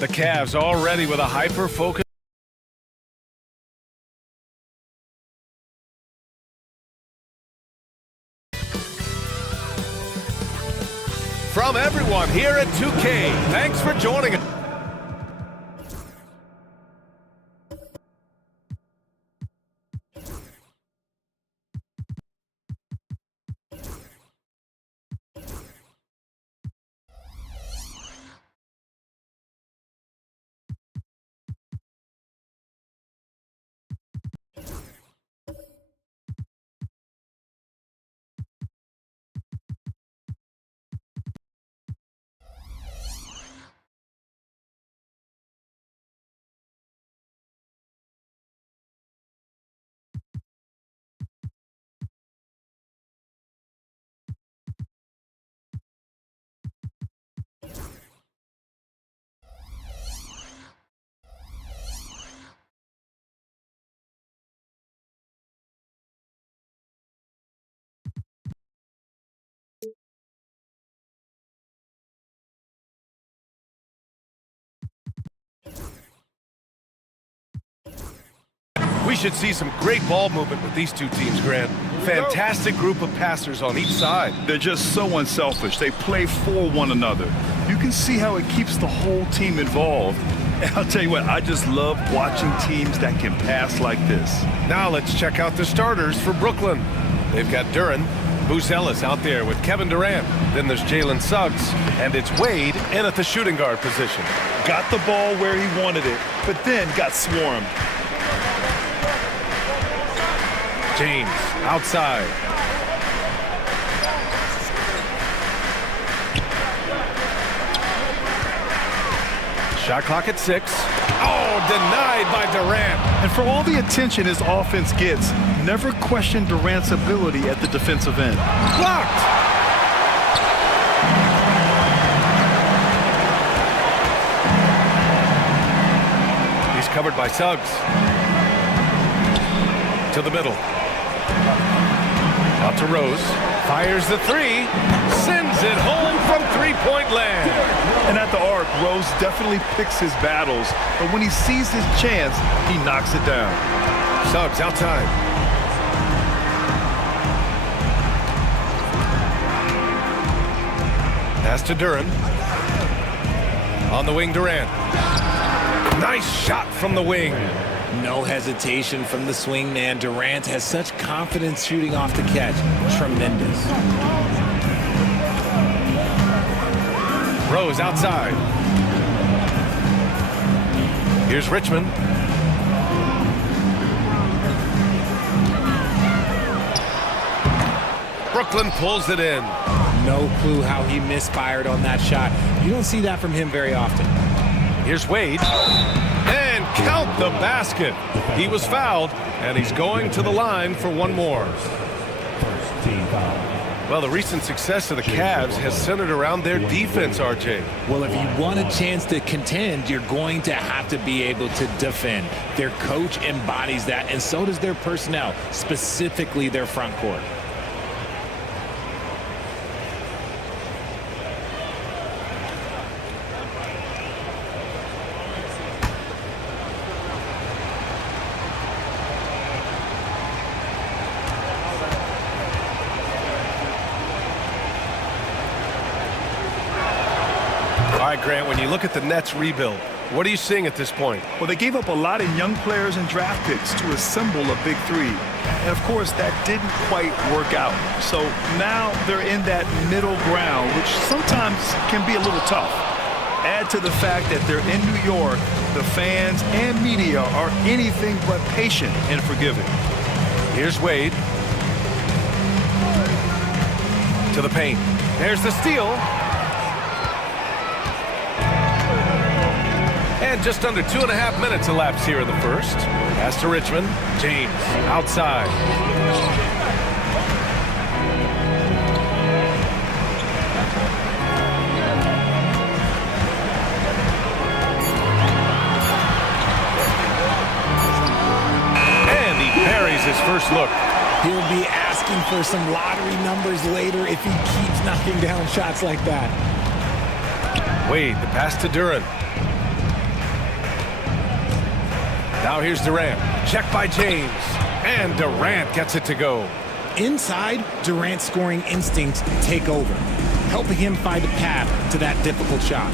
The Cavs already with a hyper-focus. From everyone here at 2K, thanks for joining us. We should see some great ball movement with these two teams, Grant. Fantastic group of passers on each side. They're just so unselfish. They play for one another. You can see how it keeps the whole team involved. And I'll tell you what, I just love watching teams that can pass like this. Now let's check out the starters for Brooklyn. They've got Duren, Ellis out there with Kevin Durant. Then there's Jalen Suggs, and it's Wade in at the shooting guard position. Got the ball where he wanted it, but then got swarmed. James outside. Shot clock at 6. Oh, denied by Durant. And for all the attention his offense gets, never question Durant's ability at the defensive end. Blocked. He's covered by Suggs. To the middle. Out to Rose. Fires the 3. Sends it home from three-point land. And at the arc, Rose definitely picks his battles, but when he sees his chance, he knocks it down. Suggs outside. Pass to Duren. On the wing, Durant. Nice shot from the wing. No hesitation from the swing man. Durant has such confidence shooting off the catch. Tremendous. Rose outside. Here's Richmond. Brooklyn pulls it in. No clue how he misfired on that shot. You don't see that from him very often. Here's Wade. And count the basket. He was fouled, and he's going to the line for one more. Well, the recent success of the Cavs has centered around their defense, RJ. Well, if you want a chance to contend, you're going to have to be able to defend. Their coach embodies that, and so does their personnel, specifically their front court. right, Grant, when you look at the Nets rebuild, what are you seeing at this point? Well, they gave up a lot of young players and draft picks to assemble a big three. And, of course, that didn't quite work out. So now they're in that middle ground, which sometimes can be a little tough. Add to the fact that they're in New York, the fans and media are anything but patient and forgiving. Here's Wade. To the paint. There's the steal. And just under 2.5 minutes elapsed here in the first. Pass to Richmond. James outside. And he buries his first look. He'll be asking for some lottery numbers later if he keeps knocking down shots like that. Wade, the pass to Duran. Now here's Durant. Check by James. And Durant gets it to go. Inside, Durant's scoring instincts take over, helping him find a path to that difficult shot.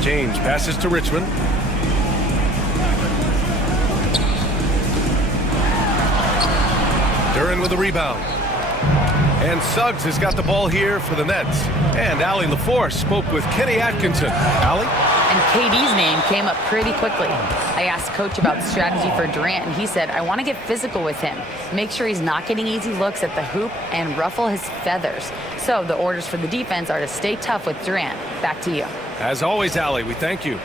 James passes to Richmond. Duran with the rebound. And Suggs has got the ball here for the Nets. And Allie LaForce spoke with Kenny Atkinson. Allie? And KD's name came up pretty quickly. I asked Coach about the strategy for Durant, and he said, I want to get physical with him, make sure he's not getting easy looks at the hoop, and ruffle his feathers. So the orders for the defense are to stay tough with Durant. Back to you. As always, Allie, we thank you.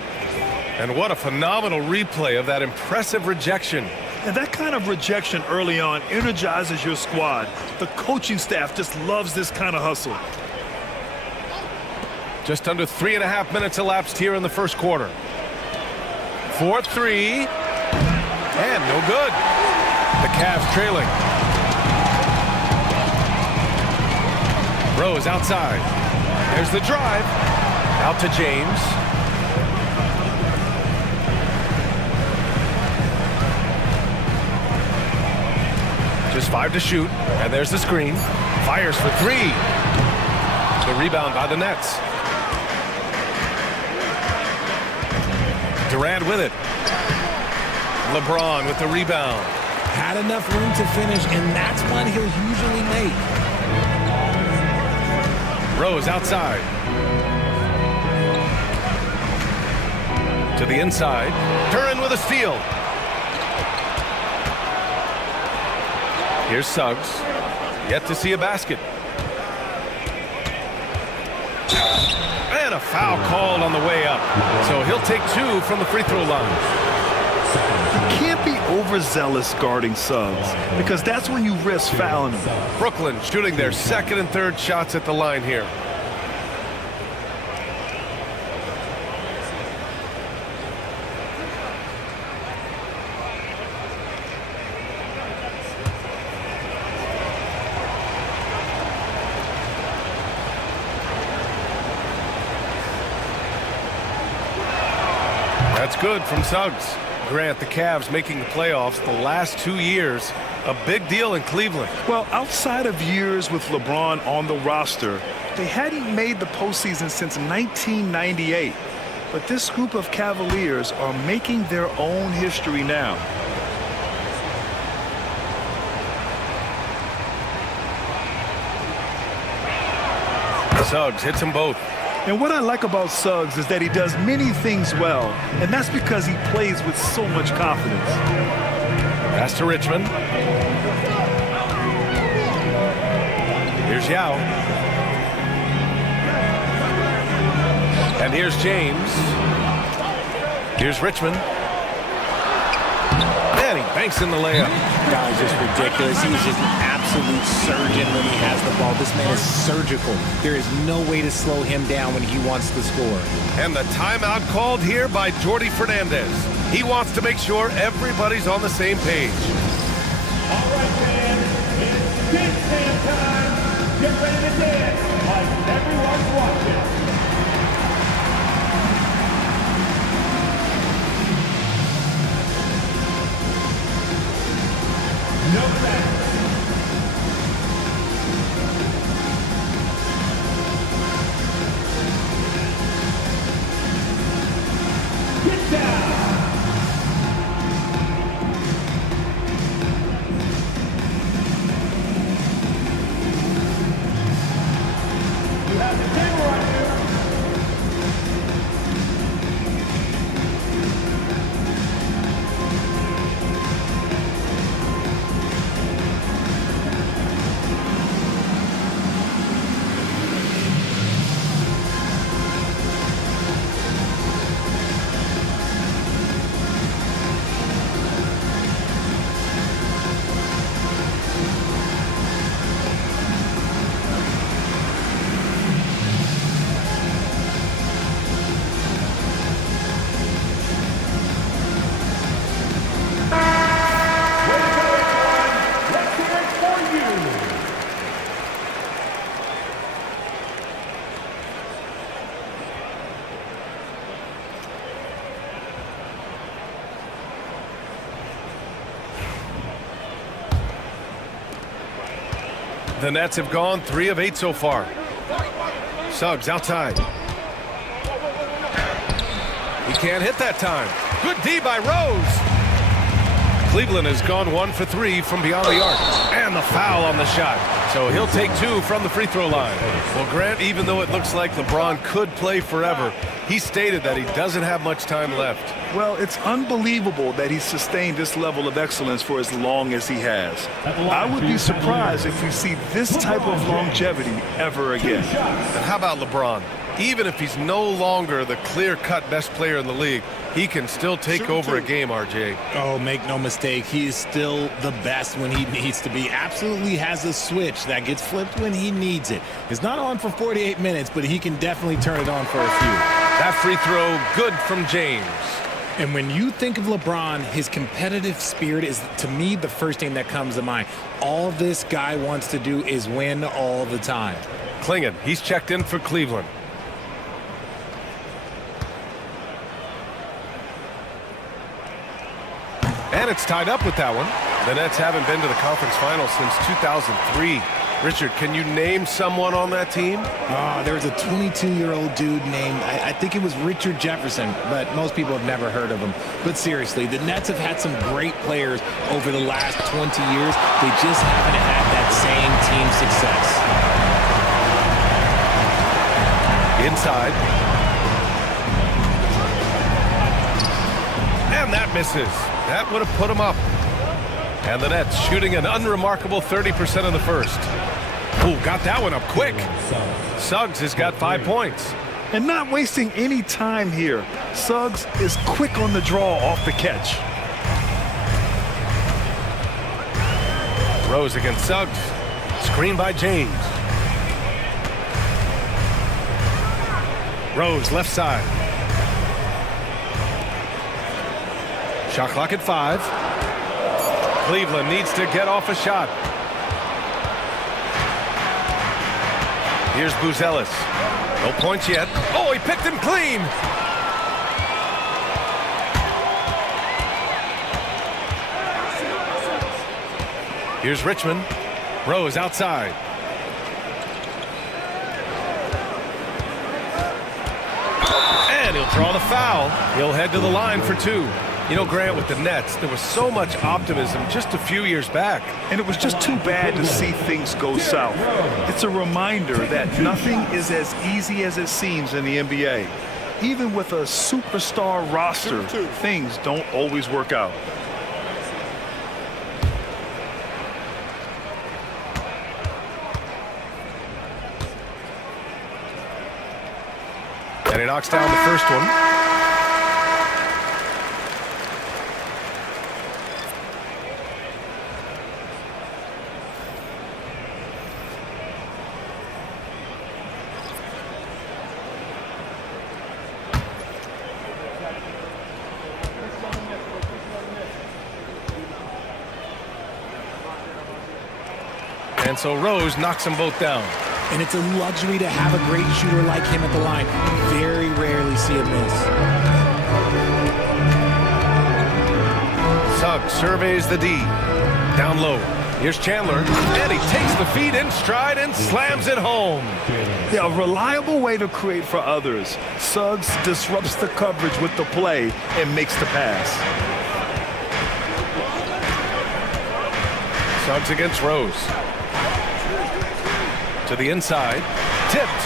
And what a phenomenal replay of that impressive rejection. And that kind of rejection early on energizes your squad. The coaching staff just loves this kind of hustle. Just under 3.5 minutes elapsed here in the first quarter. 4-3. And no good. The Cavs trailing. Rose outside. There's the drive. Out to James. Just 5 to shoot. And there's the screen. Fires for 3. The rebound by the Nets. Durant with it. LeBron with the rebound. Had enough room to finish, and that's one he'll usually make. Rose outside. To the inside. Duran with a steal. Here's Suggs. Yet to see a basket. And a foul called on the way up. So he'll take 2 from the free throw line. You can't be overzealous guarding Suggs because that's when you risk fouling him. Brooklyn shooting their second and third shots at the line here. That's good from Suggs. Grant, the Cavs making the playoffs the last 2 years. A big deal in Cleveland. Well, outside of years with LeBron on the roster, they hadn't made the postseason since 1998. But this group of Cavaliers are making their own history now. Suggs hits them both. And what I like about Suggs is that he does many things well, and that's because he plays with so much confidence. Pass to Richmond. Here's Yao. And here's James. Here's Richmond. And he banks in the layup. That was just ridiculous. He's just an absolute surgeon when he has the ball. This man is surgical. There is no way to slow him down when he wants to score. And the timeout called here by Jordi Fernandez. He wants to make sure everybody's on the same page. All right, fans, it's big fan time. Get ready to dance like everyone's watching. No thanks. The Nets have gone 3 of 8 so far. Suggs outside. He can't hit that time. Good D by Rose. Cleveland has gone 1 for 3 from beyond the arc. And the foul on the shot. So he'll take 2 from the free throw line. Well, Grant, even though it looks like LeBron could play forever, he stated that he doesn't have much time left. Well, it's unbelievable that he's sustained this level of excellence for as long as he has. I would be surprised if we see this type of longevity ever again. And how about LeBron? Even if he's no longer the clear-cut best player in the league, he can still take over a game, RJ. Oh, make no mistake, he is still the best when he needs to be. Absolutely has a switch that gets flipped when he needs it. It's not on for 48 minutes, but he can definitely turn it on for a few. That free throw, good from James. And when you think of LeBron, his competitive spirit is, to me, the first thing that comes to mind. All this guy wants to do is win all the time. Klingon, he's checked in for Cleveland. And it's tied up with that one. The Nets haven't been to the conference finals since 2003. Richard, can you name someone on that team? There was a 22-year-old dude named, I think it was Richard Jefferson, but most people have never heard of him. But seriously, the Nets have had some great players over the last 20 years. They just haven't had that same team success. Inside. And that misses. That would have put him up. And the Nets shooting an unremarkable 30% in the first. Ooh, got that one up quick. Suggs has got 5 points. And not wasting any time here. Suggs is quick on the draw off the catch. Rose against Suggs. Screen by James. Rose left side. Shot clock at 5. Cleveland needs to get off a shot. Here's Buzelis. No points yet. Oh, he picked him clean. Here's Richmond. Rose outside. And he'll draw the foul. He'll head to the line for 2. You know, Grant, with the Nets, there was so much optimism just a few years back. And it was just too bad to see things go south. It's a reminder that nothing is as easy as it seems in the NBA. Even with a superstar roster, things don't always work out. And he knocks down the first one. And so Rose knocks them both down. And it's a luxury to have a great shooter like him at the line. Very rarely see a miss. Suggs surveys the D. Down low. Here's Chandler. And he takes the feed in stride and slams it home. Yeah, a reliable way to create for others. Suggs disrupts the coverage with the play and makes the pass. Suggs against Rose. To the inside. Tipped.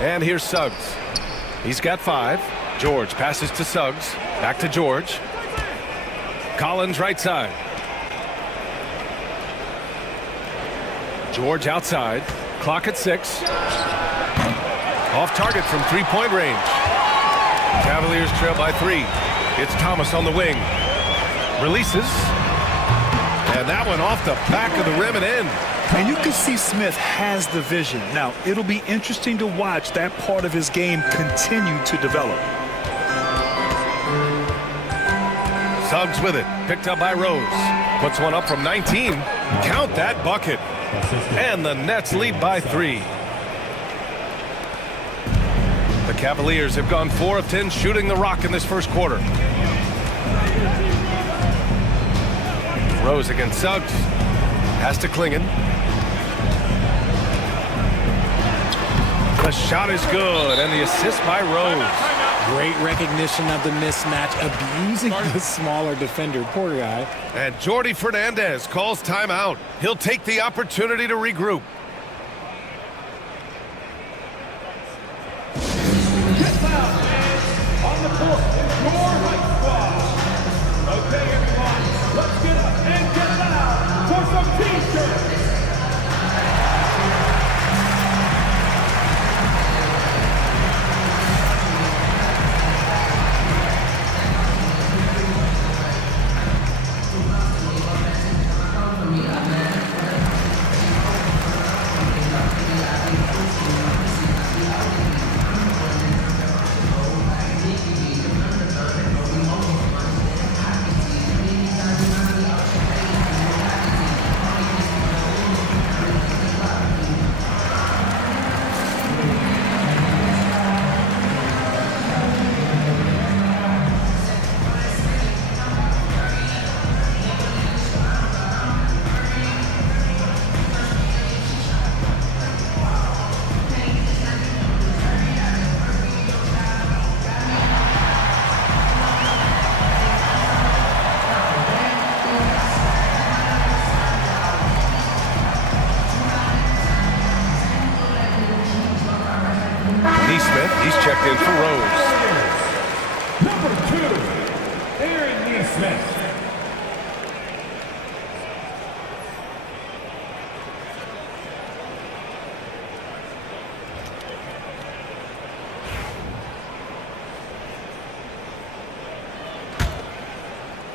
And here's Suggs. He's got 5. George passes to Suggs. Back to George. Collins right side. George outside. Clock at 6. Off target from 3-point range. Cavaliers trail by 3. It's Thomas on the wing. Releases. And that one off the back of the rim and in. And you can see Smith has the vision. Now, it'll be interesting to watch that part of his game continue to develop. Suggs with it. Picked up by Rose. Puts one up from 19. Count that bucket. And the Nets lead by 3. The Cavaliers have gone 4 of 10 shooting the rock in this first quarter. Rose against Suggs. Pass to Klingon. The shot is good, and the assist by Rose. Great recognition of the mismatch, abusing the smaller defender. Poor guy. And Jordi Fernandez calls timeout. He'll take the opportunity to regroup. Get out, man. On the court is your high squad. Okay, everyone, let's get up and get loud for some t-shirts. He's checked in for Rose. Number 2, Aaron Neesmith.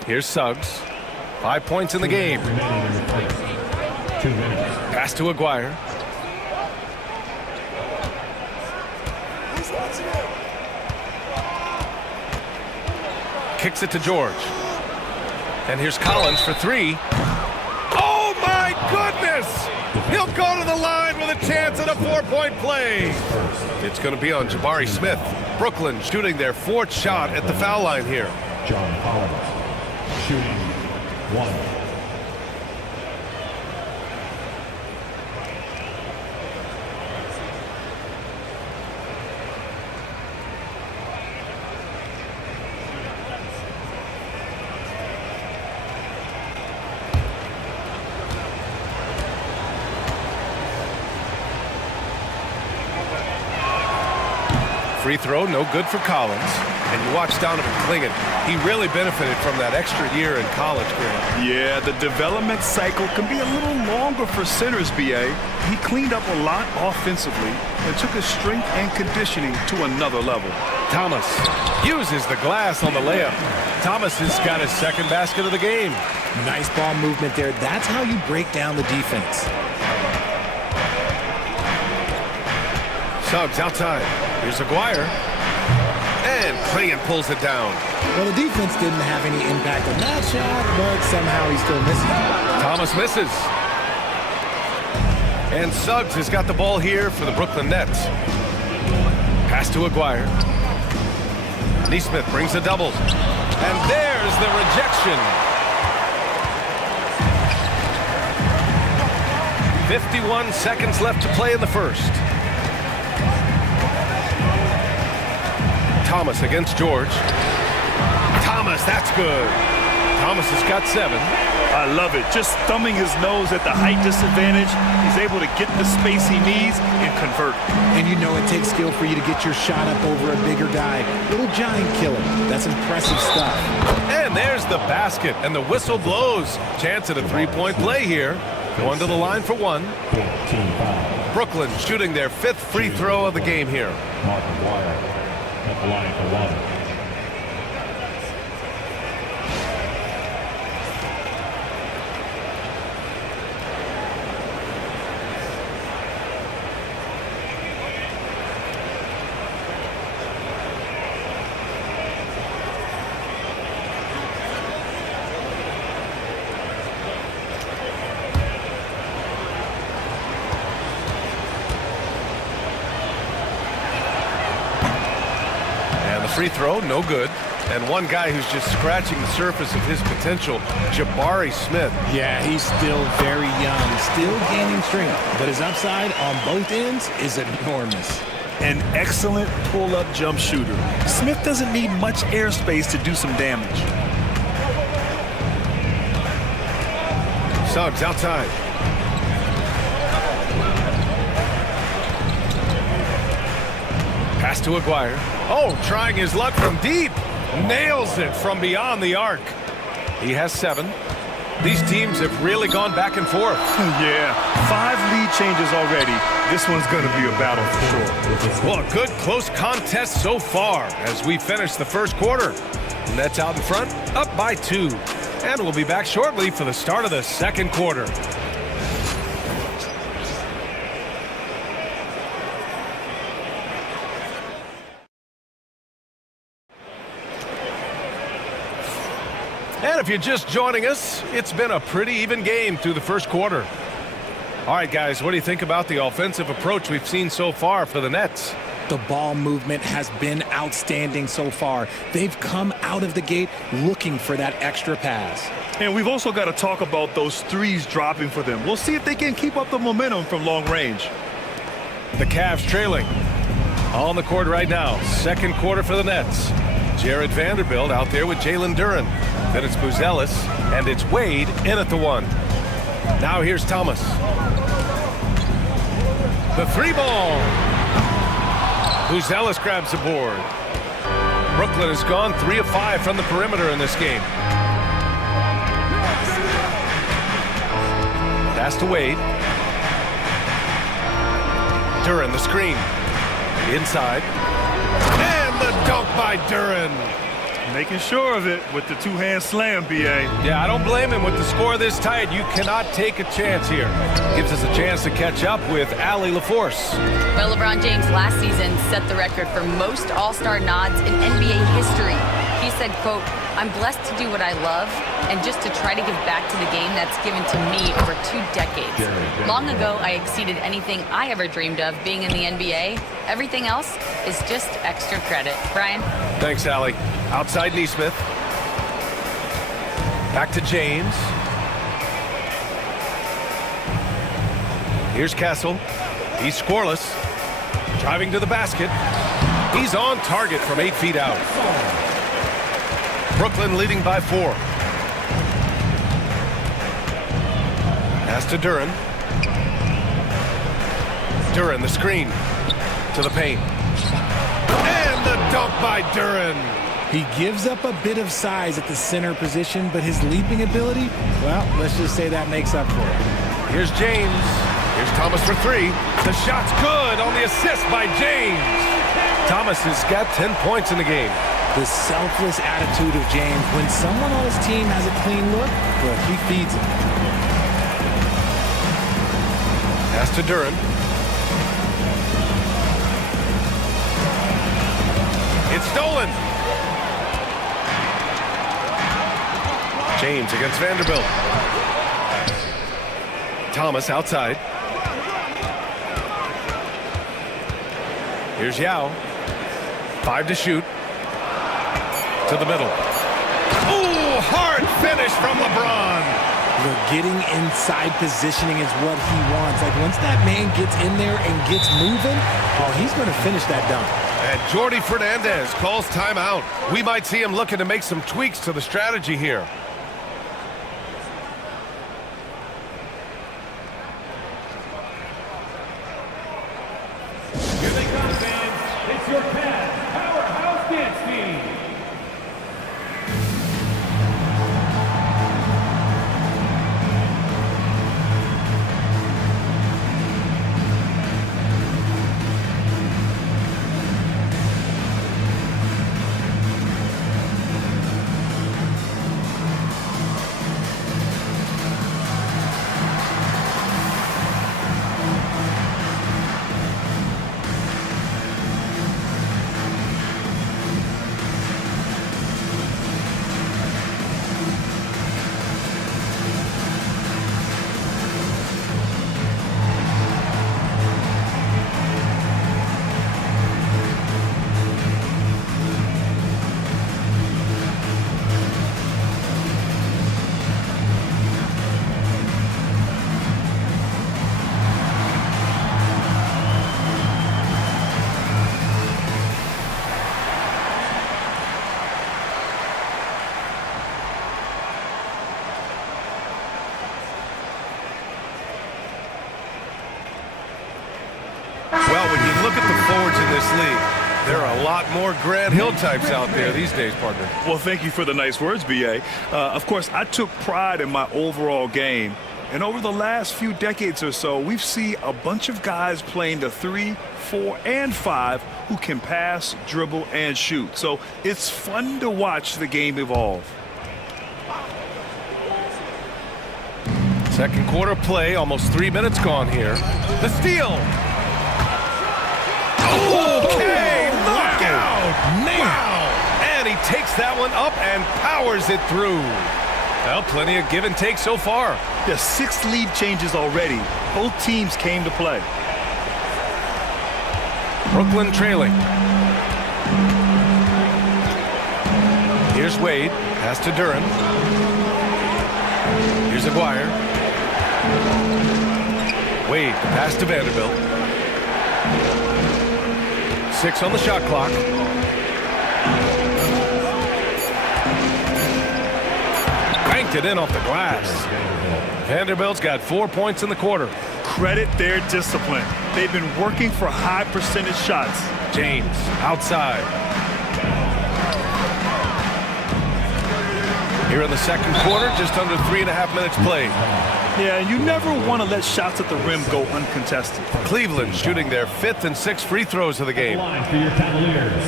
Here's Suggs. 5 points in the game. Pass to Aguirre. Kicks it to George. And here's Collins for 3. Oh, my goodness! He'll go to the line with a chance at a 4-point play. It's going to be on Jabari Smith. Brooklyn shooting their 4th shot at the foul line here. John Collins, shooting 1. Free throw, no good for Collins. And you watch Donovan Klingon. He really benefited from that extra year in college, Grant. Yeah, the development cycle can be a little longer for centers, B.A. He cleaned up a lot offensively and took his strength and conditioning to another level. Thomas uses the glass on the layup. Thomas has got his 2nd basket of the game. Nice ball movement there. That's how you break down the defense. Suggs outside. Here's Aguirre. And Klingon pulls it down. Well, the defense didn't have any impact on that shot, but somehow he still misses. Thomas misses. And Suggs has got the ball here for the Brooklyn Nets. Pass to Aguirre. Neesmith brings a double. And there's the rejection. 51 seconds left to play in the first. Thomas against George. Thomas, that's good. Thomas has got 7. I love it. Just thumbing his nose at the height disadvantage. He's able to get the space he needs and convert. And you know it takes skill for you to get your shot up over a bigger guy. Little giant killer. That's impressive stuff. And there's the basket, and the whistle blows. Chance at a 3-point play here. Going to the line for 1. Brooklyn shooting their 5th free throw of the game here. Mark Aguirre at the line for 1. free throw, no good. And one guy who's just scratching the surface of his potential, Jabari Smith. Yeah, he's still very young, still gaining strength, but his upside on both ends is enormous. An excellent pull-up jump shooter. Smith doesn't need much airspace to do some damage. Suggs outside. Pass to Aguirre. Oh, trying his luck from deep. Nails it from beyond the arc. He has 7. These teams have really gone back and forth. Yeah, 5 lead changes already. This one's going to be a battle for sure. Well, a good close contest so far as we finish the first quarter. Nets out in front, up by 2. And we'll be back shortly for the start of the second quarter. And if you're just joining us, it's been a pretty even game through the first quarter. All right, guys, what do you think about the offensive approach we've seen so far for the Nets? The ball movement has been outstanding so far. They've come out of the gate looking for that extra pass. And we've also got to talk about those threes dropping for them. We'll see if they can keep up the momentum from long range. The Cavs trailing. On the court right now, second quarter for the Nets. Jared Vanderbilt out there with Jalen Duren. Then it's Buzelis, and it's Wade in at the 1. Now here's Thomas. The 3-ball. Buzelis grabs the board. Brooklyn has gone 3 of 5 from the perimeter in this game. Pass to Wade. Duren, the screen. Inside. And the dunk by Duren. Making sure of it with the 2-hand slam, B.A. Yeah, I don't blame him with the score this tight. You cannot take a chance here. Gives us a chance to catch up with Allie LaForce. Well, LeBron James last season set the record for most All-Star nods in NBA history. He said, quote, "I'm blessed to do what I love and just to try to give back to the game that's given to me over 2 decades. Long ago, I exceeded anything I ever dreamed of being in the NBA. Everything else is just extra credit." Brian? Thanks, Allie. Outside Neesmith. Back to James. Here's Castle. He's scoreless. Driving to the basket. He's on target from 8 feet out. Brooklyn leading by 4. Pass to Duren. Duren, the screen. To the paint. And the dunk by Duren. He gives up a bit of size at the center position, but his leaping ability, well, let's just say that makes up for it. Here's James. Here's Thomas for 3. The shot's good on the assist by James. Thomas has got 10 points in the game. The selfless attitude of James. When someone on his team has a clean look, well, he feeds him. Pass to Duren. It's stolen. James against Vanderbilt. Thomas outside. Here's Yao. 5 to shoot. To the middle. Ooh, hard finish from LeBron. Getting inside positioning is what he wants. Like, once that man gets in there and gets moving, oh, he's going to finish that dunk. And Jordi Fernandez calls timeout. We might see him looking to make some tweaks to the strategy here. Here they come, fans. It's your Cavs Powerhouse Dance Team. forwards in this league. There are a lot more Grant Hill types out there these days, partner. Well, thank you for the nice words, B.A. Of course, I took pride in my overall game. And over the last few decades or so, we've seen a bunch of guys playing the 3, 4, and 5 who can pass, dribble, and shoot. So it's fun to watch the game evolve. Second quarter play, almost 3 minutes gone here. The steal. Okay, knockout. Wow. And he takes that one up and powers it through. Well, plenty of give and take so far. There's 6 lead changes already. Both teams came to play. Brooklyn trailing. Here's Wade. Pass to Duran. Here's Aguirre. Wade. Pass to Vanderbilt. 6 on the shot clock. Banked it in off the glass. Vanderbilt's got 4 points in the quarter. Credit their discipline. They've been working for high percentage shots. James outside. Here in the second quarter, just under 3.5 minutes played. Yeah, and you never want to let shots at the rim go uncontested. Cleveland shooting their 5th and 6th free throws of the game. Line for your Cavaliers.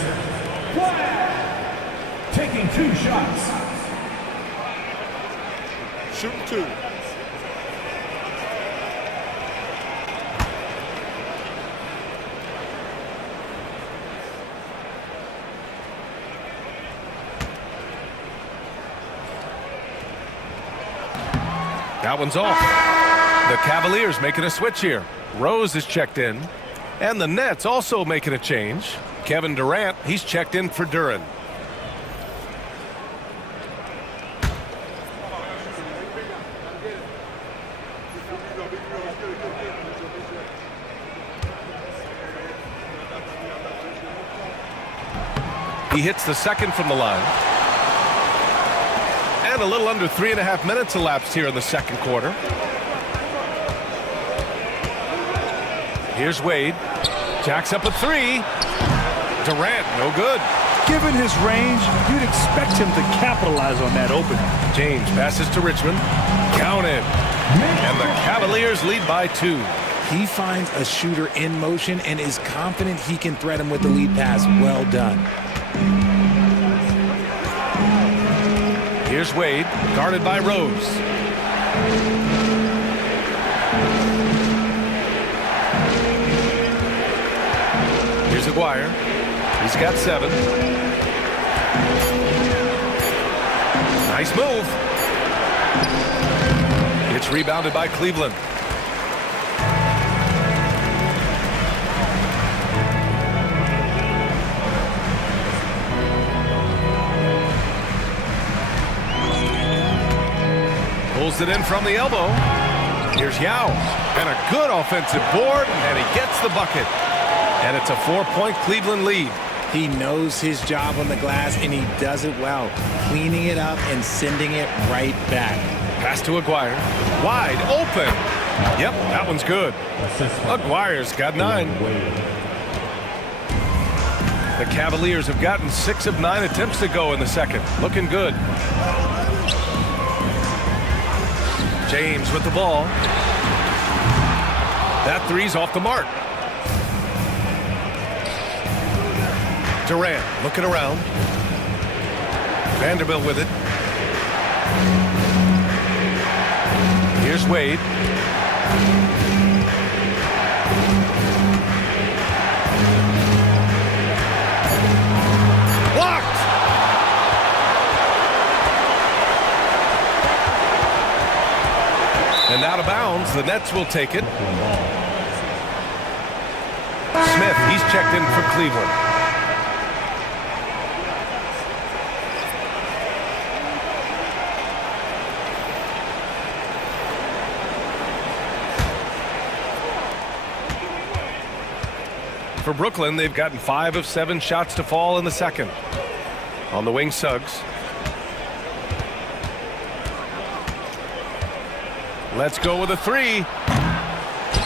Taking 2 shots. Shooting 2. That one's off. The Cavaliers making a switch here. Rose is checked in. And the Nets also making a change. Kevin Durant, he's checked in for Duran. He hits the second from the line. And a little under 3.5 minutes elapsed here in the second quarter. Here's Wade. Jacks up a 3. Durant, no good. Given his range, you'd expect him to capitalize on that opening. James passes to Richmond. Counted. And the Cavaliers lead by 2. He finds a shooter in motion and is confident he can thread him with the lead pass. Well done. Here's Wade, guarded by Rose. Here's Aguirre. He's got 7. Nice move. It's rebounded by Cleveland. Pulls it in from the elbow. Here's Yao. And a good offensive board, and he gets the bucket. And it's a 4-point Cleveland lead. He knows his job on the glass, and he does it well, cleaning it up and sending it right back. Pass to Aguirre. Wide open. Yep, that one's good. Aguirre's got 9. The Cavaliers have gotten 6 of 9 attempts to go in the second. Looking good. James with the ball. That 3's off the mark. Durant looking around. Vanderbilt with it. Here's Wade. Blocked! And out of bounds, the Nets will take it. Smith, he's checked in for Cleveland. For Brooklyn, they've gotten 5 of 7 shots to fall in the second. On the wing, Suggs. Let's go with a 3.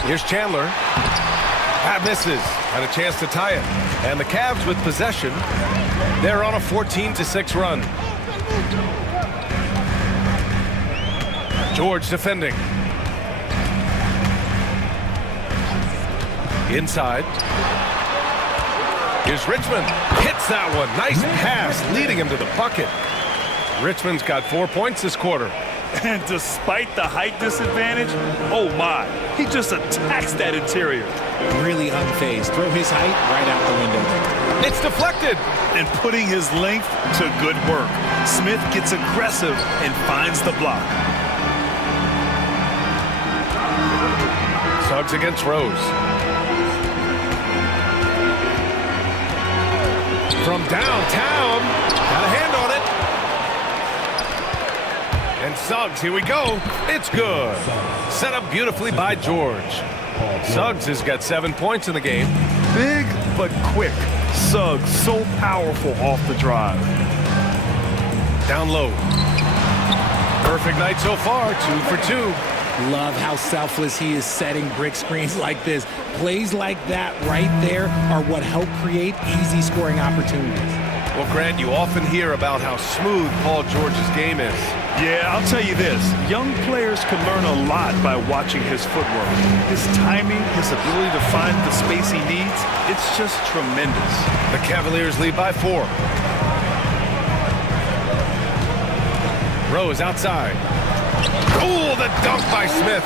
Here's Chandler. That misses. And a chance to tie it. And the Cavs with possession. They're on a 14-6 run. George defending. Inside. Here's Richmond. Hits that one. Nice pass, leading him to the bucket. Richmond's got 4 points this quarter. And despite the height disadvantage, oh my, he just attacks that interior. Really unfazed. Throw his height right out the window. It's deflected. And putting his length to good work. Smith gets aggressive and finds the block. Suggs against Rose. From downtown. Got a hand on it. And Suggs, here we go. It's good. Set up beautifully by George. Suggs has got 7 points in the game. Big but quick. Suggs so powerful off the drive. Down low. Perfect night so far. 2 for 2. Love how selfless he is setting brick screens like this. Plays like that right there are what help create easy scoring opportunities. Well, Grant, you often hear about how smooth Paul George's game is. Yeah, I'll tell you this. Young players can learn a lot by watching his footwork. His timing, his ability to find the space he needs, it's just tremendous. The Cavaliers lead by 4. Rose outside. Oh, the dunk by Smith.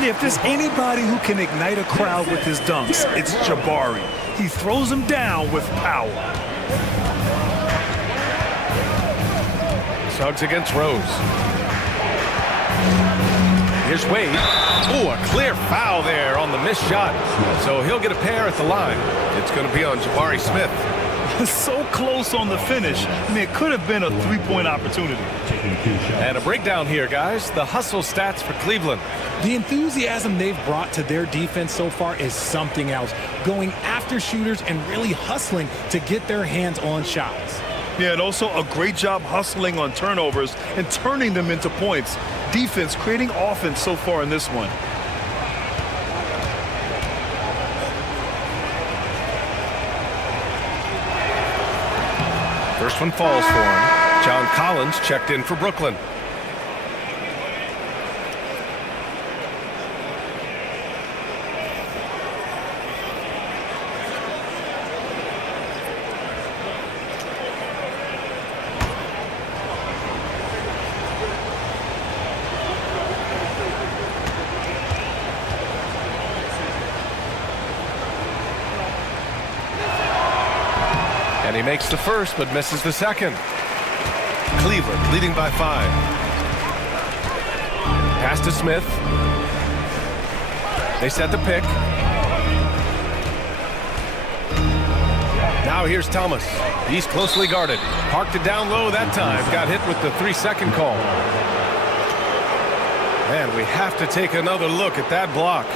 Yeah, if there's anybody who can ignite a crowd with his dunks, it's Jabari. He throws them down with power. Suggs against Rose. Here's Wade. Oh, a clear foul there on the missed shot. So he'll get a pair at the line. It's going to be on Jabari Smith. So close on the finish. I mean, it could have been a three-point opportunity. And a breakdown here, guys. The hustle stats for Cleveland. The enthusiasm they've brought to their defense so far is something else. Going after shooters and really hustling to get their hands on shots. Yeah, and also a great job hustling on turnovers and turning them into points. Defense creating offense so far in this one. First one falls for him. John Collins checked in for Brooklyn. And he makes the first, but misses the second. Cleveland leading by 5. Pass to Smith. They set the pick. Now here's Thomas. He's closely guarded. Parked it down low that time. Got hit with the 3-second call. And we have to take another look at that block.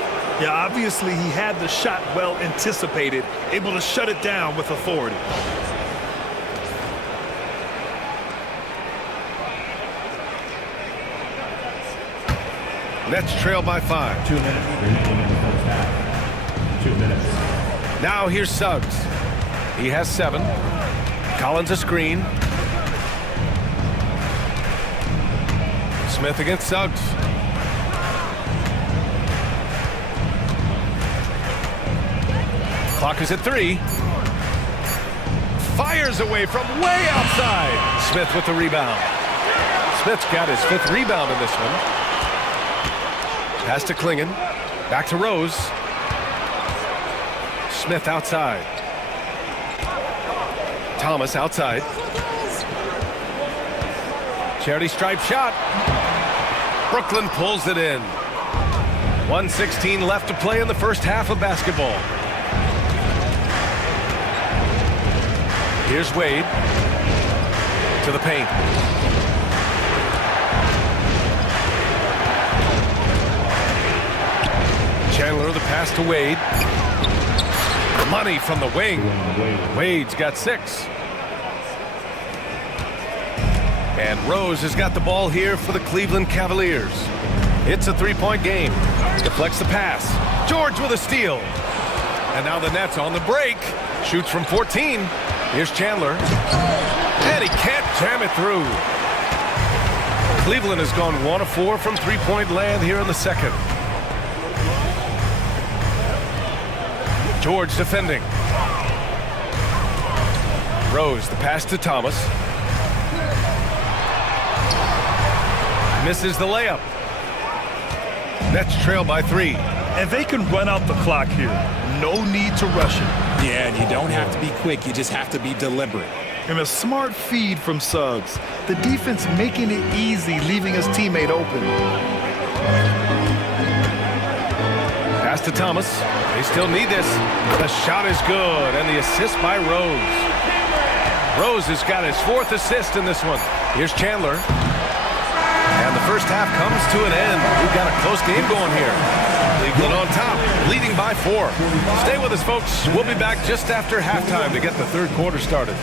Yeah, obviously he had the shot well anticipated, able to shut it down with authority. Nets trail by 5. 2 minutes remaining in the first half. 2 minutes. Now here's Suggs. He has 7. Collins a screen. Smith against Suggs. Clock is at 3. Fires away from way outside. Smith with the rebound. Smith's got his 5th rebound in this one. Pass to Klingon. Back to Rose. Smith outside. Thomas outside. Charity stripe shot. Brooklyn pulls it in. 1:16 left to play in the first half of basketball. Here's Wade. To the paint. Chandler the pass to Wade. Money from the wing. Wade's got 6. And Rose has got the ball here for the Cleveland Cavaliers. It's a 3-point game. Deflects the pass. George with a steal. And now the Nets on the break. Shoots from 14. Here's Chandler. And he can't jam it through. Cleveland has gone 1 of 4 from three-point land here in the second. George defending. Rose, the pass to Thomas. Misses the layup. Nets trail by 3. And they can run out the clock here. No need to rush it. Yeah, and you don't have to be quick. You just have to be deliberate. And a smart feed from Suggs. The defense making it easy, leaving his teammate open. Pass to Thomas. They still need this. The shot is good, and the assist by Rose. Rose has got his 4th assist in this one. Here's Chandler. And the first half comes to an end. We've got a close game going here. Cleveland on top, leading by 4. Stay with us, folks. We'll be back just after halftime to get the third quarter started.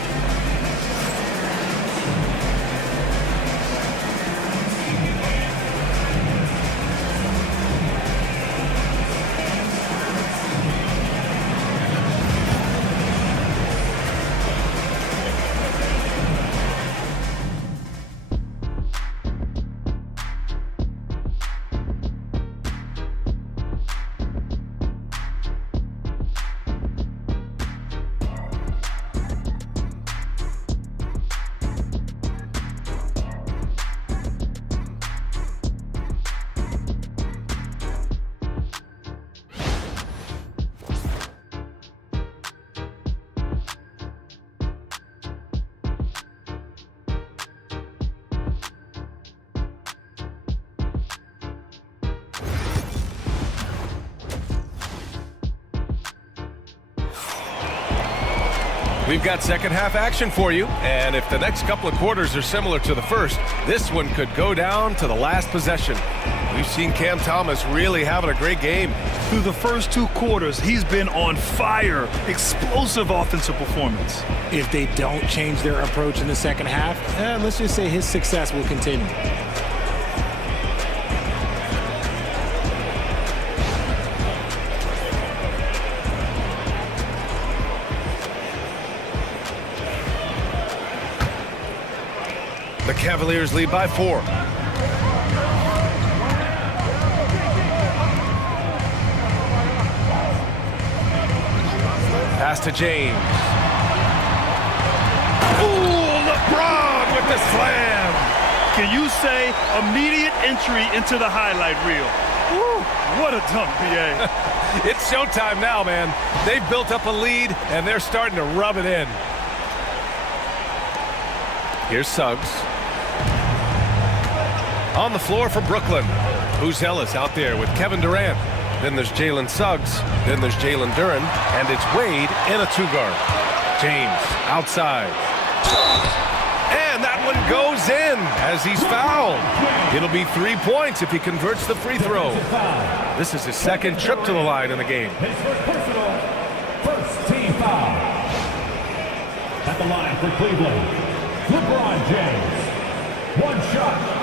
We've got second half action for you, and if the next couple of quarters are similar to the first, this one could go down to the last possession. We've seen Cam Thomas really having a great game. Through the first 2 quarters, he's been on fire. Explosive offensive performance. If they don't change their approach in the second half, let's just say his success will continue. The Cavaliers lead by 4. Pass to James. Ooh, LeBron with the slam. Can you say immediate entry into the highlight reel? Woo, what a dunk, BA. It's showtime now, man. They've built up a lead, and they're starting to rub it in. Here's Suggs. On the floor for Brooklyn. Who's Ellis out there with Kevin Durant. Then there's Jalen Suggs. Then there's Jalen Duren. And it's Wade in a 2-guard. James outside. And that one goes in as he's fouled. It'll be 3 points if he converts the free throw. This is his second trip to the line in the game. His first team foul. At the line for Cleveland, LeBron James. 1 shot.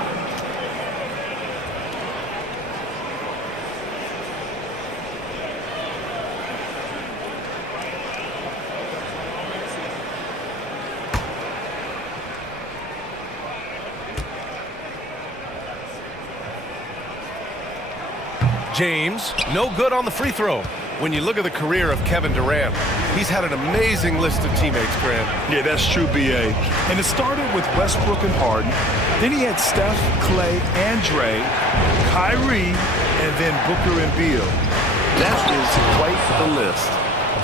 James, no good on the free throw. When you look at the career of Kevin Durant, he's had an amazing list of teammates, Grant. Yeah, that's true, BA. And it started with Westbrook and Harden. Then he had Steph, Clay, and Dre, Kyrie, and then Booker and Beal. That is quite the list.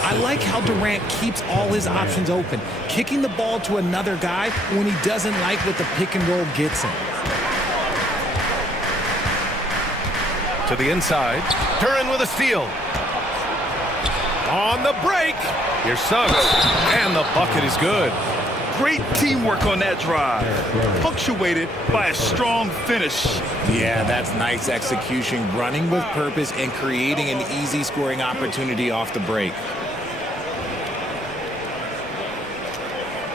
I like how Durant keeps all his options open, kicking the ball to another guy when he doesn't like what the pick and roll gets him. To the inside. Duren with a steal. On the break. Here's Suggs. And the bucket is good. Great teamwork on that drive. Punctuated by a strong finish. Yeah, that's nice execution, running with purpose and creating an easy scoring opportunity off the break.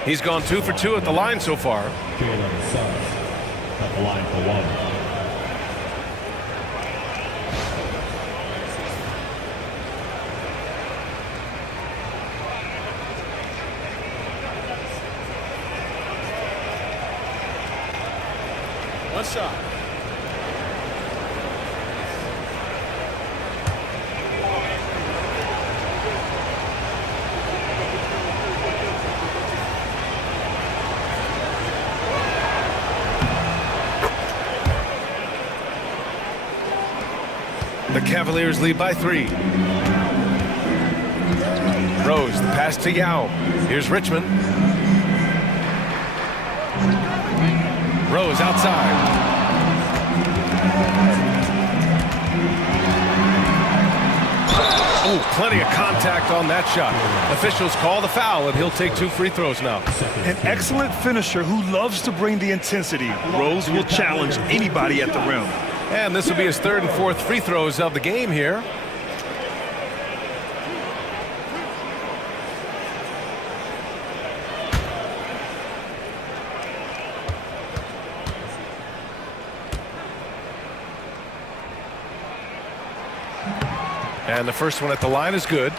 He's gone 2 for 2 at the line so far. Jalen Suggs at the line for 1. One shot. The Cavaliers lead by 3. Rose, the pass to Yao. Here's Richmond. Rose outside. Oh, plenty of contact on that shot. Officials call the foul, and he'll take 2 free throws now. An excellent finisher who loves to bring the intensity. Rose will challenge anybody at the rim. And this will be his 3rd and 4th free throws of the game here. And the first one at the line is good.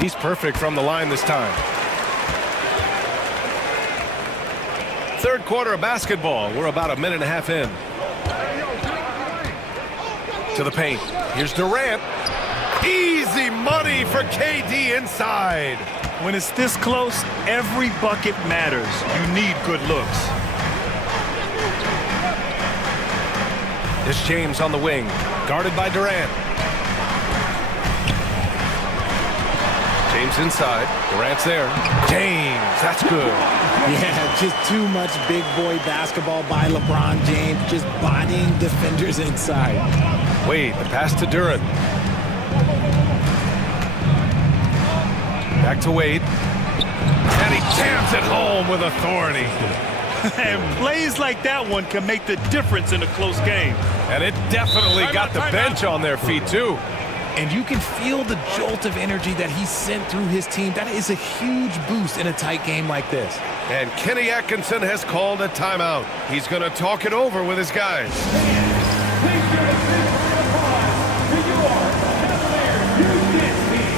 He's perfect from the line this time. 3rd quarter of basketball. We're about a minute and a half in. To the paint. Here's Durant. Easy money for KD inside. When it's this close, every bucket matters. You need good looks. It's James on the wing, guarded by Durant. James inside. Durant's there. James, that's good. Yeah, just too much big boy basketball by LeBron James, just bodying defenders inside. Wade, the pass to Durant. Back to Wade. And he jams it home with authority. And plays like that one can make the difference in a close game. And it definitely got the bench on their feet, too. And you can feel the jolt of energy that he sent through his team. That is a huge boost in a tight game like this. And Kenny Atkinson has called a timeout. He's going to talk it over with his guys. Please give a big round of applause to your Cavaliers Union team.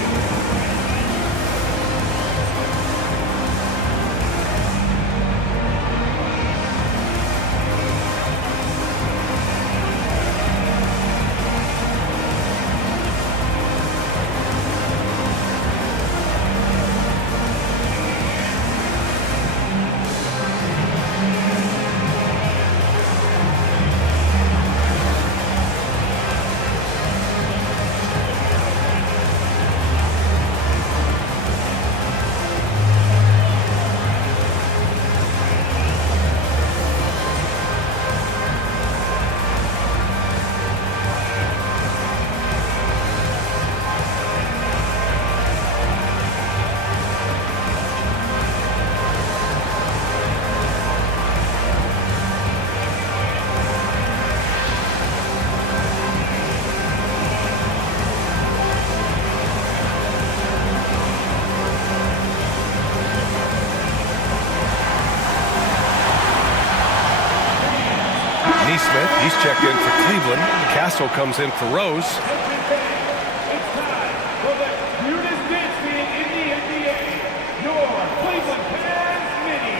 Smith, he's checked in for Cleveland. Castle comes in for Rose. It's time for the cutest dance team in the NBA, your Cleveland Cavs Mini.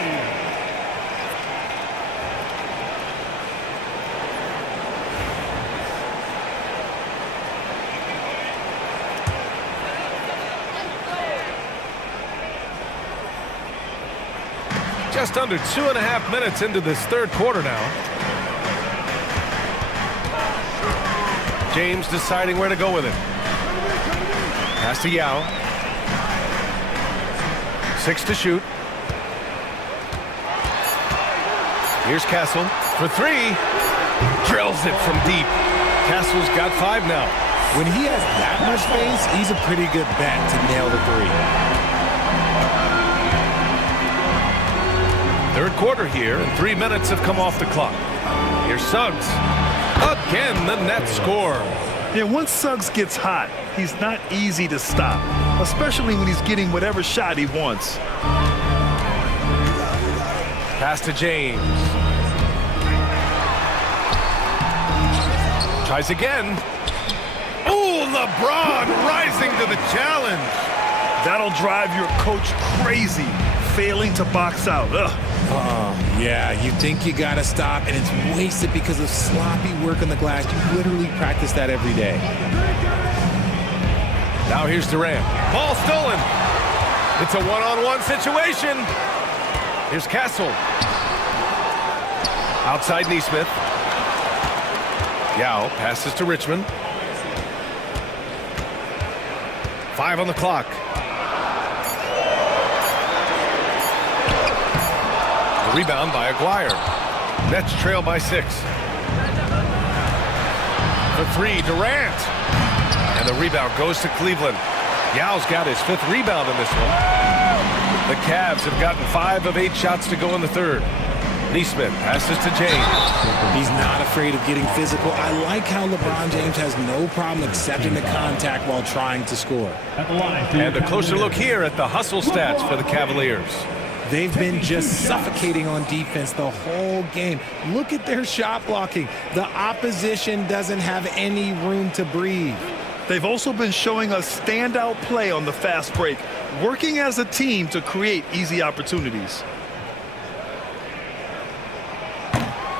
Just under 2.5 minutes into this 3rd quarter now. James deciding where to go with it. Pass to Yao. 6 to shoot. Here's Castle for 3. Drills it from deep. Castle's got 5 now. When he has that much space, he's a pretty good bet to nail the 3. 3rd quarter here, and 3 minutes have come off the clock. Here's Suggs. Again, the net score. Yeah, once Suggs gets hot, he's not easy to stop, especially when he's getting whatever shot he wants. Pass to James. Tries again. Ooh, LeBron rising to the challenge. That'll drive your coach crazy, failing to box out. Ugh. Yeah, you think you got to stop, and it's wasted because of sloppy work on the glass. You literally practice that every day. Now here's Durant. Ball stolen. It's a one-on-one situation. Here's Castle. Outside Neesmith. Yao passes to Richmond. 5 on the clock. The rebound by Aguirre. Nets trail by 6. The 3, Durant. And the rebound goes to Cleveland. Yao's got his 5th rebound in this one. The Cavs have gotten 5 of 8 shots to go in the third. Neesmith passes to James. He's not afraid of getting physical. I like how LeBron James has no problem accepting the contact while trying to score. At the line. And a closer look here at the hustle stats for the Cavaliers. They've been just suffocating on defense the whole game. Look at their shot blocking. The opposition doesn't have any room to breathe. They've also been showing us standout play on the fast break, working as a team to create easy opportunities.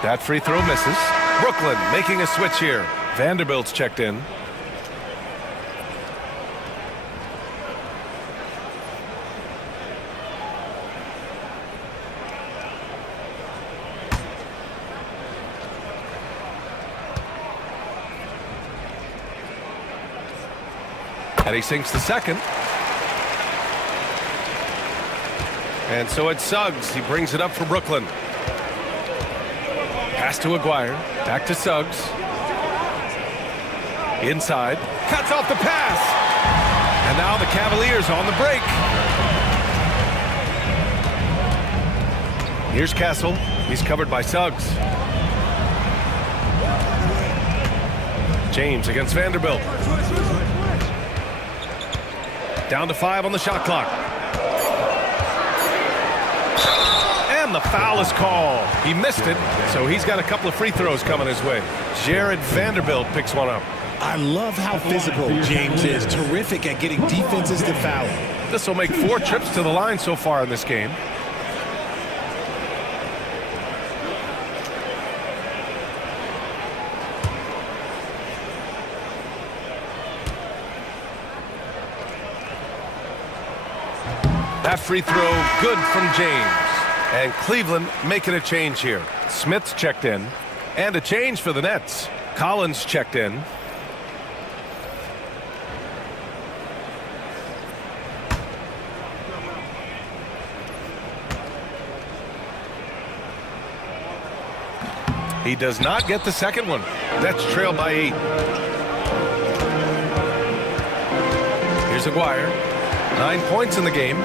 That free throw misses. Brooklyn making a switch here. Vanderbilt's checked in. And he sinks the second. And so it's Suggs. He brings it up for Brooklyn. Pass to Aguirre. Back to Suggs. Inside. Cuts off the pass. And now the Cavaliers on the break. Here's Castle. He's covered by Suggs. James against Vanderbilt. Down to 5 on the shot clock. And the foul is called. He missed it, so he's got a couple of free throws coming his way. Jared Vanderbilt picks one up. I love how physical James is. Terrific at getting defenses to foul. This will make 4 trips to the line so far in this game. That free throw good from James. And Cleveland making a change here. Smith's checked in. And a change for the Nets. Collins checked in. He does not get the second one. Nets trail by 8. Here's Aguirre. 9 points in the game.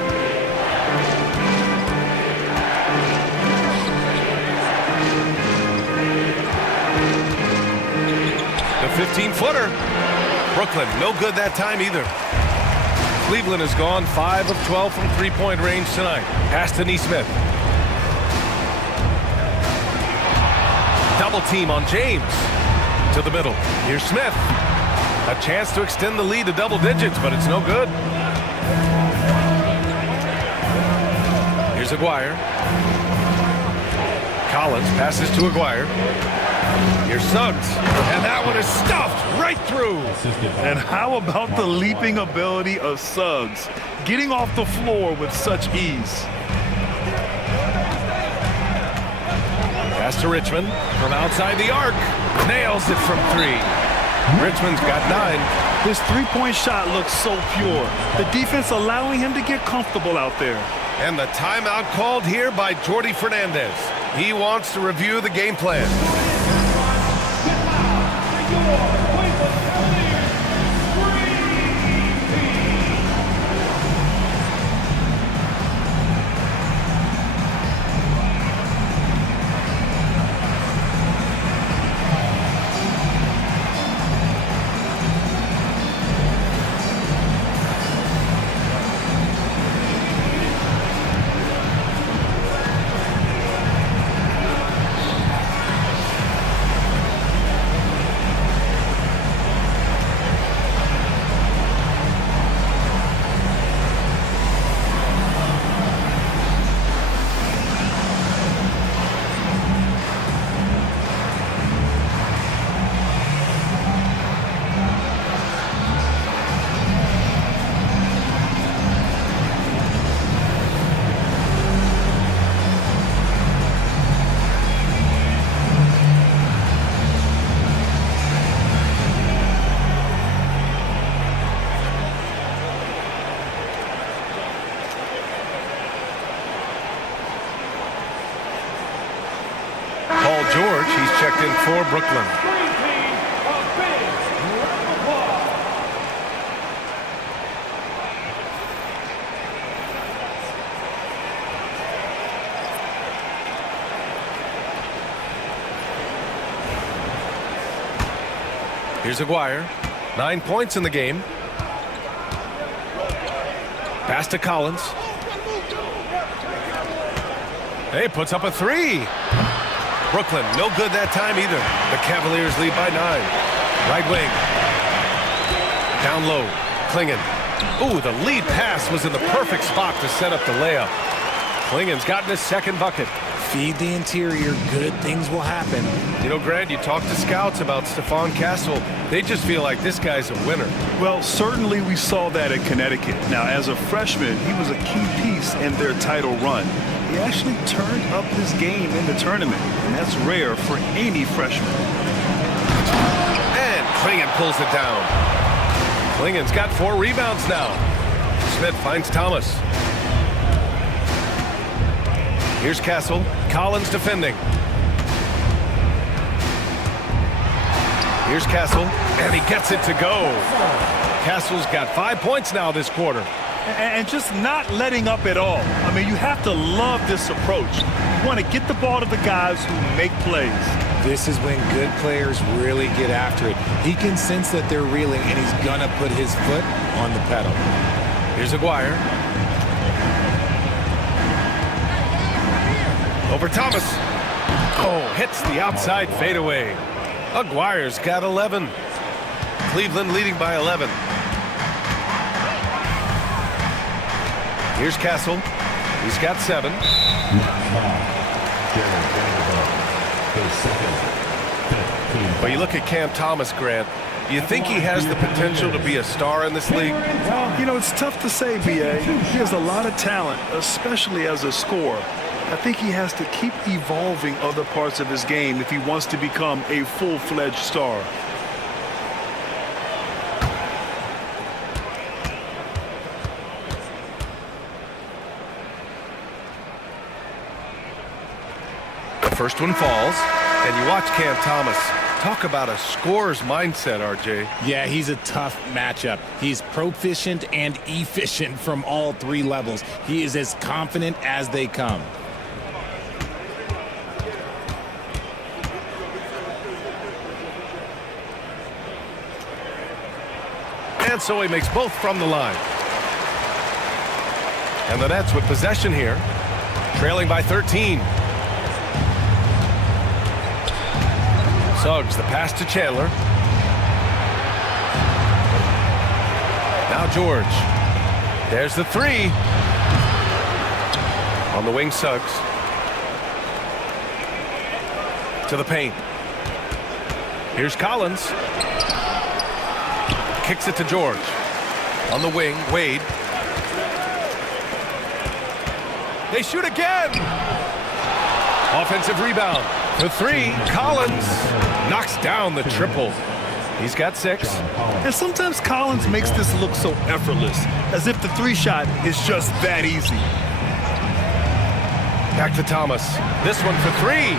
The 15-footer. Brooklyn, no good that time either. Cleveland has gone 5 of 12 from three-point range tonight. Pass to Neesmith. Double team on James. To the middle. Here's Smith. A chance to extend the lead to double digits, but it's no good. Here's Aguirre. Collins passes to Aguirre. Here's Suggs. And that one is stuffed right through. And how about the leaping ability of Suggs, getting off the floor with such ease? Pass to Richmond from outside the arc. Nails it from 3. Richmond's got 9. His three-point shot looks so pure. The defense allowing him to get comfortable out there. And the timeout called here by Jordi Fernandez. He wants to review the game plan. second for Brooklyn. Green team, a big round of applause. Here's Aguirre. 9 points in the game. Pass to Collins. Hey, puts up a three. Brooklyn, no good that time either. The Cavaliers lead by 9. Right wing. Down low. Klingon. Ooh, the lead pass was in the perfect spot to set up the layup. Klingon's gotten his second bucket. Feed the interior, good things will happen. You know, Grant, you talk to scouts about Stephon Castle. They just feel like this guy's a winner. Well, certainly we saw that at Connecticut. Now, as a freshman, he was a key piece in their title run. He actually turned up his game in the tournament, and that's rare for any freshman. And Klingon pulls it down. Klingon's got 4 rebounds now. Smith finds Thomas. Here's Castle. Collins defending. Here's Castle, and he gets it to go. Castle's got 5 points now this quarter. And just not letting up at all. I mean, you have to love this approach. You want to get the ball to the guys who make plays. This is when good players really get after it. He can sense that they're reeling, and he's going to put his foot on the pedal. Here's Aguirre. Over Thomas. Oh, hits the outside fadeaway. Aguirre's got 11. Cleveland leading by 11. Here's Castle. He's got 7. But you look at Cam Thomas, Grant. Do you think he has the potential to be a star in this league? Well, you know, it's tough to say, B.A. He has a lot of talent, especially as a scorer. I think he has to keep evolving other parts of his game if he wants to become a full-fledged star. The first one falls, and you watch Cam Thomas. Talk about a scorer's mindset, RJ. Yeah, he's a tough matchup. He's proficient and efficient from all 3 levels. He is as confident as they come. And so he makes both from the line. And the Nets with possession here, trailing by 13. Suggs, the pass to Chandler. Now George. There's the 3. On the wing, Suggs. To the paint. Here's Collins. Kicks it to George. On the wing, Wade. They shoot again. Offensive rebound. The 3, Collins knocks down the triple. He's got 6. And sometimes Collins makes this look so effortless, as if the 3 shot is just that easy. Back to Thomas. This one for 3.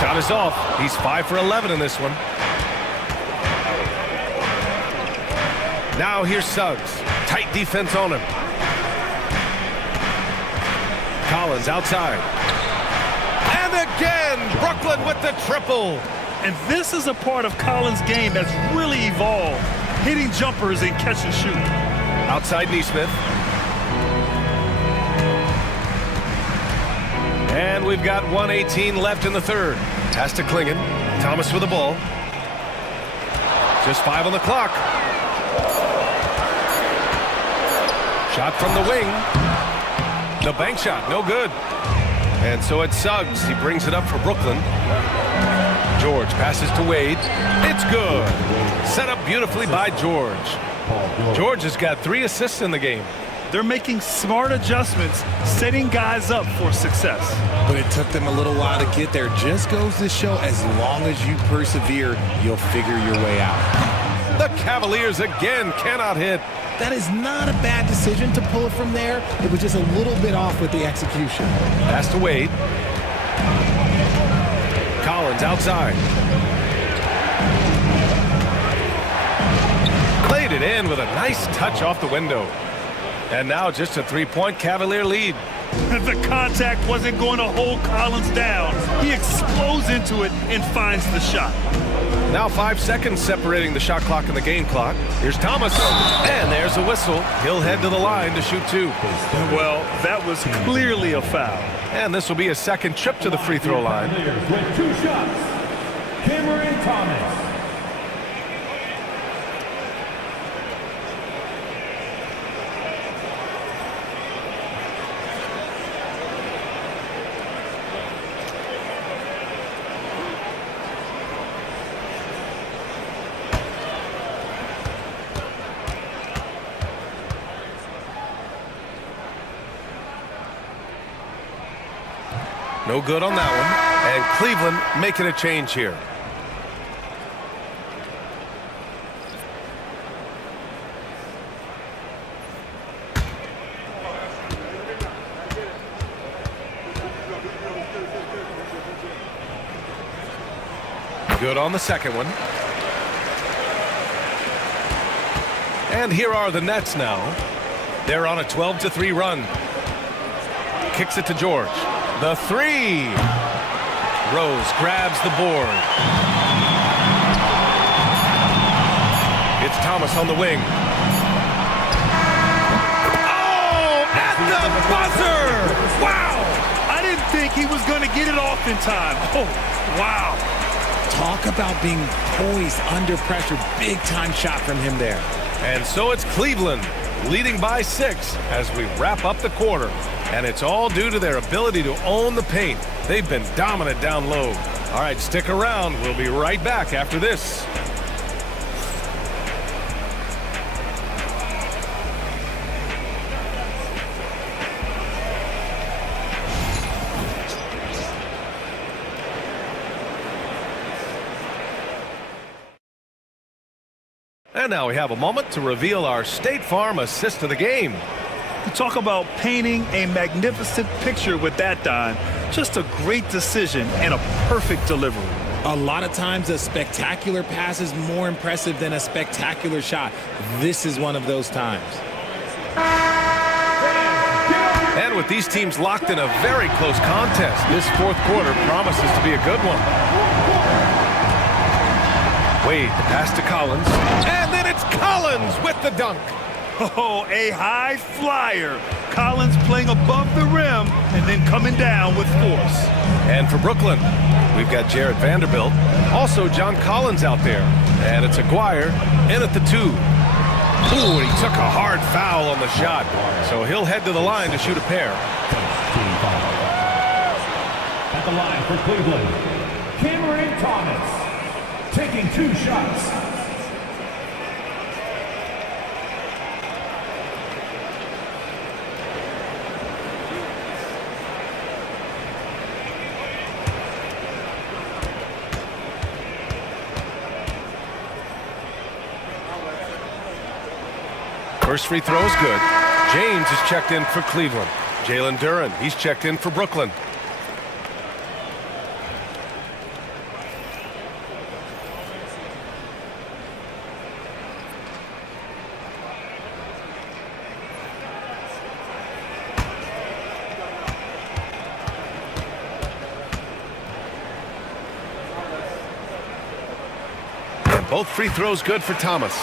Shot is off. He's 5 for 11 in this one. Now here's Suggs. Tight defense on him. Collins outside. And again, Brooklyn with the triple. And this is a part of Collins' game that's really evolved, hitting jumpers and catch and shoot. Outside Neesmith. And we've got 1:18 left in the third. Pass to Klingon. Thomas with the ball. Just 5 on the clock. Shot from the wing. The bank shot, no good. And so it's Suggs. He brings it up for Brooklyn. George passes to Wade. It's good. Set up beautifully by George. George has got 3 assists in the game. They're making smart adjustments, setting guys up for success. But it took them a little while to get there. Just goes to show, as long as you persevere, you'll figure your way out. The Cavaliers again cannot hit. That is not a bad decision to pull it from there. It was just a little bit off with the execution. Pass to Wade. Collins Collins outside. Played it in with a nice touch off the window. And now just a three-point Cavalier lead. The contact wasn't going to hold Collins down. He explodes into it and finds the shot. Now 5 seconds separating the shot clock and the game clock. Here's Thomas, and there's a whistle. He'll head to the line to shoot two. Well, that was clearly a foul. And this will be his second trip to the free throw line. With 2 shots, Cameron Thomas. No good on that one. And Cleveland making a change here. Good on the second one. And here are the Nets now. They're on a 12-3 run. Kicks it to George. The three. Rose grabs the board. It's Thomas on the wing. Oh, at the buzzer! Wow! I didn't think he was going to get it off in time. Oh, wow. Talk about being poised under pressure. Big-time shot from him there. And so it's Cleveland leading by 6 as we wrap up the quarter. And it's all due to their ability to own the paint. They've been dominant down low. All right, stick around. We'll be right back after this. And now we have a moment to reveal our State Farm assist of the game. You talk about painting a magnificent picture with that dime. Just a great decision and a perfect delivery. A lot of times a spectacular pass is more impressive than a spectacular shot. This is one of those times. And with these teams locked in a very close contest, this fourth quarter promises to be a good one. Wade, the pass to Collins. And then it's Collins with the dunk. Oh, a high flyer. Collins playing above the rim and then coming down with force. And for Brooklyn, we've got Jarrett Vanderbilt. Also John Collins out there. And it's Aguirre in at the 2. Ooh, and he took a hard foul on the shot. So he'll head to the line to shoot a pair. At the line for Cleveland, Cameron Thomas. Taking 2 shots. First free throw is good. James is checked in for Cleveland. Jalen Duren, he's checked in for Brooklyn. Both free throws good for Thomas.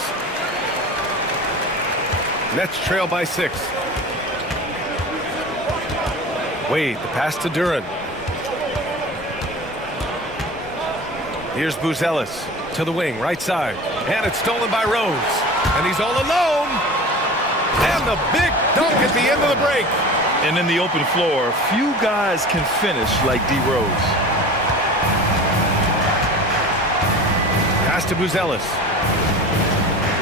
Nets trail by 6. Wade, the pass to Duren. Here's Buzelis to the wing, right side. And it's stolen by Rose. And he's all alone. And the big dunk at the end of the break. And in the open floor, few guys can finish like D. Rose. Pass to Buzelis.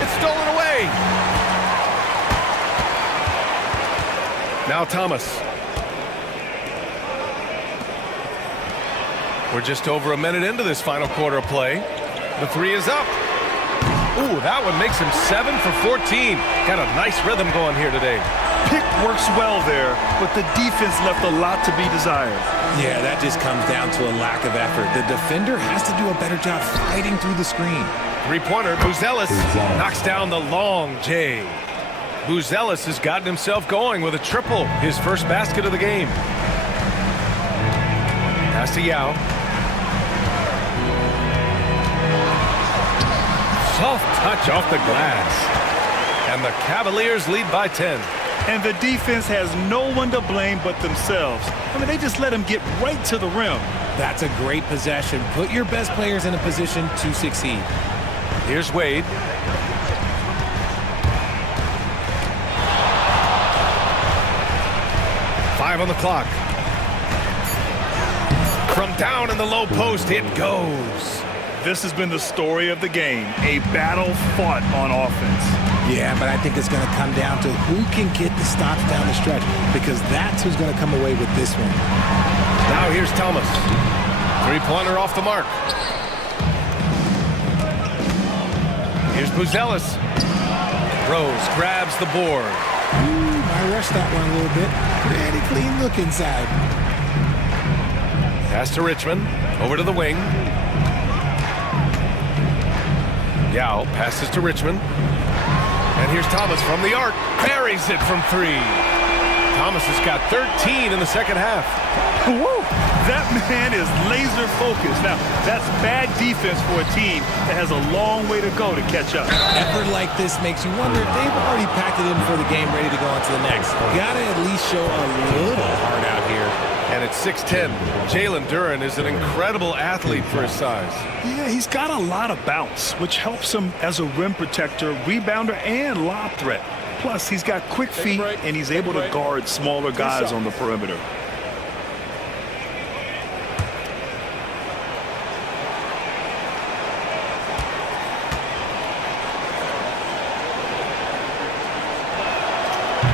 It's stolen away. Now Thomas. We're just over a minute into this final quarter of play. The 3 is up. Ooh, Ooh, that one makes him 7 for 14. Got a nice rhythm going here today. Pick works well there, but the defense left a lot to be desired. Yeah, that just comes down to a lack of effort. The defender has to do a better job fighting through the screen. Three-pointer, Buzelis knocks down the long J. Buzelis has gotten himself going with a triple, his first basket of the game. Pass to Yao. Soft touch off the glass. And the Cavaliers lead by 10. And the defense has no one to blame but themselves. I mean, they just let him get right to the rim. That's a great possession. Put your best players in a position to succeed. Here's Wade. Five on the clock. From down in the low post, it goes. This has been the story of the game, a battle fought on offense. Yeah, but I think it's going to come down to who can get the stops down the stretch, because that's who's going to come away with this one. Now here's Thomas. Three-pointer off the mark. Here's Buzelis. Rose grabs the board. Ooh, I rushed that one a little bit. Pretty clean look inside. Pass to Richmond. Over to the wing. Yao passes to Richmond. And here's Thomas from the arc. Buries it from three. Thomas has got 13 in the second half. Woo! That man is laser focused. Now, that's bad defense for a team that has a long way to go to catch up. Effort like this makes you wonder if they've already packed it in for the game, ready to go on to the next. Got to at least show a little heart out here. And it's 6'10". Jalen Duren is an incredible athlete for his size. Yeah, he's got a lot of bounce, which helps him as a rim protector, rebounder, and lob threat. Plus, he's got quick feet, and he's able to guard smaller guys on the perimeter.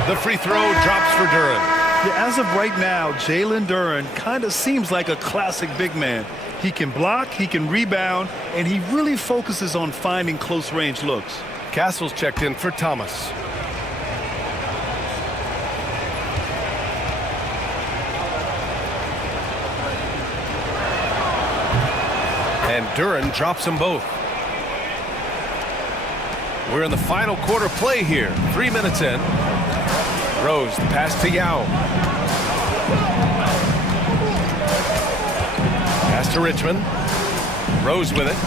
The free throw drops for Duren. Yeah, as of right now, Jalen Duren kind of seems like a classic big man. He can block, he can rebound, and he really focuses on finding close-range looks. Castle's checked in for Thomas. And Duren drops them both. We're in the final quarter play here. 3 minutes in. Rose, the pass to Yao. Pass to Richmond. Rose with it.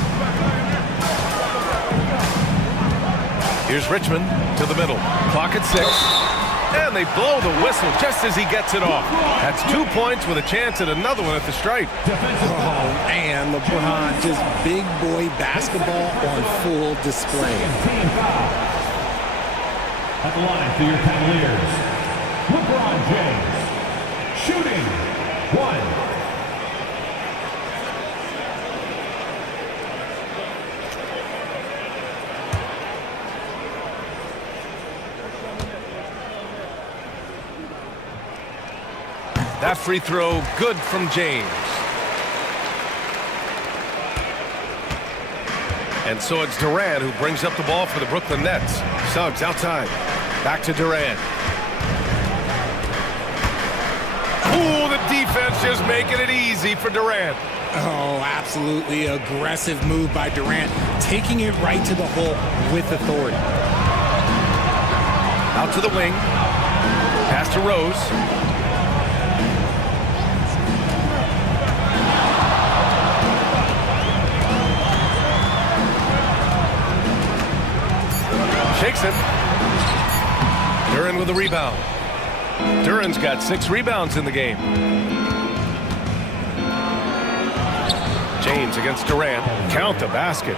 Here's Richmond to the middle. Clock at 6. And they blow the whistle just as he gets it off. That's 2 points with a chance at another one at the stripe. Oh, man, LeBron, just big boy basketball on full display. At the line for your Cavaliers, LeBron James, shooting 1. That free throw good from James. And so it's Durant who brings up the ball for the Brooklyn Nets. Suggs outside. Back to Durant. Ooh, the defense just making it easy for Durant. Oh, absolutely aggressive move by Durant, taking it right to the hole with authority. Out to the wing. Pass to Rose. Shakes it. Duren with the rebound. Duren's got 6 rebounds in the game. James against Durant. Count the basket.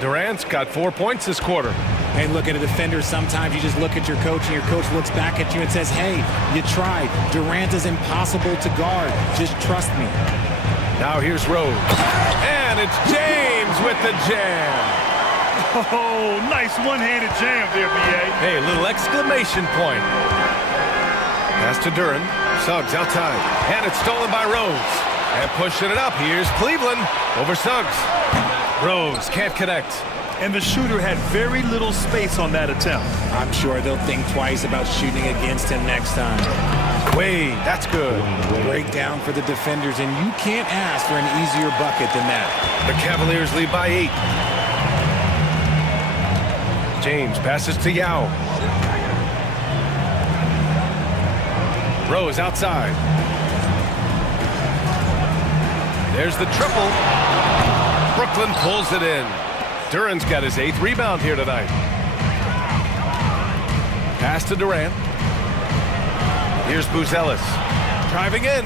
Durant's got 4 points this quarter. Hey, look at a defender. Sometimes you just look at your coach, and your coach looks back at you and says, hey, you tried. Durant is impossible to guard. Just trust me. Now here's Rose. And it's James with the jam. Oh, nice one-handed jam there, B.A. Hey, a little exclamation point. Pass to Duren. Suggs outside. And it's stolen by Rose. And pushing it up, here's Cleveland over Suggs. Rose can't connect. and the shooter had very little space on that attempt. I'm sure they'll think twice about shooting against him next time. Wade, that's good. Breakdown for the defenders, and you can't ask for an easier bucket than that. The Cavaliers lead by 8. James passes to Yao. Rose outside. There's the triple. Brooklyn pulls it in. Duran's got his 8th rebound here tonight. Pass to Durant. Here's Buzelis. Driving in.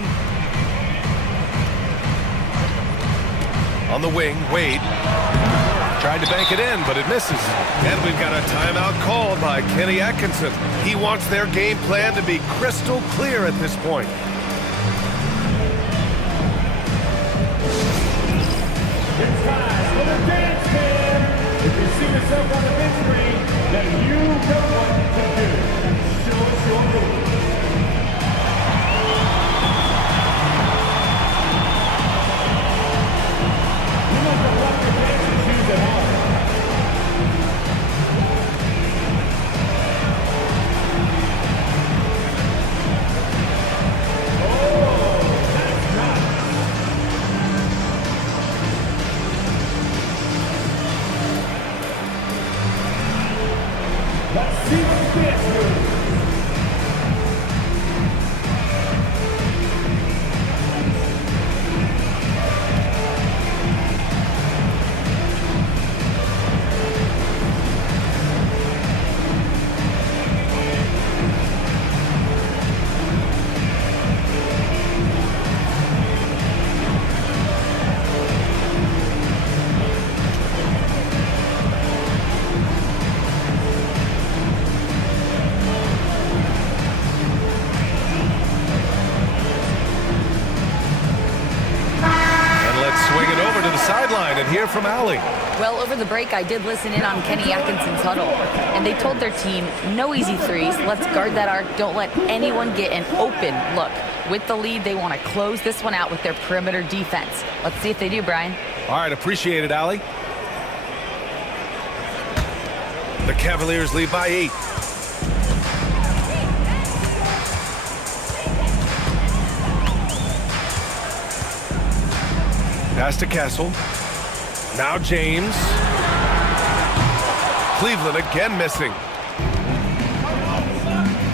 On the wing, Wade. Tried to bank it in, but it misses. And we've got a timeout called by Kenny Atkinson. He wants their game plan to be crystal clear at this point. It's time for the dance cam. If you see yourself on the big screen, then you know what to do. Show us your move. You must have left your dancing shoes at home. Let's see what this moves. Sideline and hear from Allie. Well, over the break, I did listen in on Kenny Atkinson's huddle, and they told their team, no easy threes. Let's guard that arc. Don't let anyone get an open look. With the lead, they want to close this one out with their perimeter defense. Let's see if they do, Brian. All right, appreciate it, Allie. The Cavaliers lead by 8. Pass to Castle. Now James. Cleveland again missing.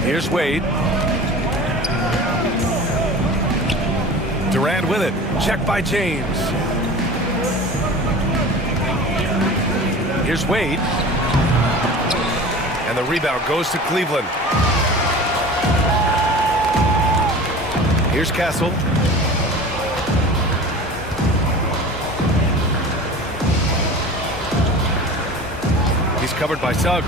Here's Wade. Durant with it. Check by James. Here's Wade. And the rebound goes to Cleveland. Here's Castle. Covered by Suggs.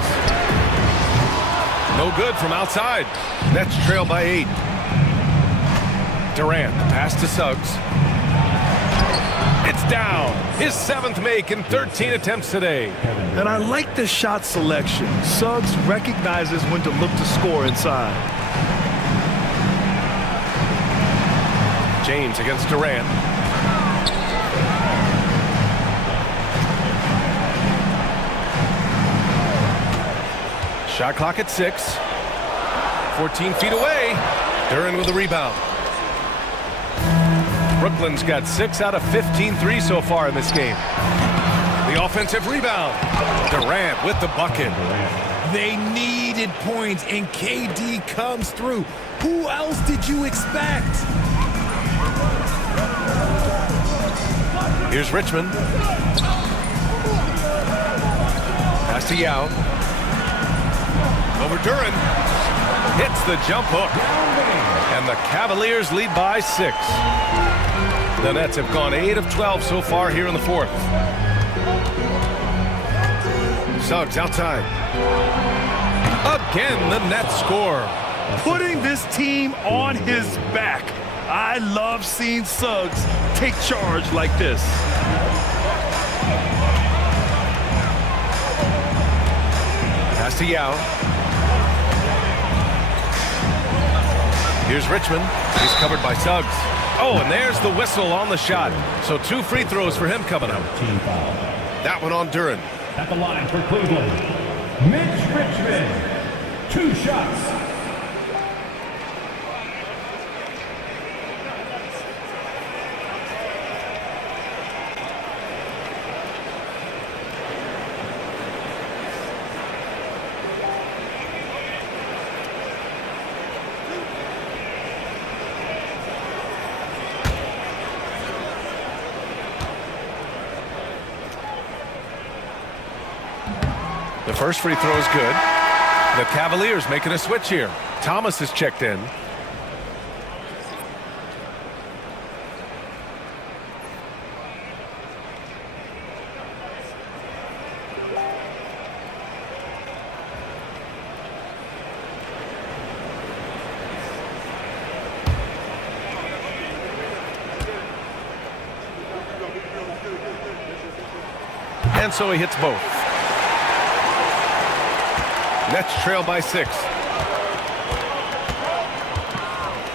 No good from outside. Nets trail by 8. Durant, pass to Suggs. It's down. His 7th make in 13 attempts today. And I like the shot selection. Suggs recognizes when to look to score inside. James against Durant. Shot clock at 6. 14 feet away. Duran with the rebound. Brooklyn's got 6 out of 15 threes so far in this game. The offensive rebound. Durant with the bucket. They needed points, and KD comes through. Who else did you expect? Here's Richmond. Pass to Yao. Over Duran. Hits the jump hook. And the Cavaliers lead by 6. The Nets have gone 8 of 12 so far here in the 4th. Suggs outside. Again, the Nets score. Putting this team on his back. I love seeing Suggs take charge like this. Pass to Yao. Here's Richmond. He's covered by Suggs. Oh, and there's the whistle on the shot. So 2 free throws for him coming up. That one on Duran. At the line for Cleveland, Mitch Richmond. 2 shots. The first free throw is good. The Cavaliers making a switch here. Thomas is checked in. And so he hits both. Nets trail by 6.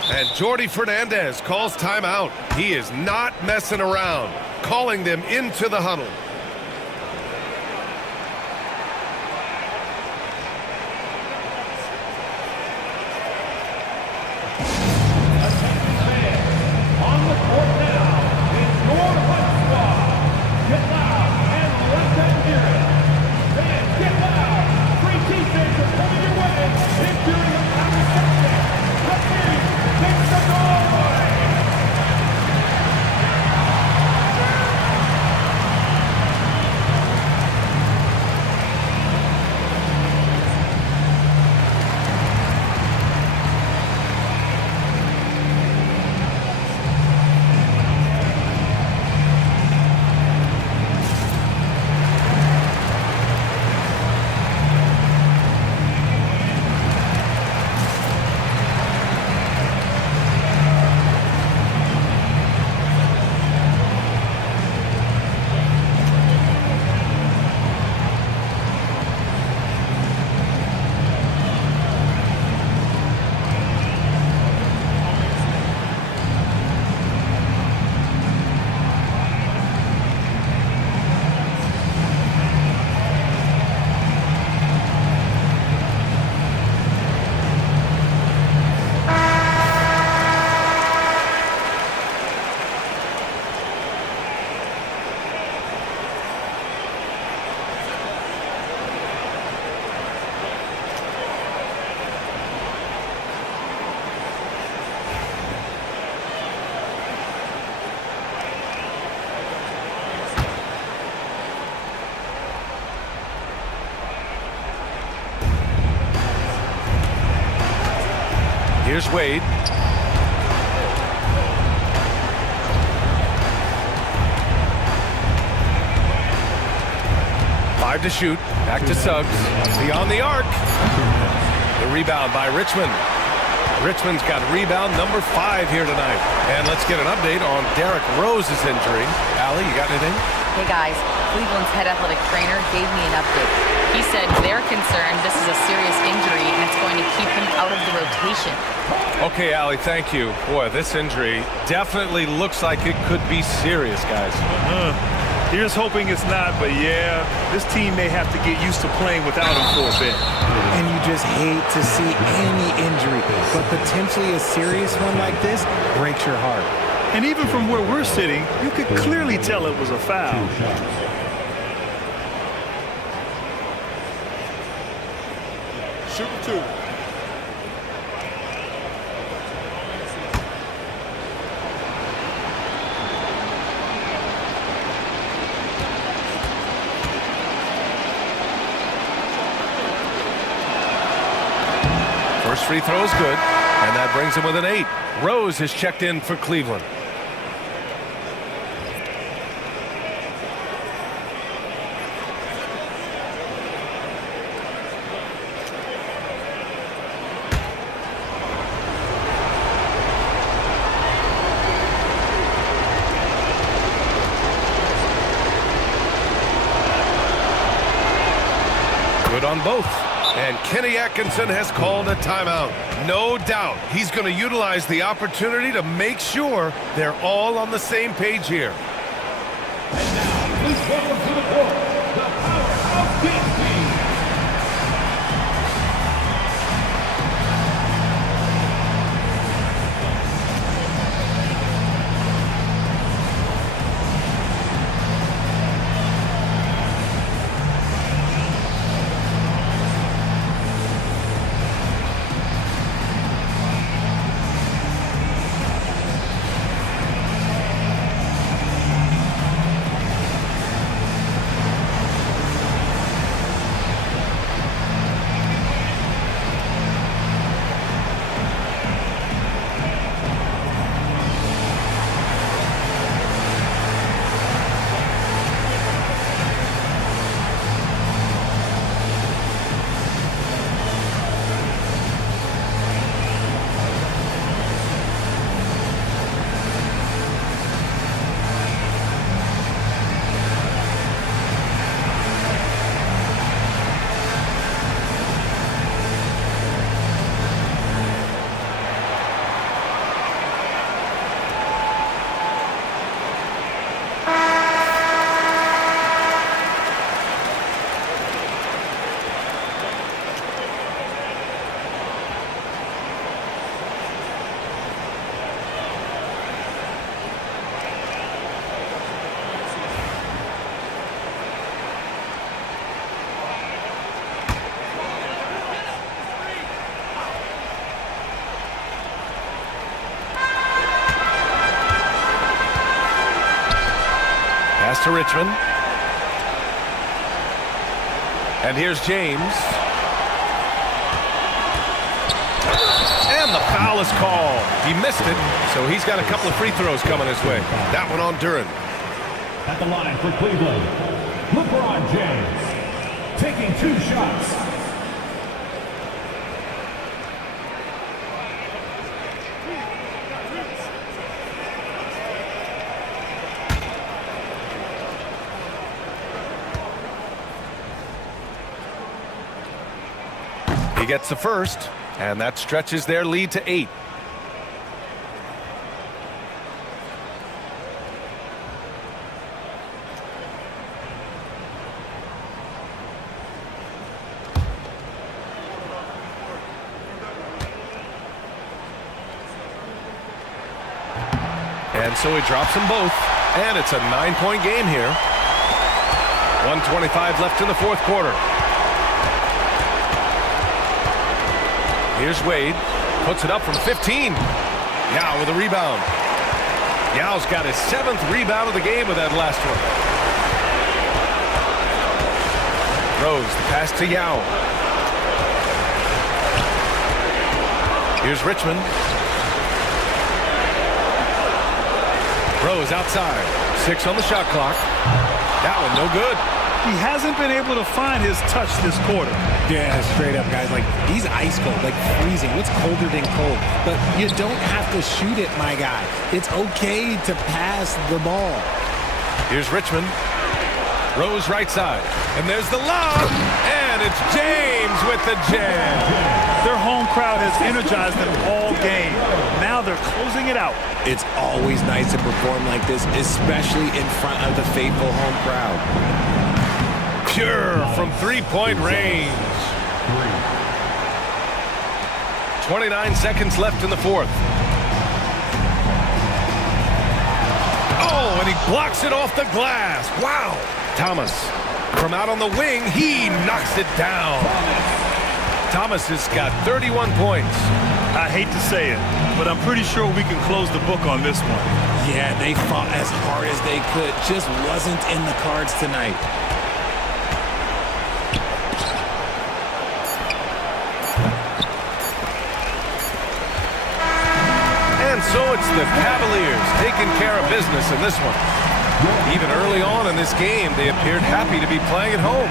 And Jordi Fernandez calls timeout. He is not messing around, calling them into the huddle. On the court now is your White Squad. Get loud and let them hear it. Fans, get loud. Free defense is coming your way. If during the final section, the team makes the noise. Here's Wade. Five to shoot. Back to Suggs. Beyond the arc. The rebound by Richmond. Richmond's got rebound number 5 here tonight. And let's get an update on Derrick Rose's injury. Allie, you got anything? Hey guys, Cleveland's head athletic trainer gave me an update. He said they're concerned this is a serious injury and it's going to keep him out of the rotation. Okay, Allie, thank you. Boy, this injury definitely looks like it could be serious, guys. Here's hoping it's not, but yeah, this team may have to get used to playing without him for a bit. And you just hate to see any injury, but potentially a serious one like this breaks your heart. And even from where we're sitting, you could clearly tell it was a foul. Shooting 2. First free throw is good, and that brings him with an 8. Rose is checked in for Cleveland. Good on both. And Kenny Atkinson has called a timeout. No doubt he's going to utilize the opportunity to make sure they're all on the same page here. And now, please welcome to the court, the powerhouse to Richmond. And here's James. And the foul is called. He missed it, so he's got a couple of free throws coming his way. That one on Duran. At the line for Cleveland, LeBron James, taking 2 shots. He gets the first, and that stretches their lead to 8. And so he drops them both, and it's a 9-point game here. 1:25 left in the fourth quarter. Here's Wade, puts it up from 15. Yao with a rebound. Yao's got his 7th rebound of the game with that last one. Rose, the pass to Yao. Here's Richmond. Rose outside. 6 on the shot clock. That one no good. He hasn't been able to find his touch this quarter. Yeah, straight up, guys. Like, he's ice cold, like freezing. What's colder than cold? But you don't have to shoot it, my guy. It's okay to pass the ball. Here's Richmond. Rose right side. And there's the lob. And it's James with the jam. Their home crowd has energized them all game. Now they're closing it out. It's always nice to perform like this, especially in front of the faithful home crowd. Pure from 3-point range. 29 seconds left in the fourth. Oh, and he blocks it off the glass. Wow. Thomas from out on the wing, he knocks it down. Thomas has got 31 points. I hate to say it, but I'm pretty sure we can close the book on this one. Yeah, they fought as hard as they could. Just wasn't in the cards tonight. And so it's the Cavaliers taking care of business in this one. Even early on in this game, they appeared happy to be playing at home.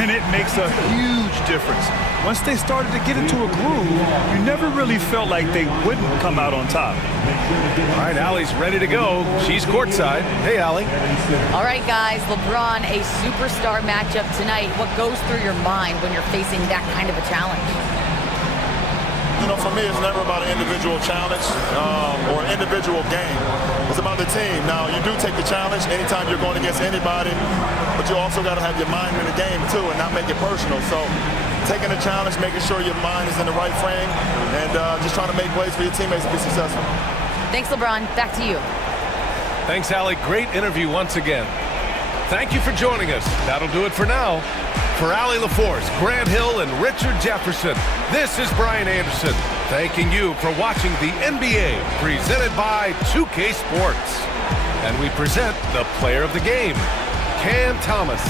And it makes a huge difference. Once they started to get into a groove, you never really felt like they wouldn't come out on top. All right, Allie's ready to go. She's courtside. Hey, Allie. All right, guys, LeBron, a superstar matchup tonight. What goes through your mind when you're facing that kind of a challenge? You know, for me, it's never about an individual challenge or an individual game. It's about the team. Now, you do take the challenge anytime you're going against anybody, but you also got to have your mind in the game, too, and not make it personal. So taking the challenge, making sure your mind is in the right frame, and just trying to make plays for your teammates to be successful. Thanks, LeBron. Back to you. Thanks, Allie. Great interview once again. Thank you for joining us. That'll do it for now. For Allie LaForce, Grant Hill, and Richard Jefferson, this is Brian Anderson, thanking you for watching the NBA presented by 2K Sports. And we present the player of the game, Cam Thomas.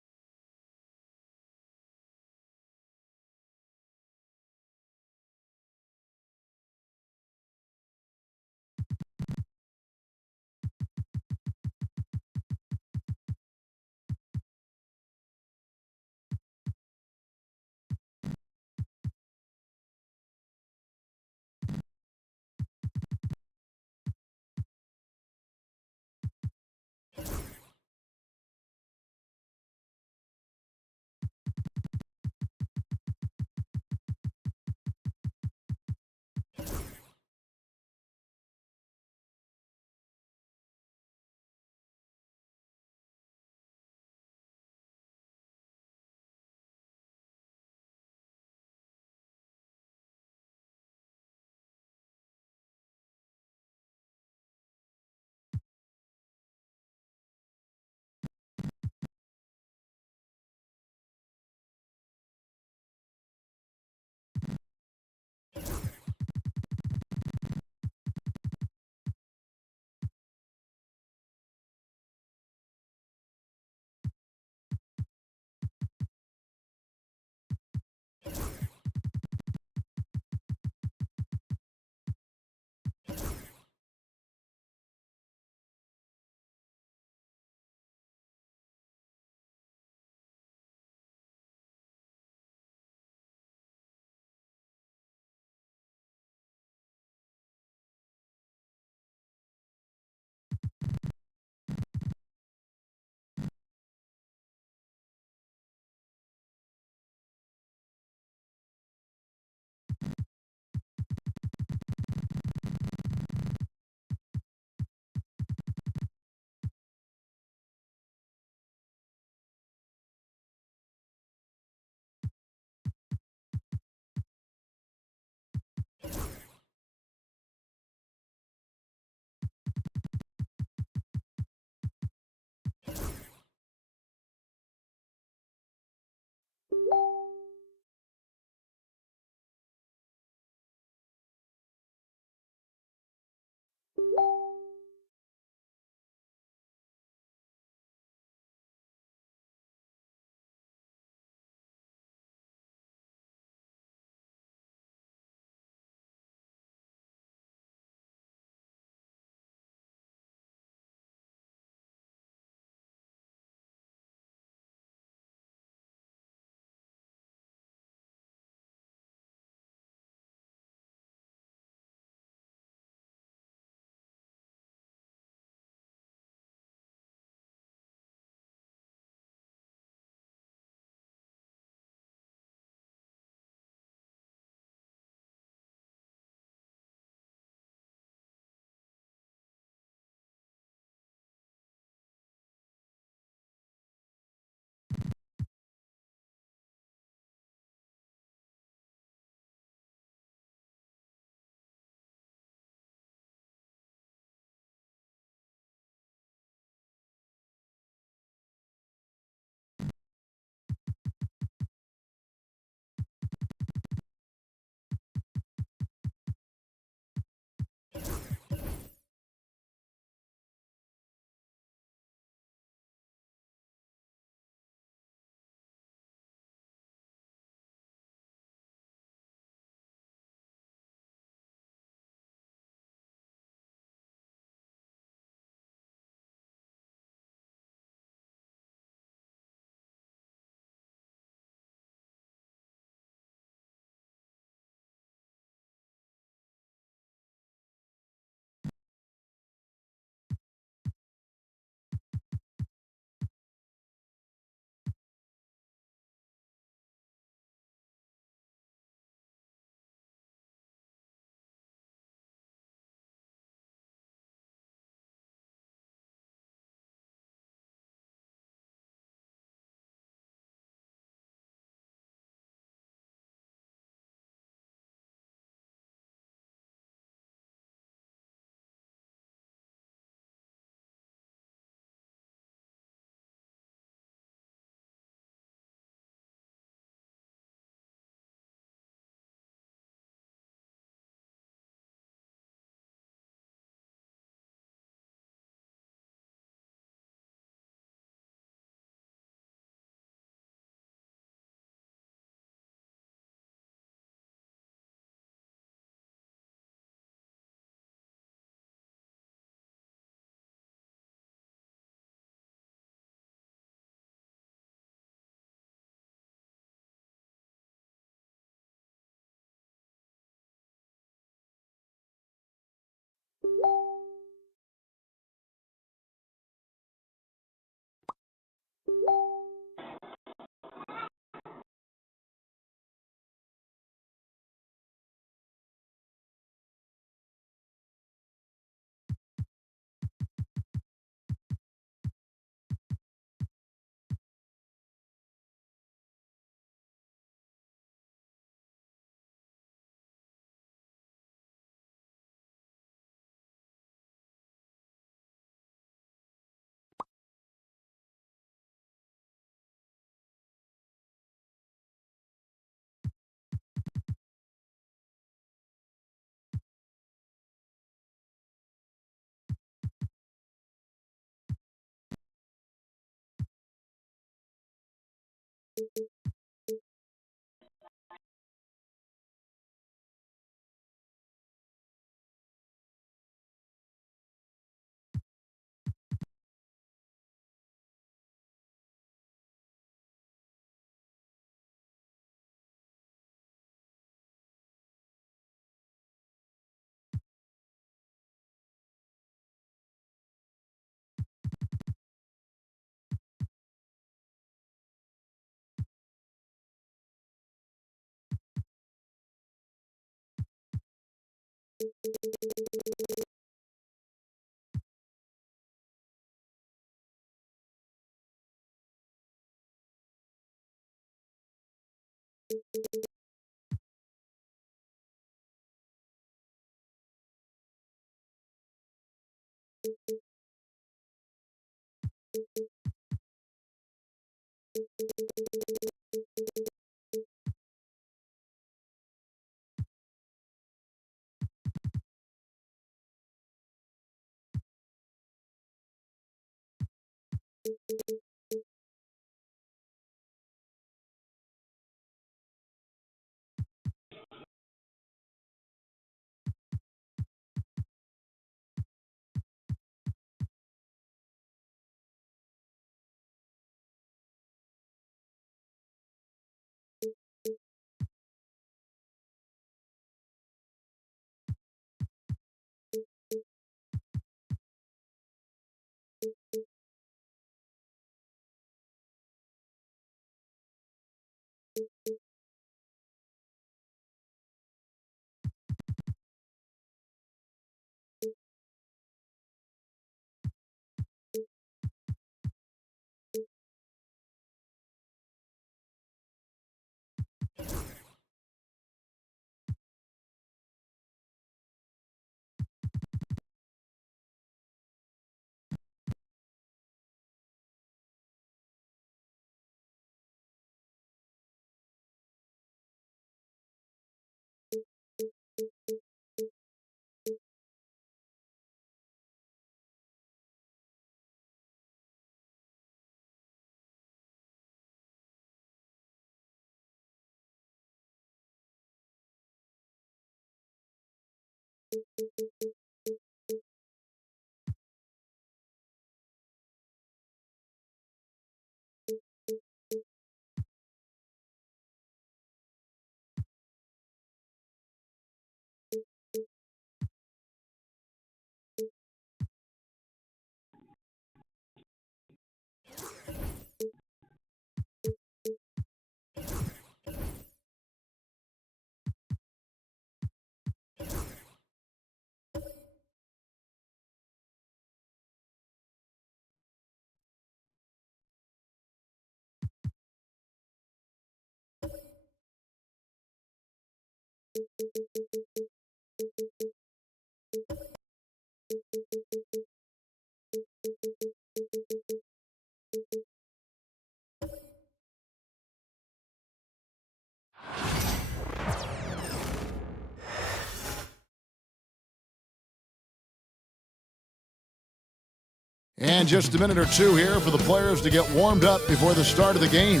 And just a minute or two here for the players to get warmed up before the start of the game.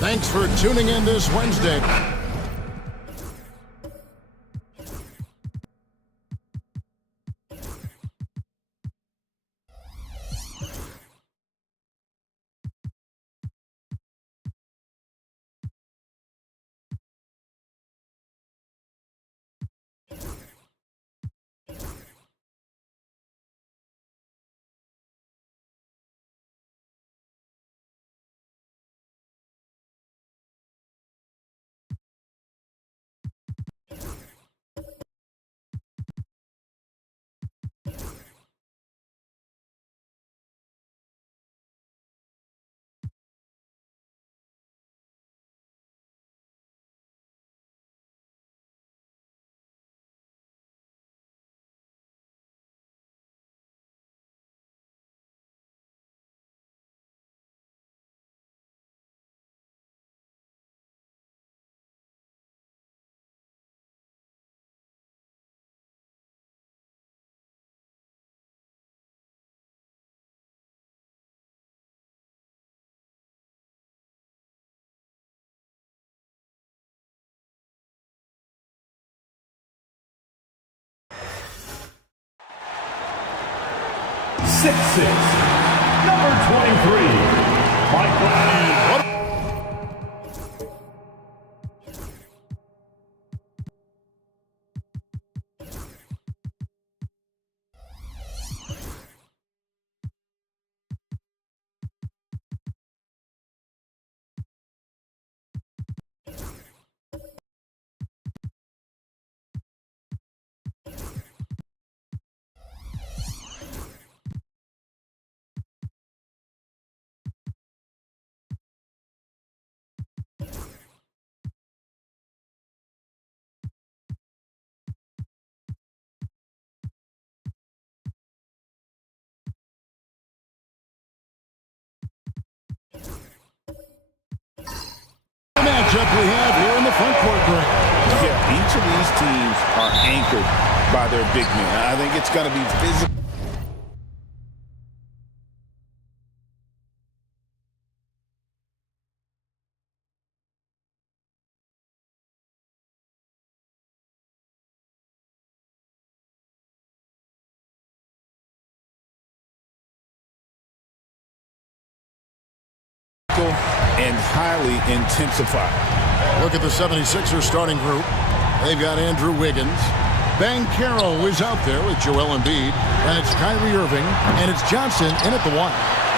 Thanks for tuning in this Wednesday. 6'6", number 23, Michael. Matchup we have here in the front court, Greg. Yeah, each of these teams are anchored by their big men. I think it's going to be physical. And highly intensified. Look at the 76ers starting group. They've got Andrew Wiggins. Banchero is out there with Joel Embiid. And it's Kyrie Irving. And it's Johnson in at the one.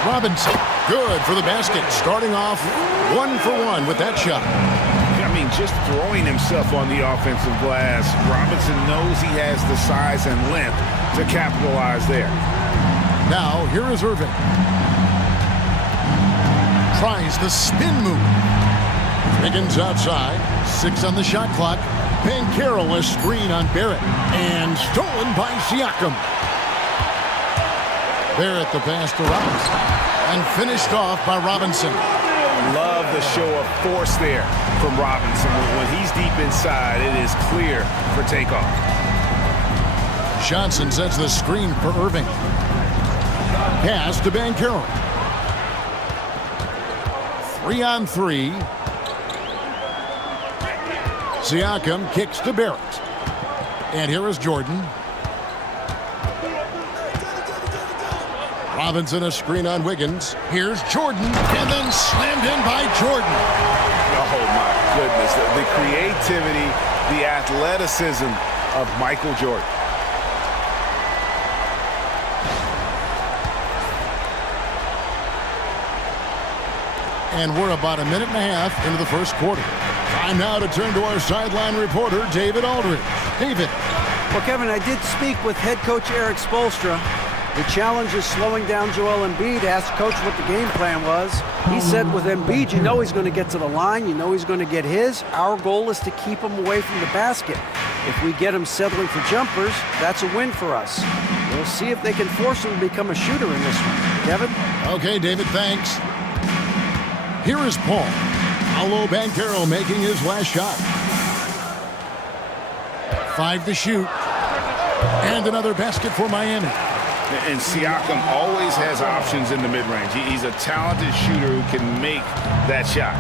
Robinson, good for the basket. Starting off 1 for 1 with that shot. I mean, just throwing himself on the offensive glass. Robinson knows he has the size and length to capitalize there. Now, here is Irving. Tries the spin move. Wiggins outside. 6 on the shot clock. Banchero a screen on Barrett. And stolen by Siakam. Barrett the pass to Robinson. And finished off by Robinson. Love the show of force there from Robinson. When he's deep inside, it is clear for takeoff. Johnson sets the screen for Irving. Pass to Banchero. 3-on-3. Siakam kicks to Barrett. And here is Jordan. Robinson a screen on Wiggins. Here's Jordan. And then slammed in by Jordan. Oh, my goodness. The creativity, the athleticism of Michael Jordan. And we're about a minute and a half into the first quarter. Time now to turn to our sideline reporter, David Aldridge. David. Well, Kevin, I did speak with head coach Eric Spoelstra. The challenge is slowing down Joel Embiid. Asked coach what the game plan was. He said with Embiid, you know he's going to get to the line. You know he's going to get his. Our goal is to keep him away from the basket. If we get him settling for jumpers, that's a win for us. We'll see if they can force him to become a shooter in this one. Kevin? Okay, David, thanks. Here is Paul. Paolo Banchero making his last shot. 5 to shoot. And another basket for Miami. And Siakam always has options in the mid-range. He's a talented shooter who can make that shot.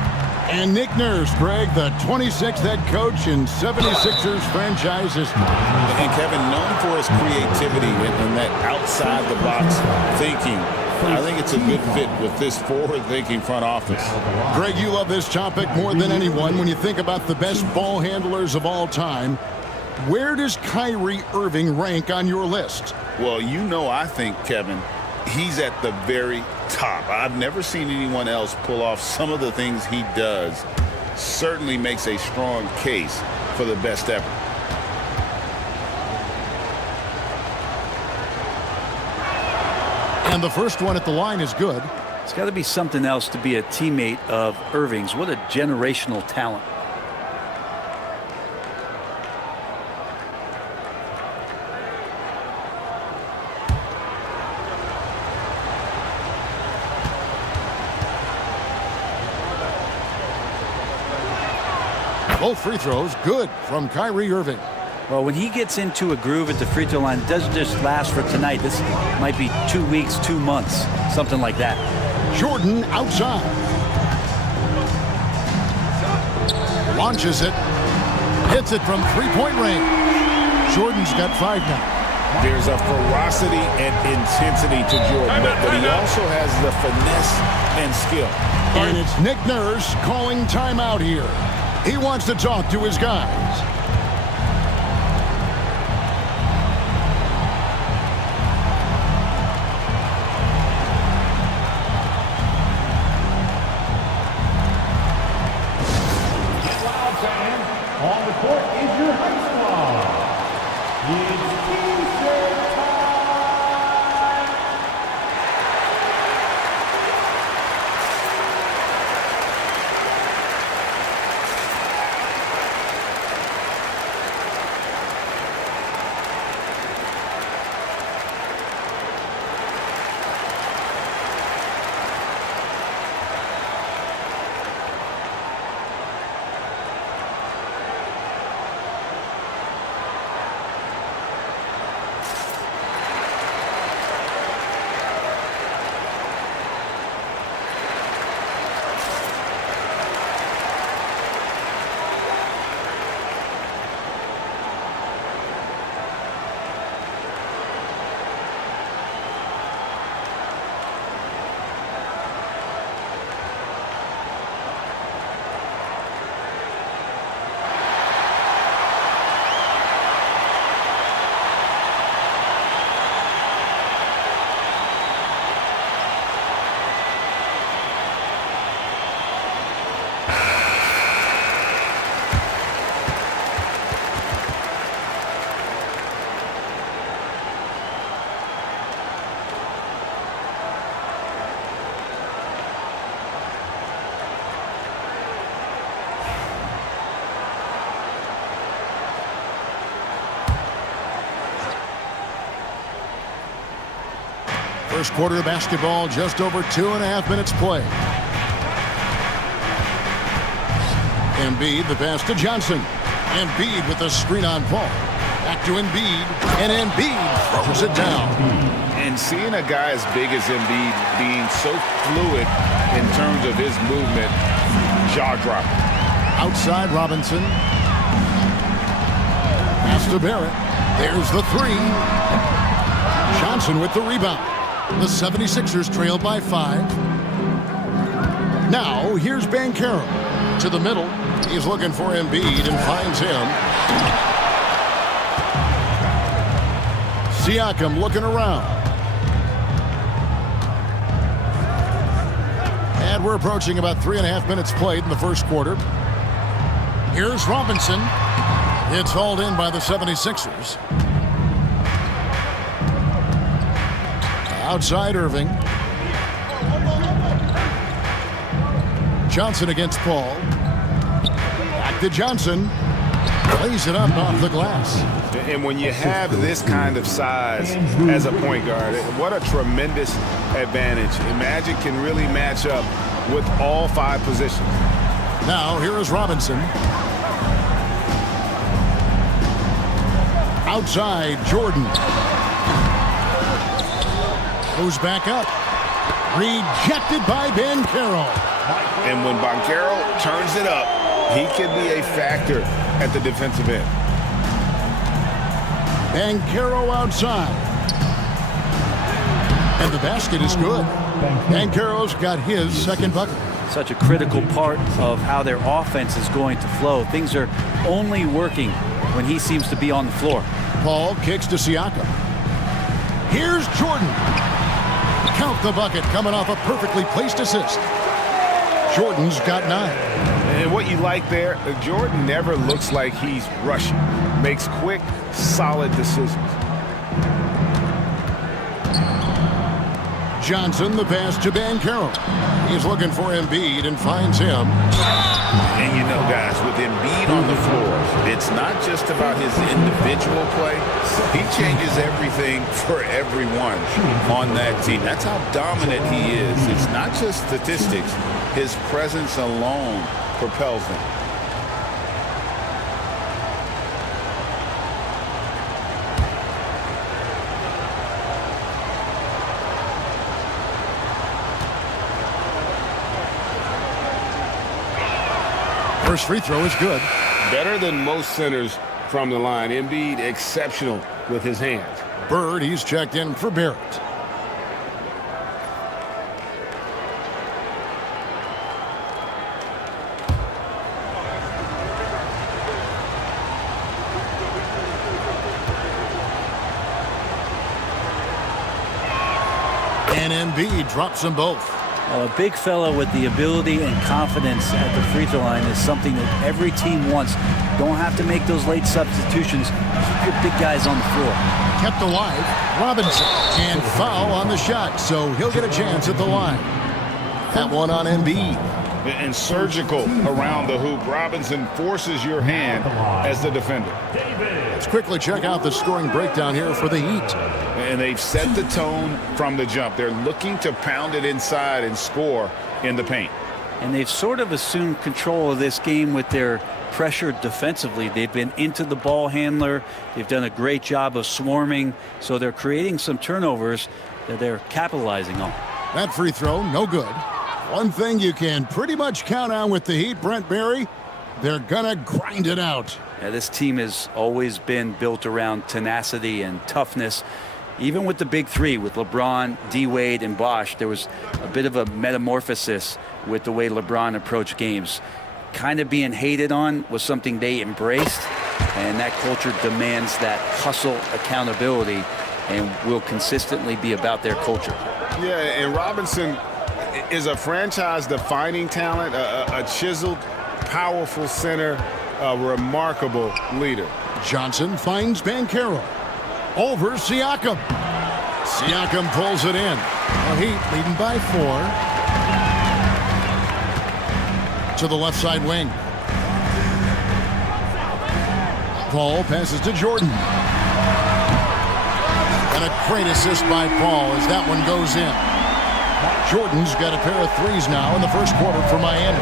And Nick Nurse, Greg, the 26th head coach in 76ers franchise history. And Kevin, known for his creativity and that outside-the-box thinking. I think it's a good fit with this forward-thinking front office. Greg, you love this topic more than anyone. When you think about the best ball handlers of all time, where does Kyrie Irving rank on your list? Well, you know, I think, Kevin, he's at the very top. I've never seen anyone else pull off some of the things he does. Certainly makes a strong case for the best ever. And the first one at the line is good. It's got to be something else to be a teammate of Irving's. What a generational talent. Both free throws good from Kyrie Irving. Well, when he gets into a groove at the free throw line, it doesn't just last for tonight. This might be 2 weeks, 2 months, something like that. Jordan outside. Launches it. Hits it from three-point range. Jordan's got 5 now. There's a ferocity and intensity to Jordan, but he also has the finesse and skill. And it's Nick Nurse calling timeout here. He wants to talk to his guys. On the court is your high squad. It's T-shirt time. First quarter of basketball, just over 2.5 minutes played. Embiid, the pass to Johnson. Embiid with the screen on Paul. Back to Embiid, and Embiid throws it down. And seeing a guy as big as Embiid being so fluid in terms of his movement, jaw-dropping. Outside Robinson. Pass to Barrett. There's the three. Johnson with the rebound. The 76ers trail by 5. Now, here's Banchero. To the middle. He's looking for Embiid and finds him. Siakam looking around. And we're approaching about 3.5 minutes played in the first quarter. Here's Robinson. It's hauled in by the 76ers. Outside Irving. Johnson against Paul. Back to Johnson. Plays it up off the glass. And when you have this kind of size as a point guard, what a tremendous advantage. Magic can really match up with all 5 positions. Now, here is Robinson. Outside, Jordan. Goes back up. Rejected by Banchero. And when Banchero turns it up, he can be a factor at the defensive end. Banchero outside. And the basket is good. Banchero's got his second bucket. Such a critical part of how their offense is going to flow. Things are only working when he seems to be on the floor. Paul kicks to Siakam. Here's Jordan. Count the bucket coming off a perfectly placed assist. Jordan's got 9. And what you like there, Jordan never looks like he's rushing. Makes quick, solid decisions. Johnson, the pass to Banchero. He's looking for Embiid and finds him. And you know, guys, with Embiid on the floor, it's not just about his individual play. He changes everything for everyone on that team. That's how dominant he is. It's not just statistics. His presence alone propels them. First free throw is good. Better than most centers from the line. Embiid exceptional with his hands. Bird, he's checked in for Barrett. And Embiid drops them both. A big fella with the ability and confidence at the free throw line is something that every team wants. Don't have to make those late substitutions. Keep your big guys on the floor. Kept alive, Robinson, and foul on the shot, so he'll get a chance at the line. That one on Embiid. And surgical around the hoop. Robinson forces your hand as the defender. Let's quickly check out the scoring breakdown here for the Heat. And they've set the tone from the jump. They're looking to pound it inside and score in the paint. And they've sort of assumed control of this game with their pressure defensively. They've been into the ball handler. They've done a great job of swarming. So they're creating some turnovers that they're capitalizing on. That free throw, no good. One thing you can pretty much count on with the Heat, Brent Barry, they're going to grind it out. Yeah, this team has always been built around tenacity and toughness. Even with the big three, with LeBron, D-Wade, and Bosh, there was a bit of a metamorphosis with the way LeBron approached games. Kind of being hated on was something they embraced, and that culture demands that hustle accountability and will consistently be about their culture. Yeah, and Robinson is a franchise-defining talent, a chiseled, powerful center, a remarkable leader. Johnson finds Banchero. Over Siakam. Siakam pulls it in. The Heat leading by 4. To the left side wing. Paul passes to Jordan. And a great assist by Paul as that one goes in. Jordan's got a pair of threes now in the first quarter for Miami.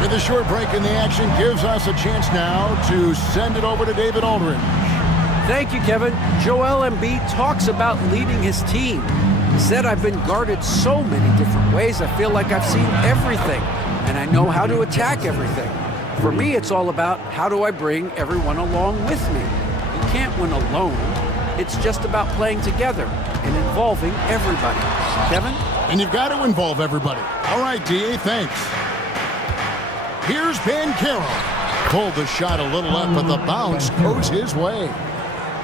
With a short break in the action gives us a chance now to send it over to David Aldridge. Thank you, Kevin. Joel Embiid talks about leading his team. He said, I've been guarded so many different ways. I feel like I've seen everything, and I know how to attack everything. For me, it's all about how do I bring everyone along with me. You can't win alone. It's just about playing together and involving everybody. Kevin? And you've got to involve everybody. All right, D.A., thanks. Here's Banchero. Pulled the shot a little up, but the bounce goes his way.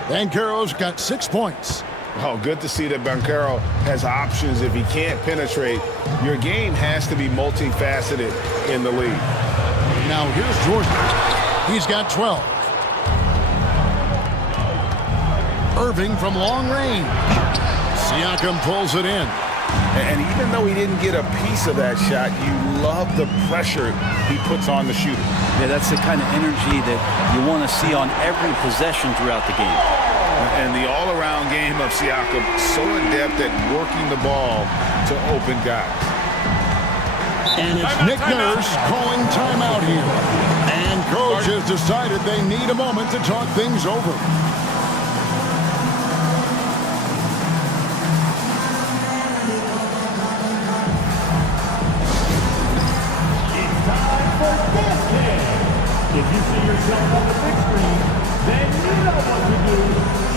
Banchero's got 6 points. Oh, good to see that Banchero has options if he can't penetrate. Your game has to be multifaceted in the league. Now here's Jordan. He's got 12. Irving from long range. Siakam pulls it in. And even though he didn't get a piece of that shot, you love the pressure he puts on the shooter. Yeah, that's the kind of energy that you want to see on every possession throughout the game. And the all-around game of Siakam, so adept at working the ball to open guys. And it's Nick Nurse calling timeout here. And coach has decided they need a moment to talk things over. If you see yourself on the big screen, then you know what to do.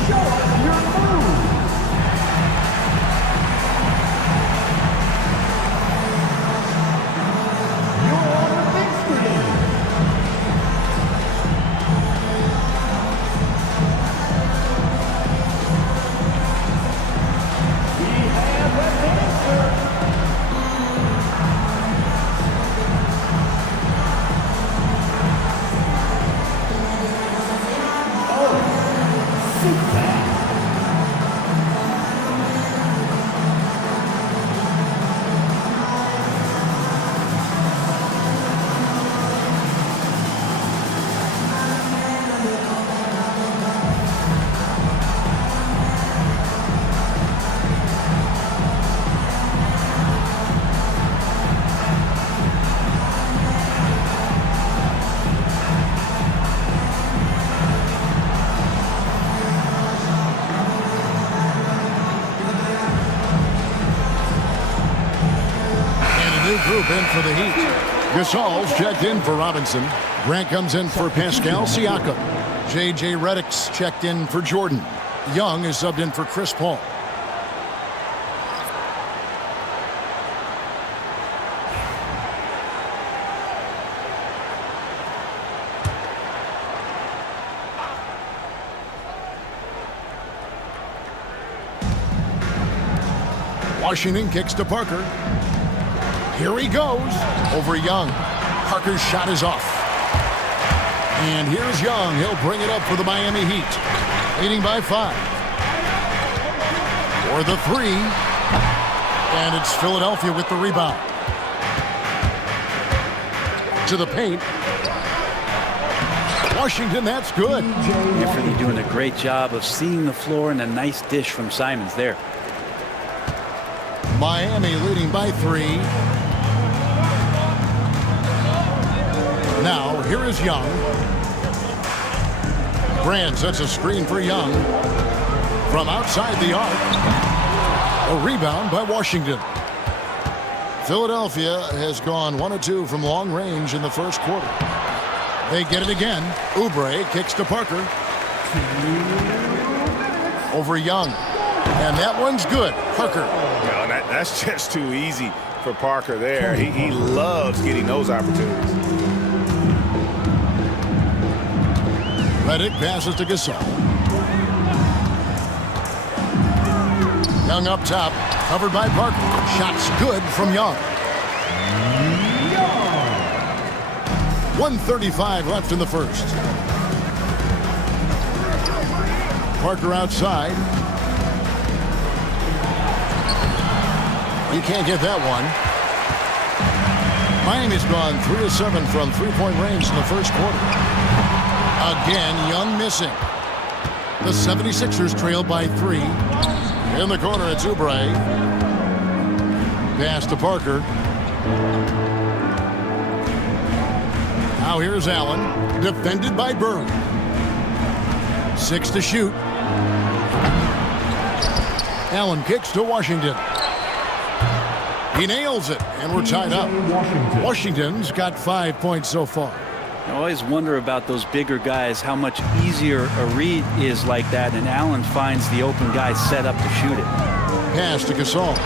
Show us your move. You're on the big screen. We have an answer. Group in for the Heat. Gasol's checked in for Robinson. Grant comes in for Pascal Siakam. J.J. Redick's checked in for Jordan. Young is subbed in for Chris Paul. Washington kicks to Parker. Here he goes. Over Young. Parker's shot is off. And here's Young. He'll bring it up for the Miami Heat. Leading by 5. For the 3. And it's Philadelphia with the rebound. To the paint. Washington, that's good. Anthony doing a great job of seeing the floor, and a nice dish from Simons there. Miami leading by 3. Now, here is Young. Brand sets a screen for Young. From outside the arc. A rebound by Washington. Philadelphia has gone 1 of 2 from long range in the first quarter. They get it again. Oubre kicks to Parker. Over Young. And that one's good. Parker. No, that's just too easy for Parker there. He loves getting those opportunities. Redick passes to Gasol. Young up top. Covered by Parker. Shots good from Young. 1:35 left in the first. Parker outside. You can't get that one. Miami's gone 3 of 7 from three-point range in the first quarter. Again, Young missing. The 76ers trail by 3. In the corner, it's Oubre. Pass to Parker. Now here's Allen. Defended by Bird. 6 to shoot. Allen kicks to Washington. He nails it, and we're tied up. Washington's got 5 points so far. I always wonder about those bigger guys, how much easier a read is like that, and Allen finds the open guy set up to shoot it. Pass to Gasol.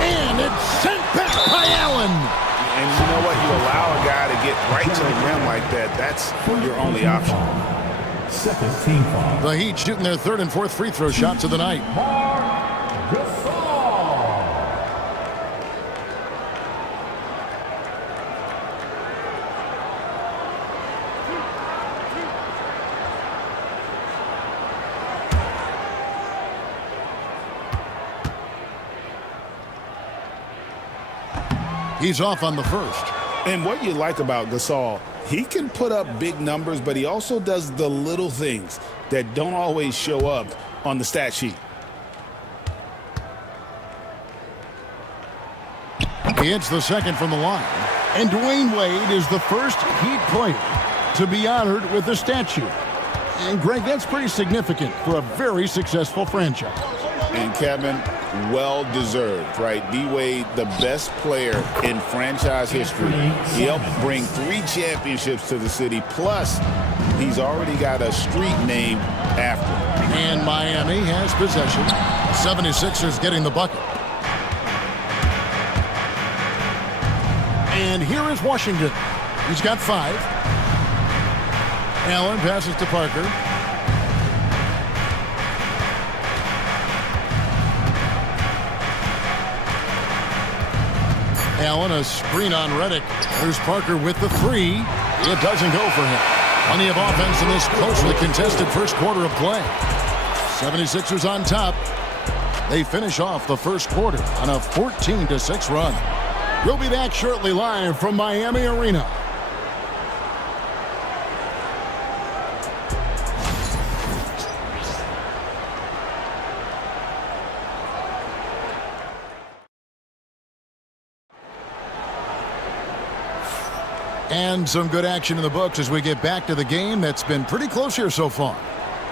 And it's sent back by Allen. And you know what? You allow a guy to get right to the rim like that. That's your only option. Second team foul. The Heat shooting their 3rd and 4th free throw shots of the night. He's off on the first. And what you like about Gasol, he can put up big numbers, but he also does the little things that don't always show up on the stat sheet. He hits the second from the line. And Dwayne Wade is the first Heat player to be honored with a statue. And Greg, that's pretty significant for a very successful franchise. And Kevin, well-deserved, right? D-Wade, the best player in franchise history. He helped bring 3 championships to the city. Plus, he's already got a street named after him. And Miami has possession. 76ers getting the bucket. And here is Washington. He's got 5. Allen passes to Parker. Allen, a screen on Redick. There's Parker with the 3. It doesn't go for him. Plenty of offense in this closely contested first quarter of play. 76ers on top. They finish off the first quarter on a 14-6 run. We'll be back shortly live from Miami Arena. And some good action in the books as we get back to the game that's been pretty close here so far.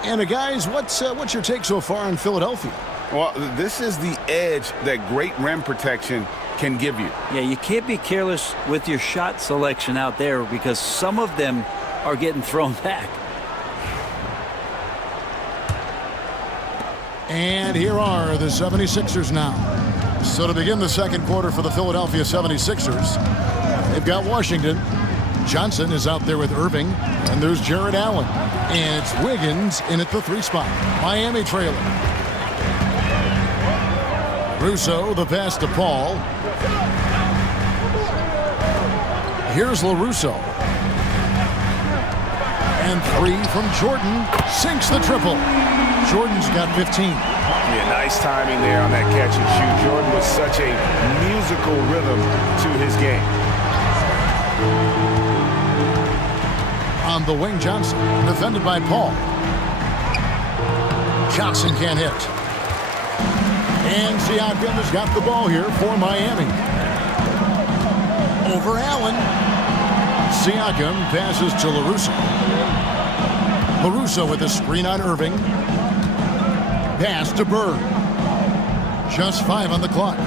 And guys, what's your take so far on Philadelphia? Well, this is the edge that great rim protection can give you. Yeah, you can't be careless with your shot selection out there because some of them are getting thrown back. And here are the 76ers now. So to begin the second quarter for the Philadelphia 76ers, they've got Washington. Johnson is out there with Irving, and there's Jared Allen. And it's Wiggins in at the 3 spot. Miami trailing. Russo, the pass to Paul. Here's LaRusso. And 3 from Jordan. Sinks the triple. Jordan's got 15. Yeah, nice timing there on that catch and shoot. Jordan with such a musical rhythm to his game. On the wing, Johnson, defended by Paul. Johnson can't hit. And Siakam has got the ball here for Miami. Over Allen. Siakam passes to LaRusso. LaRusso with a screen on Irving. Pass to Bird. Just 5 on the clock.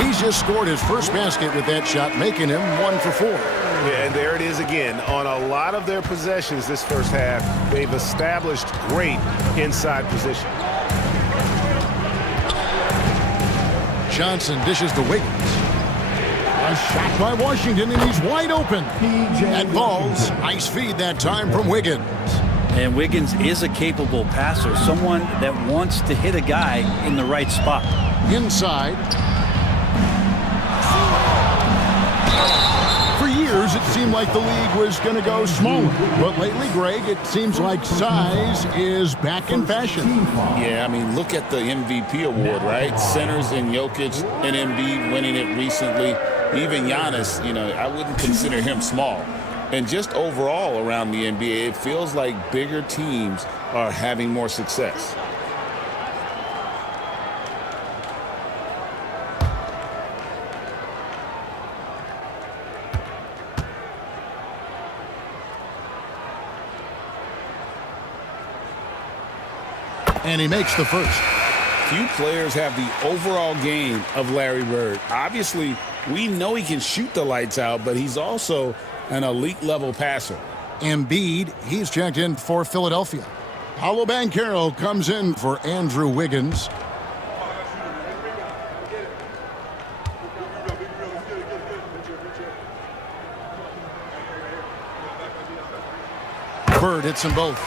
He's just scored his first basket with that shot, making him 1 for 4. Yeah, and there it is again. On a lot of their possessions this first half, they've established great inside position. Johnson dishes to Wiggins. A shot by Washington, and he's wide open. And balls. Nice feed that time from Wiggins. And Wiggins is a capable passer, someone that wants to hit a guy in the right spot. Inside. For years, it seemed like the league was going to go smaller. But lately, Greg, it seems like size is back in fashion. Yeah, I mean, look at the MVP award, right? Centers and Jokic and Embiid winning it recently. Even Giannis, you know, I wouldn't consider him small. And just overall around the NBA, it feels like bigger teams are having more success. And he makes the first. Few players have the overall game of Larry Bird. Obviously, we know he can shoot the lights out, but he's also an elite-level passer. Embiid, he's checked in for Philadelphia. Paolo Banchero comes in for Andrew Wiggins. Bird hits them both.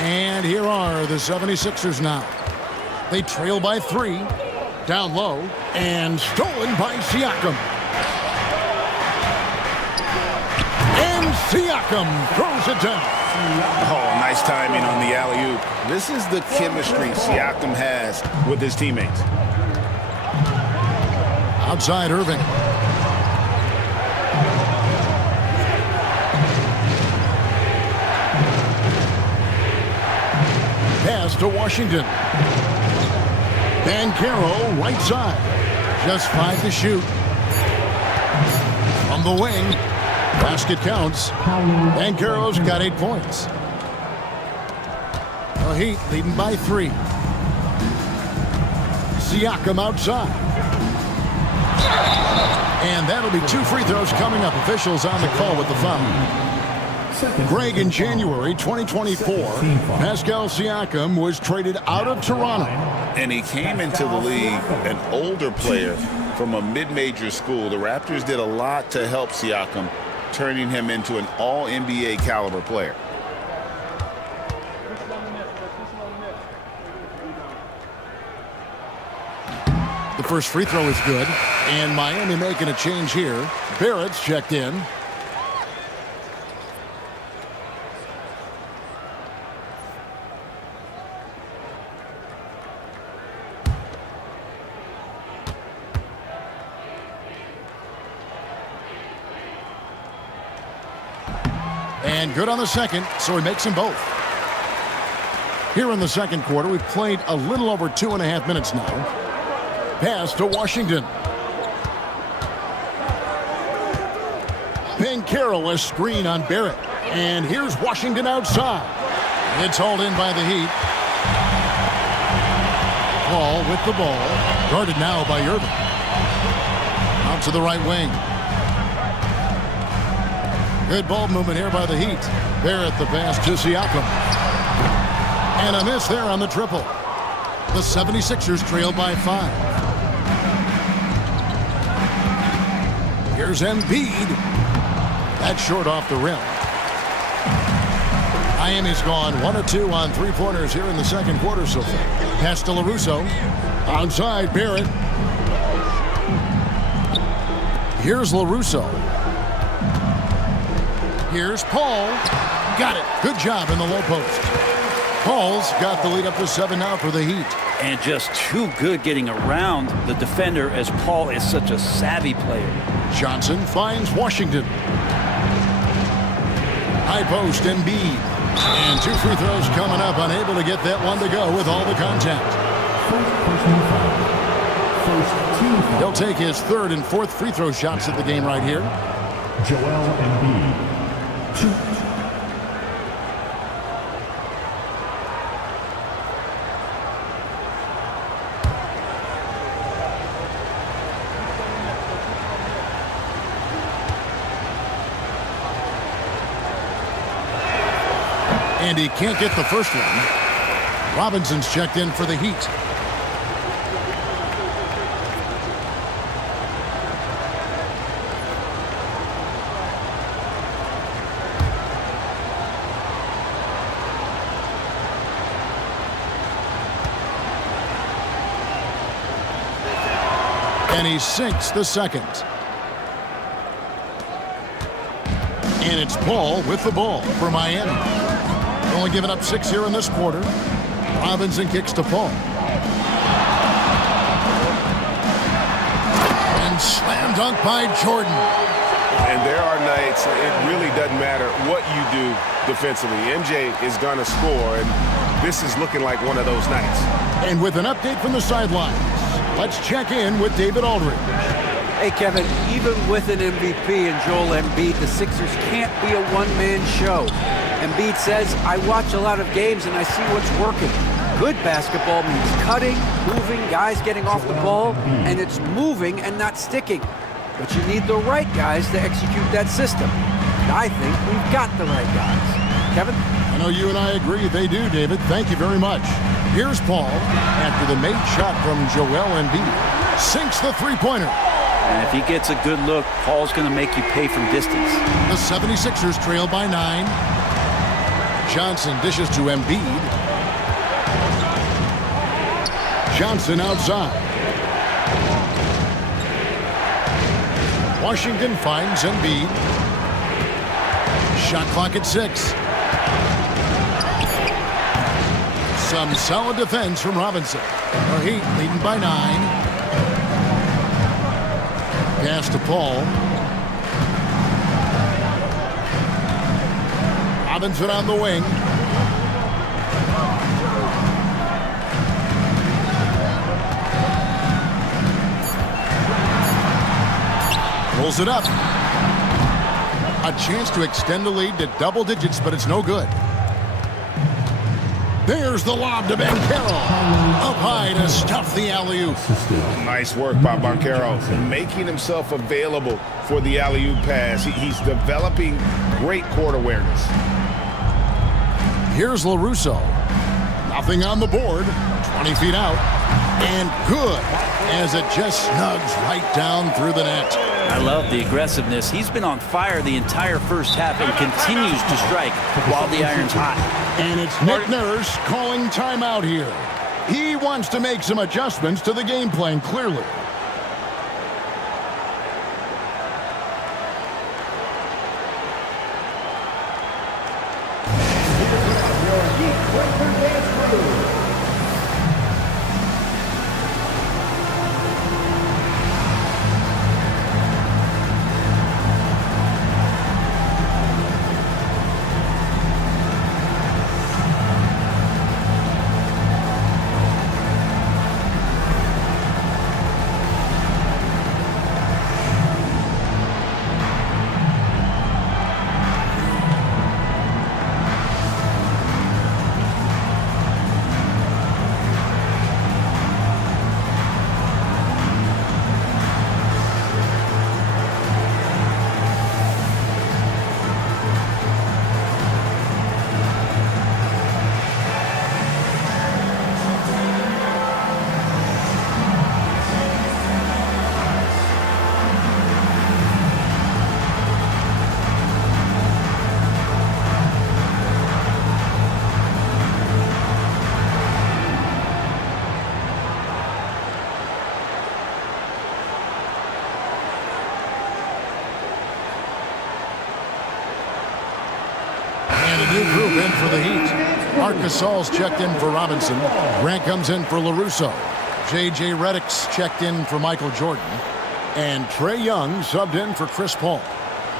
And here are the 76ers now. They trail by 3. Down low. And stolen by Siakam. And Siakam throws it down. Oh, nice timing on the alley-oop. This is the chemistry Siakam has with his teammates. Outside Irving. Pass to Washington. Banchero right side. Just 5 to shoot. From the wing. Basket counts. Banchero's got 8 points. The Heat leading by 3. Siakam outside. And that'll be 2 free throws coming up. Officials on the call with the foul. Greg, in January 2024, Pascal Siakam was traded out of Toronto. And he came into the league an older player from a mid-major school. The Raptors did a lot to help Siakam, turning him into an all-NBA caliber player. The first free throw is good, and Miami making a change here. Barrett's checked in. And good on the second, so he makes them both. Here in the second quarter, we've played a little over 2.5 minutes now. Pass to Washington. Banchero, a screen on Barrett. And here's Washington outside. It's hauled in by the Heat. Paul with the ball. Guarded now by Irving. Out to the right wing. Good ball movement here by the Heat. Barrett the pass to Siakam. And a miss there on the triple. The 76ers trail by 5. Here's Embiid. That's short off the rim. Miami's gone 1 of 2 on three-pointers here in the second quarter so far. Pass to LaRusso. Onside, Barrett. Here's LaRusso. Here's Paul. Got it. Good job in the low post. Paul's got the lead up to 7 now for the Heat. And just too good getting around the defender, as Paul is such a savvy player. Johnson finds Washington. High post, Embiid. And 2 free throws coming up. Unable to get that one to go with all the contact. He'll take his 3rd and 4th free throw shots at the game right here. Joel Embiid. 2. And he can't get the first one. Robinson's checked in for the Heat. And he sinks the second. And it's Paul with the ball for Miami. Only giving up 6 here in this quarter. Robinson kicks to Paul. And slam dunk by Jordan. And there are nights, it really doesn't matter what you do defensively. MJ is going to score, and this is looking like one of those nights. And with an update from the sidelines, let's check in with David Aldridge. Hey, Kevin, even with an MVP and Joel Embiid, the Sixers can't be a one-man show. Embiid says, I watch a lot of games and I see what's working. Good basketball means cutting, moving, guys getting off the ball, and it's moving and not sticking. But you need the right guys to execute that system. And I think we've got the right guys. Kevin? I know you and I agree they do, David. Thank you very much. Here's Paul after the made shot from Joel Embiid. Sinks the three-pointer. And if he gets a good look, Paul's going to make you pay from distance. The 76ers trail by 9. Johnson dishes to Embiid. Johnson outside. Washington finds Embiid. Shot clock at 6. Some solid defense from Robinson. The Heat leading by 9. Pass to Paul. Robinson on the wing. Pulls it up. A chance to extend the lead to double digits, but it's no good. There's the lob to Banchero. Up high to stuff the alley-oop. Nice work by Banchero, making himself available for the alley-oop pass. He's developing great court awareness. Here's LaRusso. Nothing on the board. 20 feet out. And good, as it just snugs right down through the net. I love the aggressiveness. He's been on fire the entire first half and continues to strike while the iron's hot. And it's Nick Nurse calling timeout here. He wants to make some adjustments to the game plan, clearly. And a new group in for the Heat. Marc Gasol's checked in for Robinson. Grant comes in for LaRusso. J.J. Redick's checked in for Michael Jordan. And Trae Young subbed in for Chris Paul.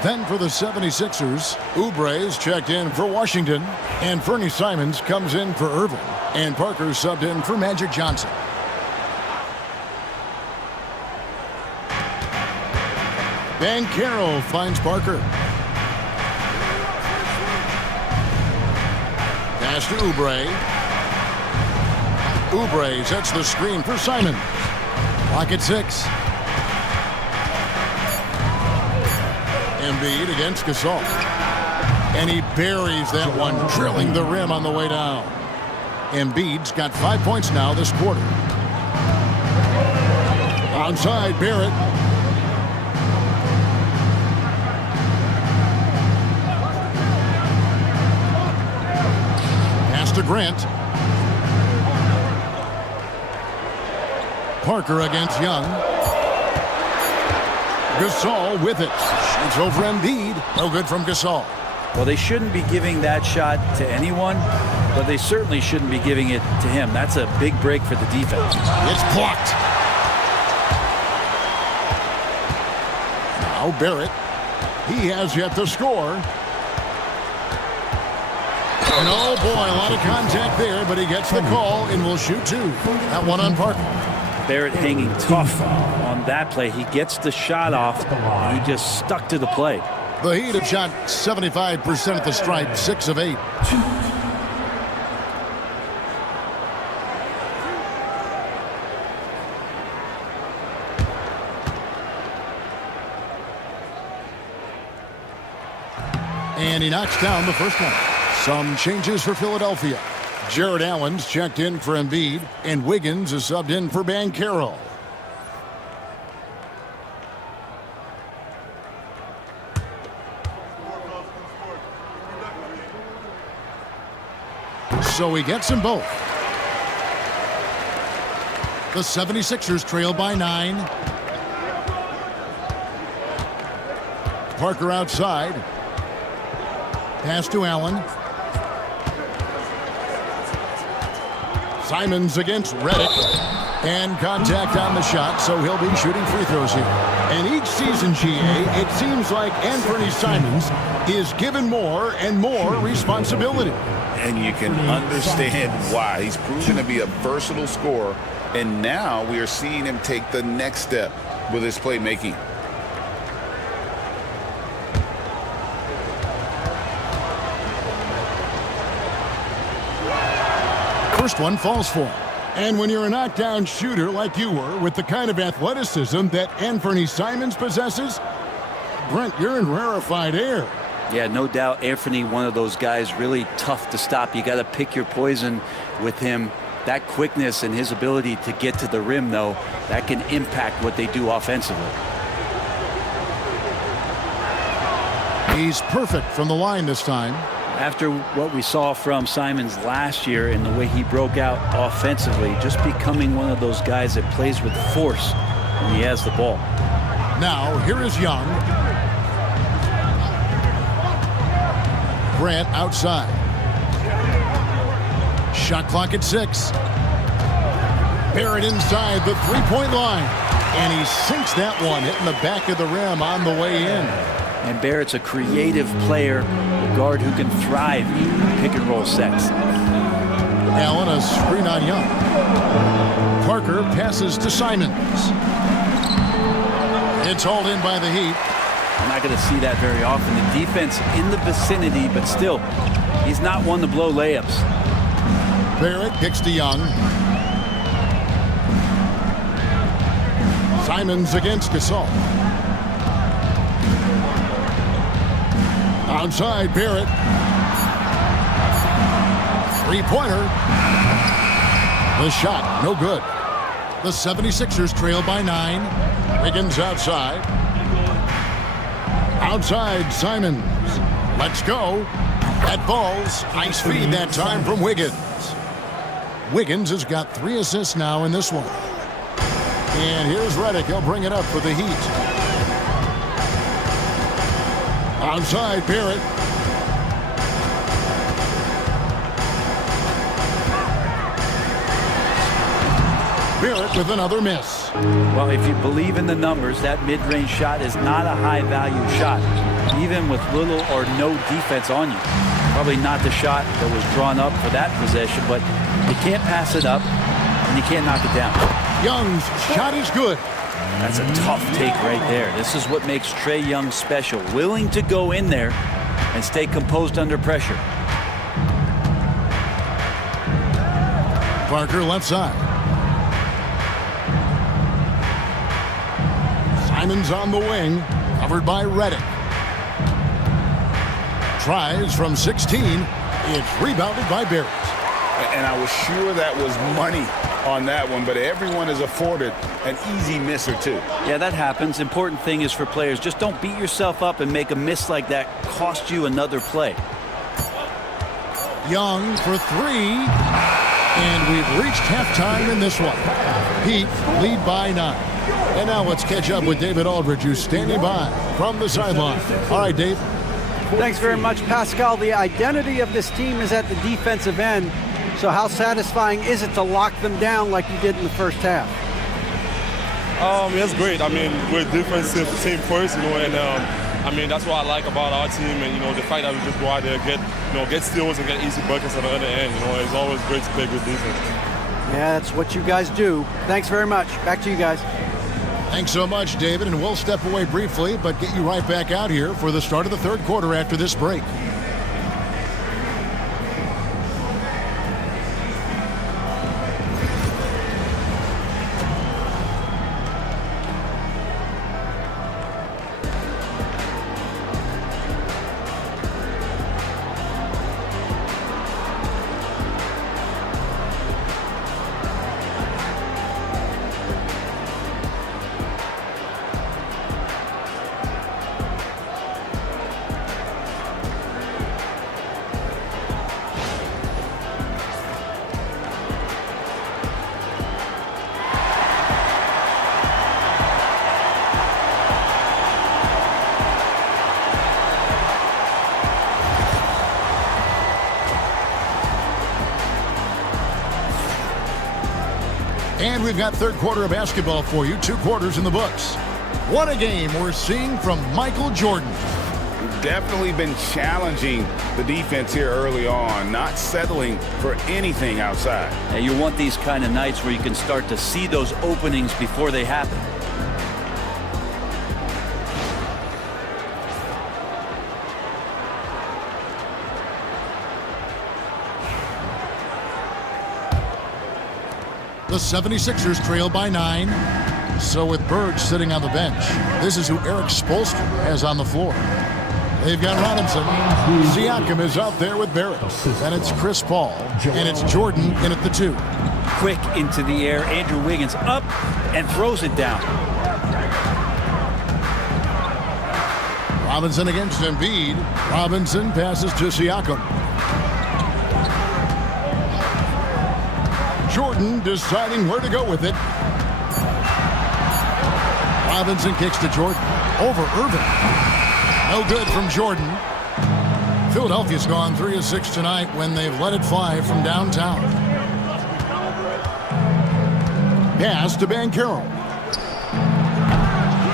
Then for the 76ers, Oubre's checked in for Washington. And Fernie Simons comes in for Irving. And Parker subbed in for Magic Johnson. Banchero finds Parker. Pass to Oubre. Oubre sets the screen for Simons. Clock at 6. Embiid against Gasol. And he buries that one, drilling the rim on the way down. Embiid's got 5 points now this quarter. Outside, Barrett. Pass to Grant. Parker against Young. Gasol with it. Shoots over Embiid. No good from Gasol. Well, they shouldn't be giving that shot to anyone, but they certainly shouldn't be giving it to him. That's a big break for the defense. It's blocked. Now Barrett. He has yet to score. And oh boy, a lot of contact there, but he gets the call and will shoot 2. That one on Parker. Barrett hanging tough on that play. He gets the shot off. He just stuck to the play. The Heat have shot 75% at the stripe, 6 of 8. And he knocks down the first one. Some changes for Philadelphia. Jared Allen's checked in for Embiid, and Wiggins is subbed in for Banchero. So he gets them both. The 76ers trail by 9. Parker outside. Pass to Allen. Simons against Redick. And contact on the shot, so he'll be shooting free throws here. And each season, GA, it seems like Anthony Simons is given more and more responsibility. And you can understand why. He's proven to be a versatile scorer, and now we are seeing him take the next step with his playmaking. First one falls for him. And when you're a knockdown shooter like you were, with the kind of athleticism that Anthony Simons possesses, Brent, you're in rarefied air. Yeah, no doubt Anthony, one of those guys really tough to stop. You got to pick your poison with him. That quickness and his ability to get to the rim, though, that can impact what they do offensively. He's perfect from the line this time. After what we saw from Simons last year and the way he broke out offensively, just becoming one of those guys that plays with force when he has the ball. Now, here is Young. Grant outside. Shot clock at 6. Barrett inside the three-point line. And he sinks that one, hitting the back of the rim on the way in. And Barrett's a creative player, a guard who can thrive in pick-and-roll sets. Allen, a screen on Young. Parker passes to Simons. It's hauled in by the Heat. I'm not going to see that very often. The defense in the vicinity, but still, he's not one to blow layups. Barrett kicks to Young. Simons against Gasol. Outside, Barrett. Three-pointer. The shot, no good. The 76ers trail by 9. Wiggins outside. Outside, Simons. Let's go. That falls. Nice feed that time from Wiggins. Wiggins has got 3 assists now in this one. And here's Redick. He'll bring it up for the Heat. Outside, Barrett. Barrett with another miss. Well, if you believe in the numbers, that mid-range shot is not a high-value shot, even with little or no defense on you. Probably not the shot that was drawn up for that possession, but you can't pass it up, and you can't knock it down. Young's shot is good. That's a tough take right there. This is what makes Trae Young special, willing to go in there and stay composed under pressure. Parker left side. Simon's on the wing, covered by Reddick. Tries from 16. It's rebounded by Barrett. And I was sure that was money on that one, but everyone is afforded an easy miss or two. Yeah, that happens. Important thing is for players, just don't beat yourself up and make a miss like that cost you another play. Young for three. And we've reached halftime in this one. Heat lead by 9. And now let's catch up with David Aldridge, who's standing by from the sideline. All right, Dave. Thanks very much, Pascal. The identity of this team is at the defensive end. So how satisfying is it to lock them down like you did in the first half? It's great. I mean, we're a defensive team first, and I mean, that's what I like about our team, and the fact that we just go out there, get steals and get easy buckets at the other end. It's always great to play good defense. Yeah, that's what you guys do. Thanks very much. Back to you guys. Thanks so much, David, and we'll step away briefly, but get you right back out here for the start of the third quarter after this break. And we've got third quarter of basketball for you. 2 quarters in the books. What a game we're seeing from Michael Jordan. We've definitely been challenging the defense here early on, not settling for anything outside. And you want these kind of nights where you can start to see those openings before they happen. The 76ers trail by 9. So with Bird sitting on the bench, this is who Eric Spoelstra has on the floor. They've got Robinson. Siakam is out there with Barrett. And it's Chris Paul. And it's Jordan in at the 2. Quick into the air. Andrew Wiggins up and throws it down. Robinson against Embiid. Robinson passes to Siakam. Jordan deciding where to go with it. Robinson kicks to Jordan. Over Irving. No good from Jordan. Philadelphia's gone 3 of 6 tonight when they've let it fly from downtown. Pass to Banchero.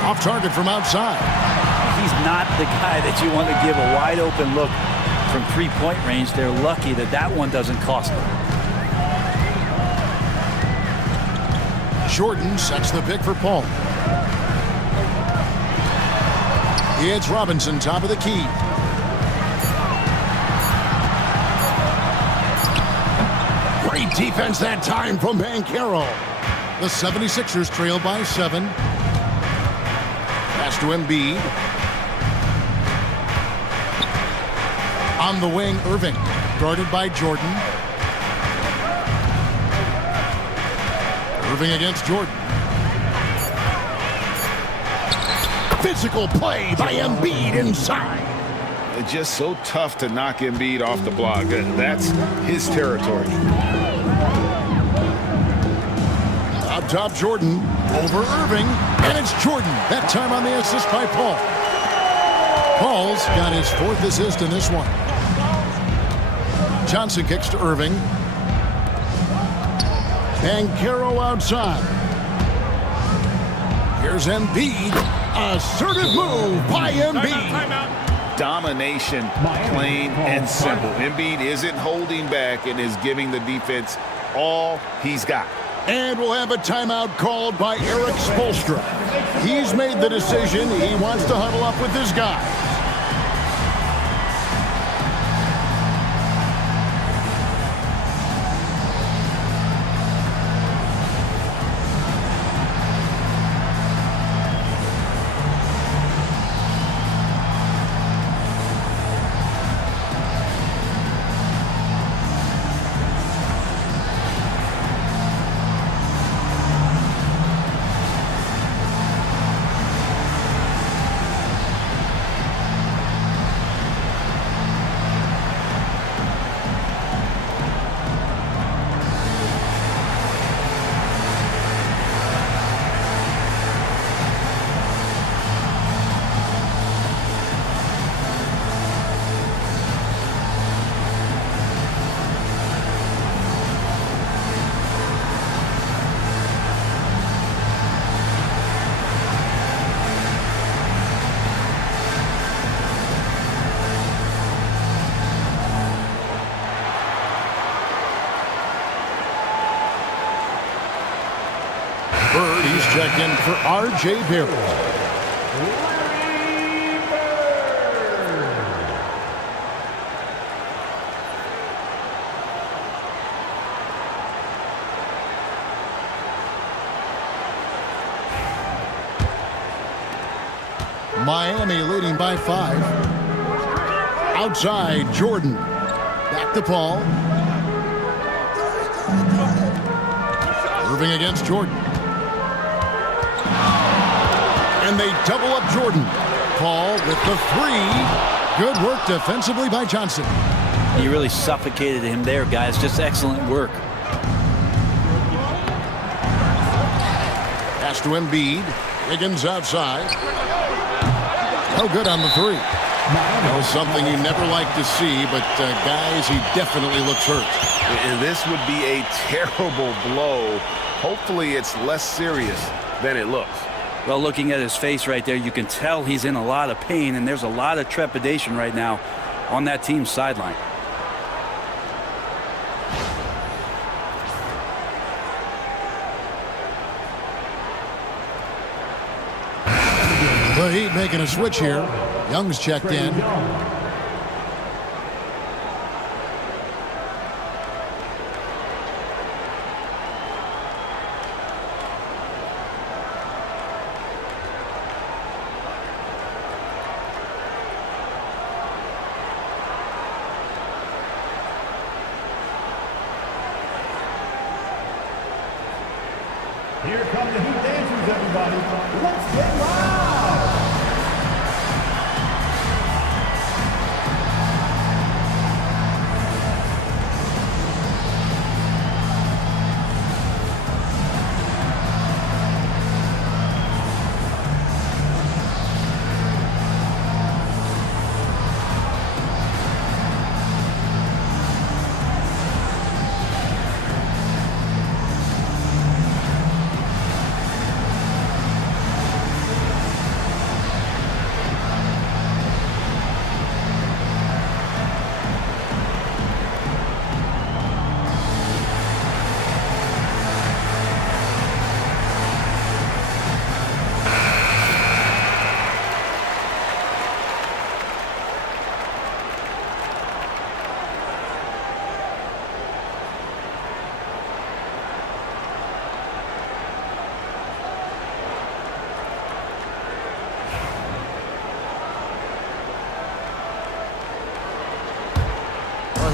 Off target from outside. He's not the guy that you want to give a wide open look from 3-point range. They're lucky that that one doesn't cost them. Jordan sets the pick for Paul. It's Robinson, top of the key. Great defense that time from Banchero. The 76ers trail by 7. Pass to Embiid. On the wing, Irving. Guarded by Jordan. Irving against Jordan. Physical play by Embiid inside. It's just so tough to knock Embiid off the block. That's his territory. Up top, Jordan. Over Irving. And it's Jordan. That time on the assist by Paul. Paul's got his 4th assist in this one. Johnson kicks to Irving. Banchero outside. Here's Embiid. Assertive move by Embiid. Domination, plain and simple. Embiid isn't holding back and is giving the defense all he's got. And we'll have a timeout called by Eric Spoelstra. He's made the decision. He wants to huddle up with his guys. He's checked in for R.J. Barrett. Miami leading by 5. Outside, Jordan. Back to Paul. Irving against Jordan. And they double up Jordan. Paul with the 3. Good work defensively by Johnson. He really suffocated him there, guys. Just excellent work. Pass to Embiid. Wiggins outside. No good on the 3. That was something you never like to see, but guys, he definitely looks hurt. This would be a terrible blow. Hopefully it's less serious than it looks. Well, looking at his face right there, you can tell he's in a lot of pain, and there's a lot of trepidation right now on that team's sideline. The Heat making a switch here. Young's checked in. Here come the Heat dancers, everybody. Let's get loud!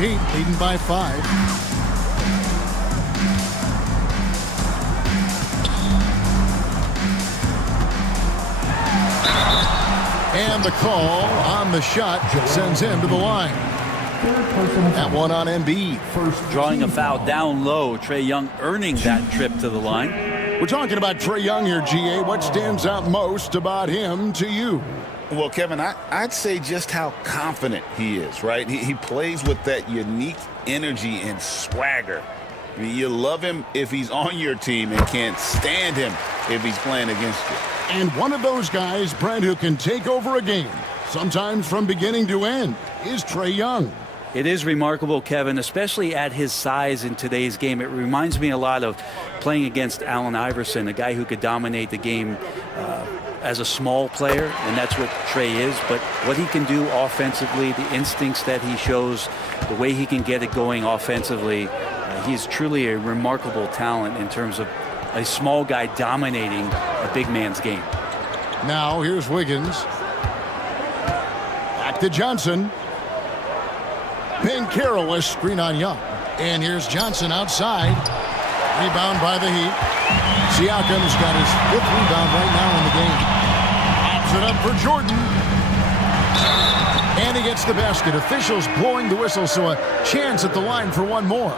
Heat leading by 5. And the call on the shot sends him to the line. That one on Embiid. Drawing a foul down low. Trae Young earning that trip to the line. We're talking about Trae Young here, GA. What stands out most about him to you? Well, Kevin, I'd say just how confident he is, right? He plays with that unique energy and swagger. I mean, you love him if he's on your team and can't stand him if he's playing against you. And one of those guys, Brent, who can take over a game, sometimes from beginning to end, is Trae Young. It is remarkable, Kevin, especially at his size in today's game. It reminds me a lot of playing against Allen Iverson, a guy who could dominate the game as a small player, and that's what Trae is. But what he can do offensively, the instincts that he shows, the way he can get it going offensively, he's truly a remarkable talent in terms of a small guy dominating a big man's game. Now here's Wiggins. Back to Johnson. Banchero, a screen on Young. And here's Johnson outside. Rebound by the Heat. Siakam's got his 5th rebound right now in the game. Pops it up for Jordan. And he gets the basket. Officials blowing the whistle, so a chance at the line for one more.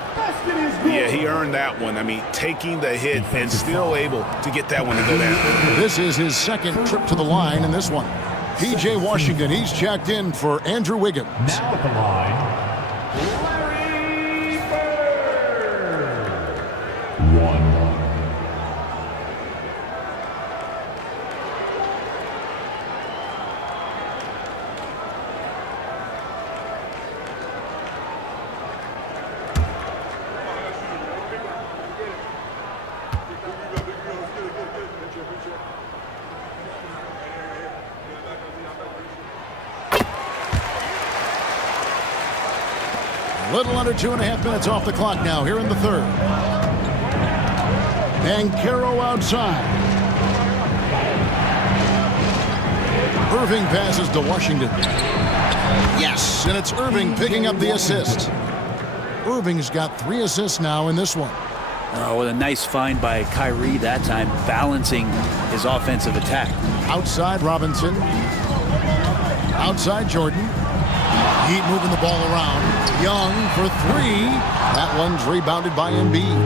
Yeah, he earned that one. I mean, taking the hit and still able to get that one to go down. This is his 2nd trip to the line in this one. P.J. Washington, he's checked in for Andrew Wiggins. Now at the line, Larry Bird. 1. Little under 2.5 minutes off the clock now here in the 3rd. Banchero outside. Irving passes to Washington. Yes, and it's Irving picking up the assist. Irving's got 3 assists now in this one. Oh, what a nice find by Kyrie that time, balancing his offensive attack. Outside Robinson. Outside Jordan. Heat moving the ball around. Young for 3. That one's rebounded by Embiid.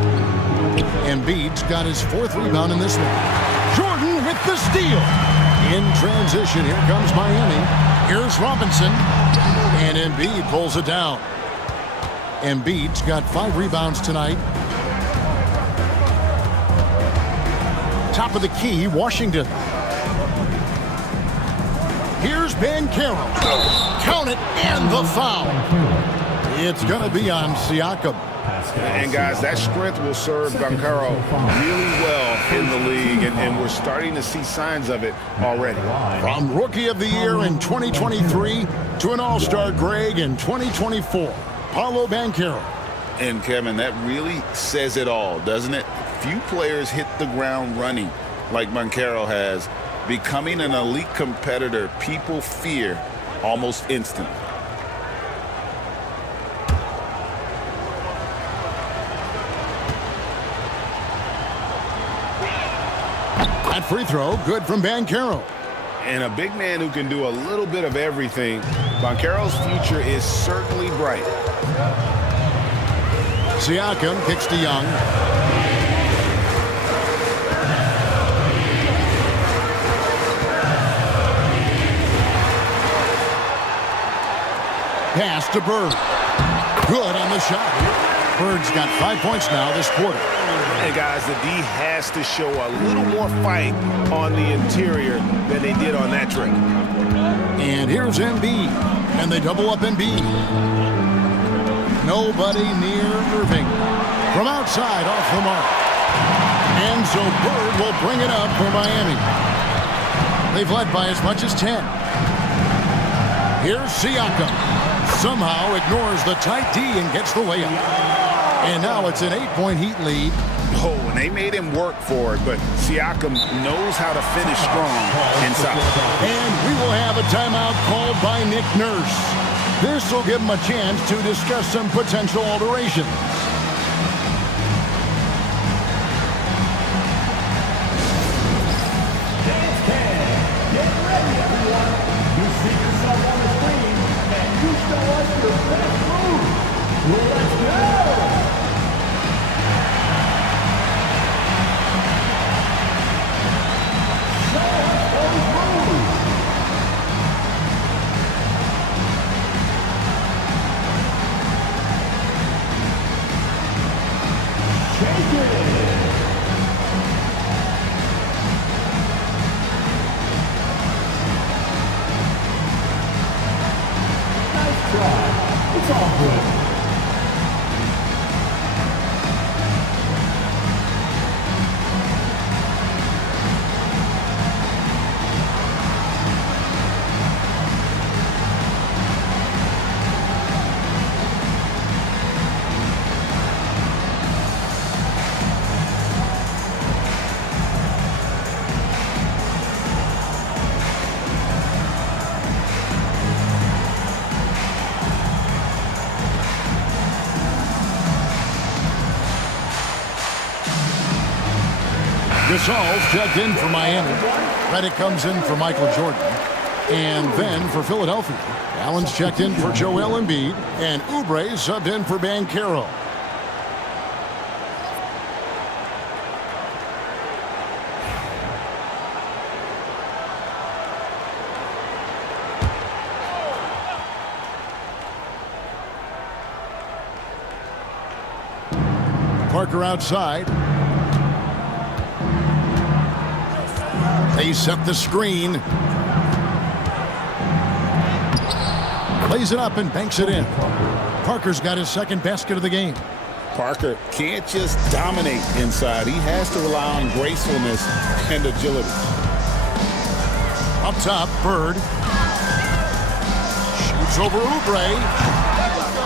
Embiid's got his 4th rebound in this one. Jordan with the steal. In transition, here comes Miami. Here's Robinson. And Embiid pulls it down. Embiid's got 5 rebounds tonight. Top of the key, Washington. Here's Banchero. Count it, and the foul. It's going to be on Siakam. And guys, that strength will serve Banchero really well in the league, and we're starting to see signs of it already. From Rookie of the Year in 2023 to an All-Star Greg in 2024, Paolo Banchero. And Kevin, that really says it all, doesn't it? Few players hit the ground running like Banchero has. Becoming an elite competitor, people fear almost instantly. That free throw, good from Banchero. And a big man who can do a little bit of everything. Banchero's future is certainly bright. Siakam kicks to Young. Pass to Bird. Good on the shot. Bird's got 5 points now this quarter. And guys, the D has to show a little more fight on the interior than they did on that trick. And here's Embiid. And they double up Embiid. Nobody near Irving. From outside, off the mark. And so Bird will bring it up for Miami. They've led by as much as 10. Here's Siakam. Somehow ignores the tight D and gets the layup. And now it's an 8-point Heat lead. Oh, and they made him work for it, but Siakam knows how to finish strong inside. And we will have a timeout called by Nick Nurse. This will give him a chance to discuss some potential alterations. Get ready, everyone. You see yourself on the screen, and you show us your best move. Let's go! try. It's all good. Gasol's checked in for Miami. Reddick comes in for Michael Jordan. And then for Philadelphia, Allen's checked in for Joel Embiid. And Oubre subbed in for Banchero. Parker outside. They set the screen. Lays it up and banks it in. Parker's got his second basket of the game. Parker can't just dominate inside. He has to rely on gracefulness and agility. Up top, Bird. Shoots over Oubre.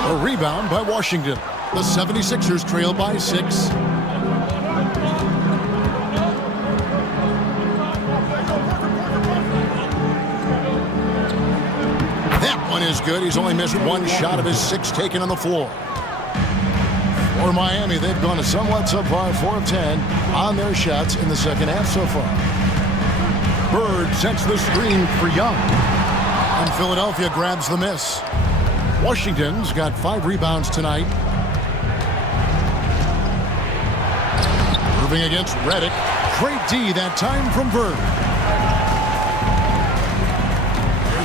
A rebound by Washington. The 76ers trail by 6. Is good. He's only missed one shot of his 6 taken on the floor. For Miami, they've gone a somewhat subpar 4 of 10 on their shots in the second half so far. Bird sets the screen for Young. And Philadelphia grabs the miss. Washington's got 5 rebounds tonight. Moving against Reddick. Great D that time from Bird.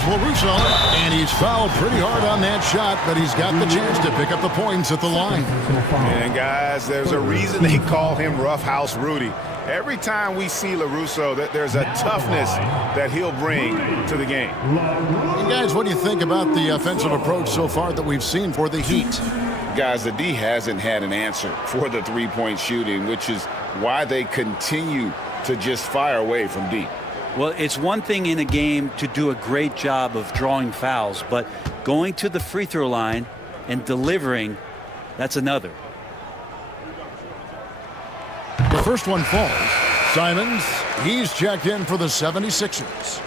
LaRusso, and he's fouled pretty hard on that shot, but he's got the chance to pick up the points at the line. And guys, there's a reason they call him Rough House Rudy. Every time we see LaRusso, there's a toughness that he'll bring to the game. And guys, what do you think about the offensive approach so far that we've seen for the Heat? Guys, the D hasn't had an answer for the three-point shooting, which is why they continue to just fire away from deep. Well, it's one thing in a game to do a great job of drawing fouls, but going to the free throw line and delivering, that's another. The first one falls. Simons, he's checked in for the 76ers.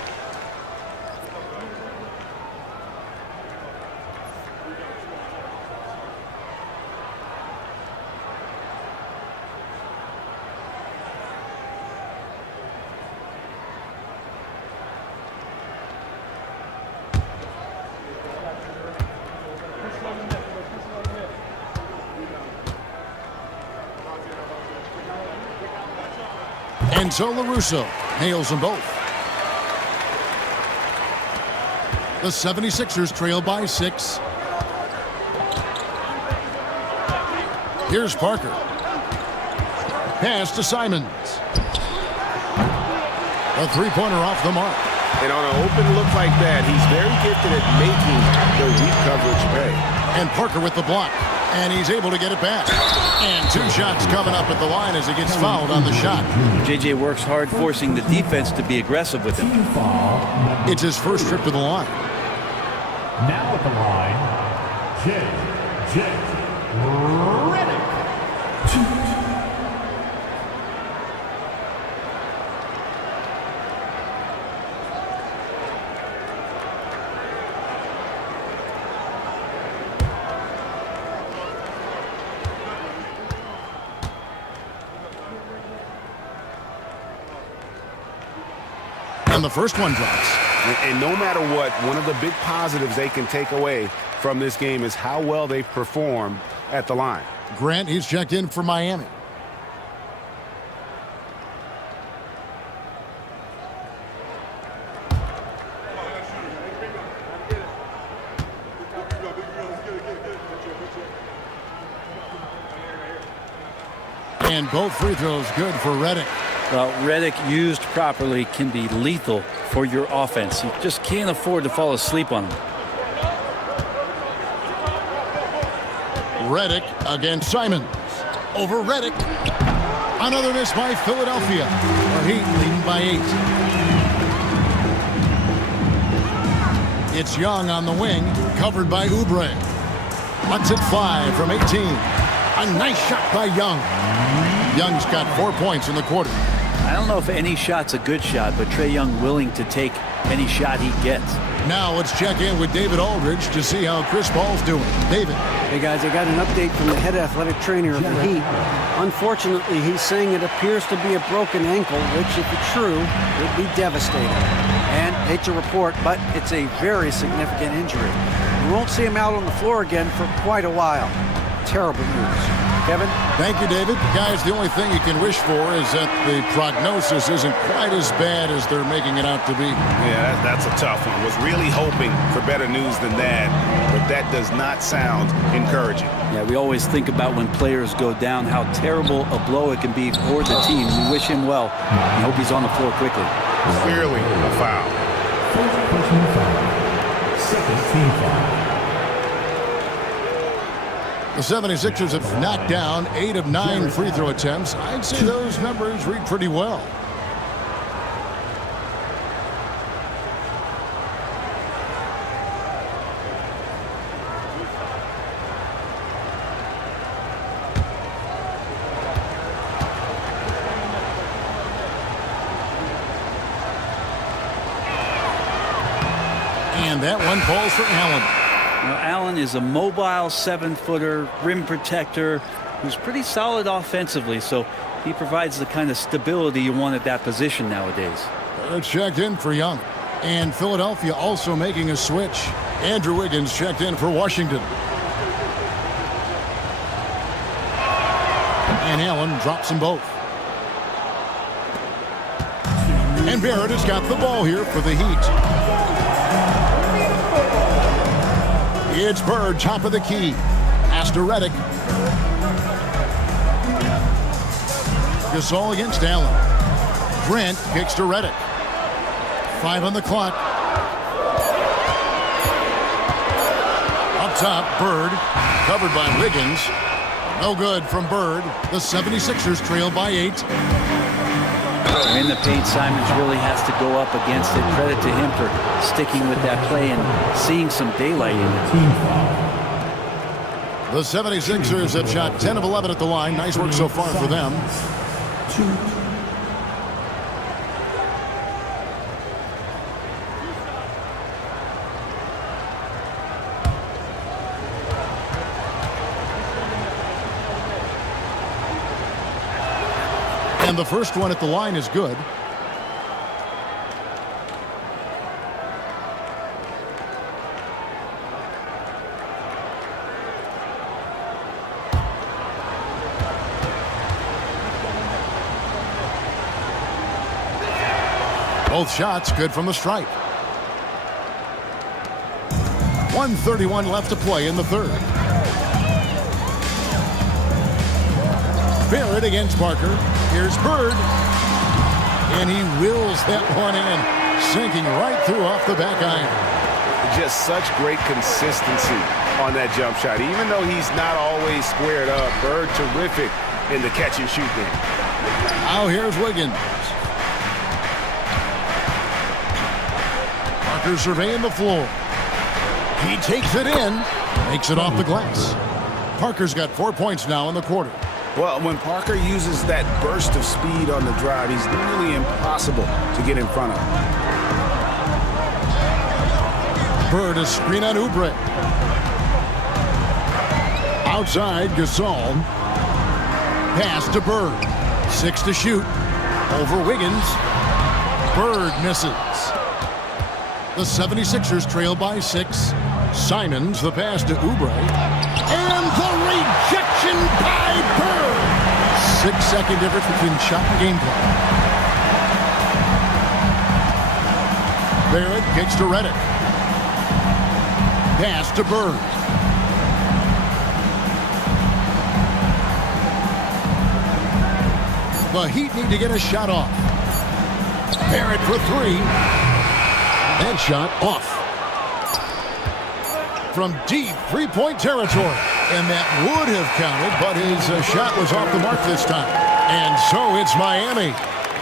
And so LaRusso nails them both. The 76ers trail by 6. Here's Parker. Pass to Simons. A three-pointer off the mark. And on an open look like that, he's very gifted at making the weak coverage pay. And Parker with the block. And he's able to get it back. And 2 shots coming up at the line as he gets fouled on the shot. JJ works hard forcing the defense to be aggressive with him. It's his first trip to the line. Now at the line, J.J. Redick. And the first one drops. And no matter what, one of the big positives they can take away from this game is how well they perform at the line. Grant, he's checked in for Miami. And both free throws good for Reddick. Well, Reddick used properly can be lethal for your offense. You just can't afford to fall asleep on him. Reddick against Simons. Over Reddick. Another miss by Philadelphia. The Heat leading by 8. It's Young on the wing, covered by Oubre. Lets it fly from 18. A nice shot by Young. Young's got 4 points in the quarter. I don't know if any shot's a good shot, but Trae Young willing to take any shot he gets. Now let's check in with David Aldridge to see how Chris Paul's doing. David. Hey guys, I got an update from the head athletic trainer of the Heat. Unfortunately, he's saying it appears to be a broken ankle, which, if it's true, would be devastating. And hate to report, but it's a very significant injury. We won't see him out on the floor again for quite a while. Terrible news. Kevin? Thank you, David. Guys, the only thing you can wish for is that the prognosis isn't quite as bad as they're making it out to be. Yeah, that's a tough one. Was really hoping for better news than that, but that does not sound encouraging. Yeah, we always think about when players go down, how terrible a blow it can be for the team. We wish him well and hope he's on the floor quickly. Clearly a foul. First personal foul. Second team foul. The 76ers have knocked down 8 of 9 free throw attempts. I'd say those numbers read pretty well. And that one falls for Allen. Now, Allen is a mobile 7-footer, rim protector, who's pretty solid offensively, so he provides the kind of stability you want at that position nowadays. It's checked in for Young. And Philadelphia also making a switch. Andrew Wiggins checked in for Washington. And Allen drops them both. And Barrett has got the ball here for the Heat. It's Bird, top of the key. Pass to Reddick. Gasol against Allen. Grant kicks to Reddick. 5 on the clock. Up top, Bird. Covered by Wiggins. No good from Bird. The 76ers trail by 8. In the paint, Simons really has to go up against it. Credit to him for sticking with that play and seeing some daylight in it. The 76ers have shot 10 of 11 at the line. Nice work so far for them. And the first one at the line is good. Both shots good from the stripe. 1:31 left to play in the third. Barrett against Parker. Here's Bird. And he wills that one in, sinking right through off the back iron. Just such great consistency on that jump shot. Even though he's not always squared up, Bird terrific in the catch and shoot game. Now here's Wiggins. Parker surveying the floor. He takes it in, makes it off the glass. Parker's got 4 points now in the quarter. Well, when Parker uses that burst of speed on the drive, he's nearly impossible to get in front of. Bird is screen on Oubre. Outside, Gasol. Pass to Bird. 6 to shoot. Over Wiggins. Bird misses. The 76ers trail by 6. Simons, the pass to Oubre. And the rejection by Bird. 6-second difference between shot and game clock. Barrett kicks to Reddick. Pass to Bird. The Heat need to get a shot off. Barrett for 3. That shot off. From deep three-point territory. And that would have counted, but his shot was off the mark this time. And so it's Miami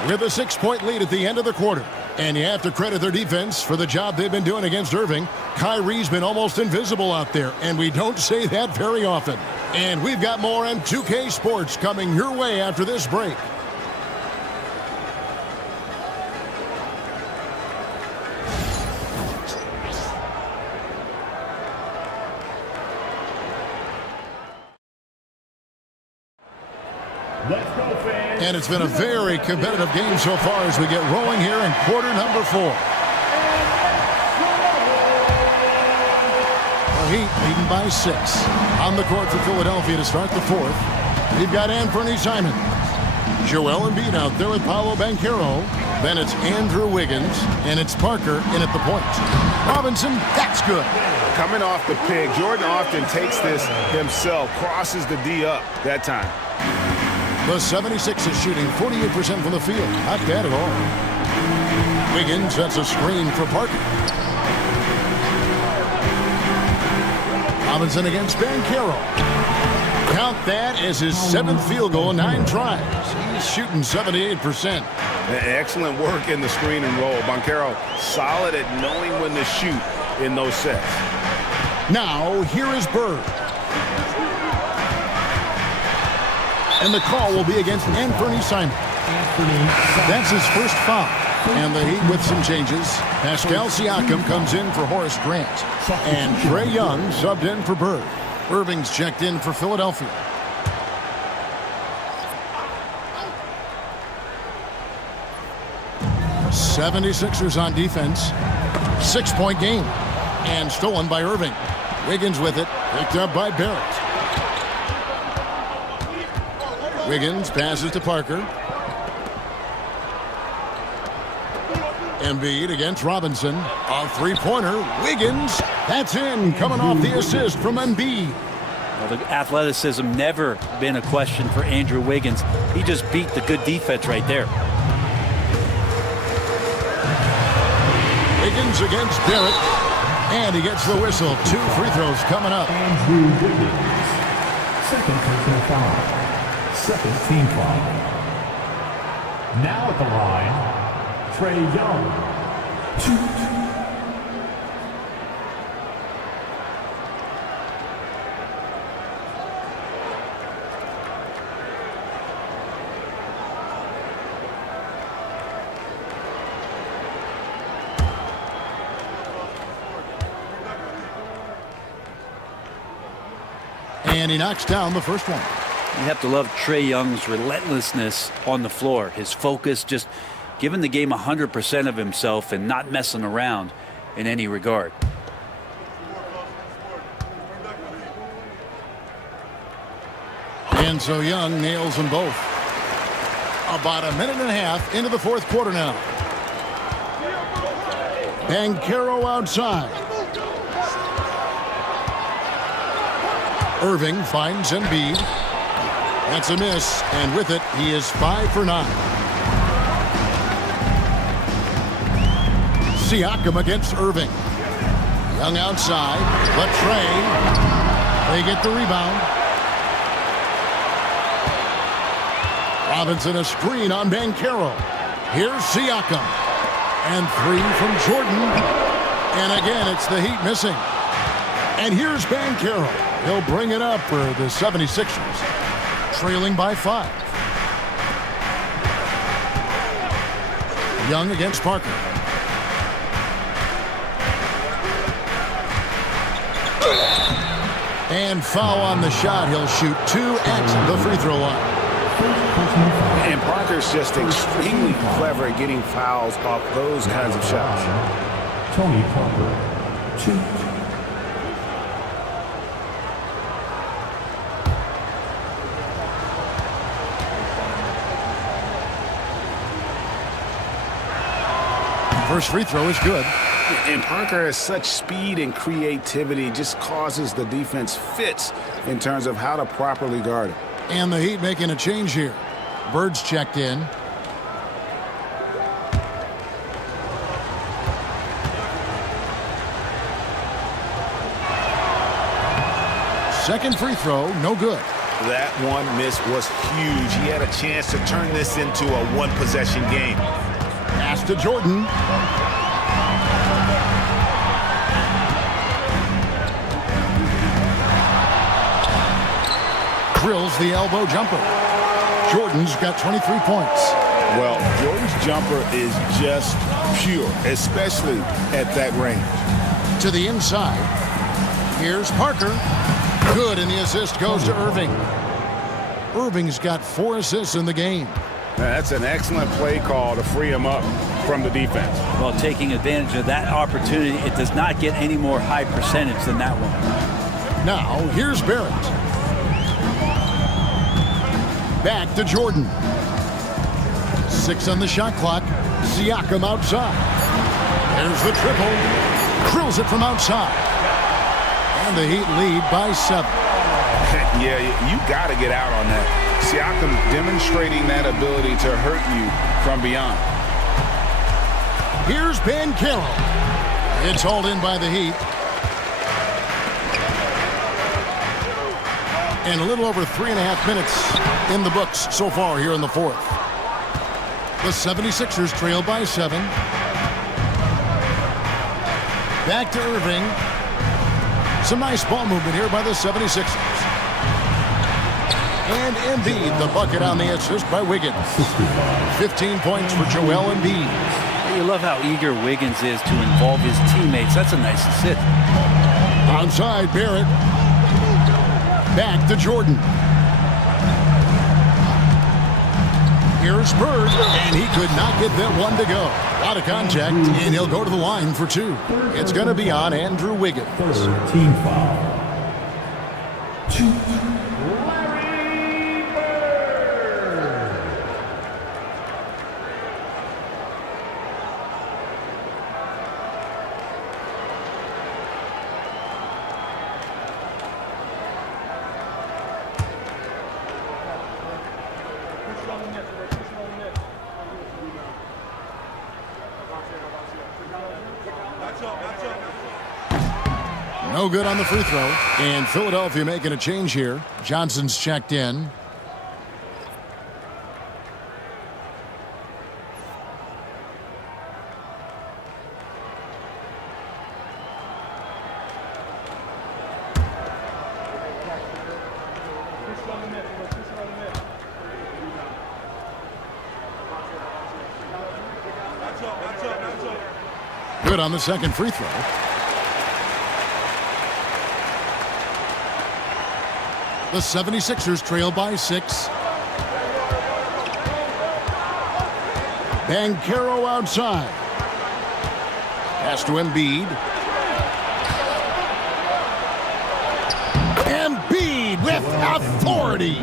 with a 6-point lead at the end of the quarter. And you have to credit their defense for the job they've been doing against Irving. Kyrie's been almost invisible out there, and we don't say that very often. And we've got more M2K Sports coming your way after this break. And it's been a very competitive game so far as we get rolling here in quarter number 4. The Heat leading by 6. On the court for Philadelphia to start the 4th. You've got Anthony Simons. Joel Embiid out there with Paolo Banchero. Then it's Andrew Wiggins. And it's Parker in at the point. Robinson, that's good. Coming off the pick, Jordan often takes this himself, crosses the D up that time. The 76 is shooting 48% from the field. Not bad at all. Wiggins sets a screen for Parker. Robinson against Banchero. Count that as his 7th field goal in 9 tries. He's shooting 78%. Excellent work in the screen and roll. Banchero solid at knowing when to shoot in those sets. Now, here is Bird. And the call will be against Anthony Simons. That's his first foul. And the Heat with some changes. Pascal Siakam comes in for Horace Grant. And Trae Young subbed in for Bird. Irving's checked in for Philadelphia. '76ers on defense. 6-point game. And stolen by Irving. Wiggins with it. Picked up by Barrett. Wiggins passes to Parker. Embiid against Robinson. A 3-pointer. Wiggins. That's in. Coming off the assist from Embiid. Well, the athleticism never been a question for Andrew Wiggins. He just beat the good defense right there. Wiggins against Barrett. And he gets the whistle. 2 free throws coming up. Andrew Wiggins. Second personal foul. Second team foul. Now at the line, Trae Young. 2. And he knocks down the first one. You have to love Trae Young's relentlessness on the floor. His focus, just giving the game 100% of himself and not messing around in any regard. And so Young nails them both. About a minute and a half into the 4th quarter now. Banchero outside. Irving finds Embiid. That's a miss, and with it, he is 5 for 9. Siakam against Irving. Young outside, but Trae, they get the rebound. Robinson a screen on Banchero. Here's Siakam. And 3 from Jordan. And again, it's the Heat missing. And here's Banchero. He'll bring it up for the 76ers. Trailing by 5. Young against Parker. And foul on the shot. He'll shoot 2 at the free throw line. And Parker's just extremely clever at getting fouls off those kinds of shots. Tony Parker, 2. First free throw is good. And Parker has such speed and creativity, just causes the defense fits in terms of how to properly guard it. And the Heat making a change here. Bird's checked in. Second free throw, no good. That one miss was huge. He had a chance to turn this into a one-possession game. Pass to Jordan. Drills the elbow jumper. Jordan's got 23 points. Well, Jordan's jumper is just pure, especially at that range. To the inside. Here's Parker. Good, and the assist goes to Irving. Irving's got 4 assists in the game. That's an excellent play call to free him up from the defense. Well, taking advantage of that opportunity, it does not get any more high percentage than that one. Now, here's Barrett. Back to Jordan. 6 on the shot clock. Siakam outside. There's the triple. Drills it from outside. And the Heat lead by 7. Yeah, you got to get out on that. Siakam demonstrating that ability to hurt you from beyond. Here's Banchero. It's hauled in by the Heat. And a little over 3.5 minutes in the books so far here in the fourth. The 76ers trail by 7. Back to Irving. Some nice ball movement here by the 76ers. And Embiid, the bucket on the assist by Wiggins. 15 points for Joel Embiid. You love how eager Wiggins is to involve his teammates. That's a nice assist. Outside, Barrett. Back to Jordan. Here's Bird, and he could not get that one to go. Out of contact, and he'll go to the line for 2. It's going to be on Andrew Wiggins. Team foul. 2. No good on the free throw. And Philadelphia making a change here. Johnson's checked in. Good on the second free throw. The 76ers trail by 6. Banchero outside. Pass to Embiid. Embiid with authority.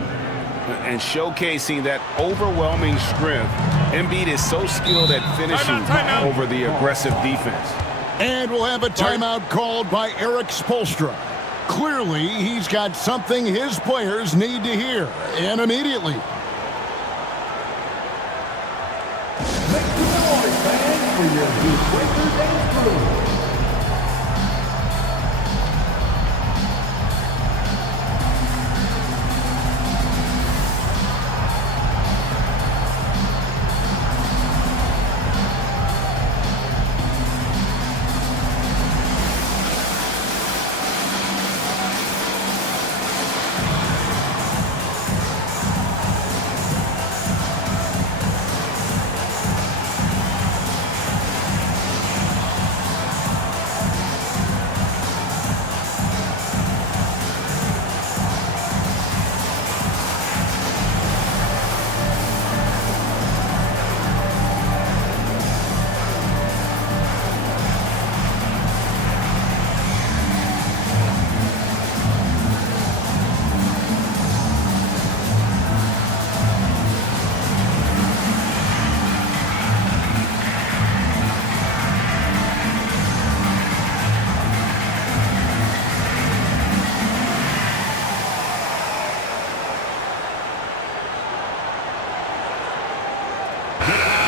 And showcasing that overwhelming strength. Embiid is so skilled at finishing over the aggressive defense. And we'll have a timeout called by Eric Spoelstra. Clearly, he's got something his players need to hear, and immediately. Make some noise, fans, for your Heat Breakers and crew.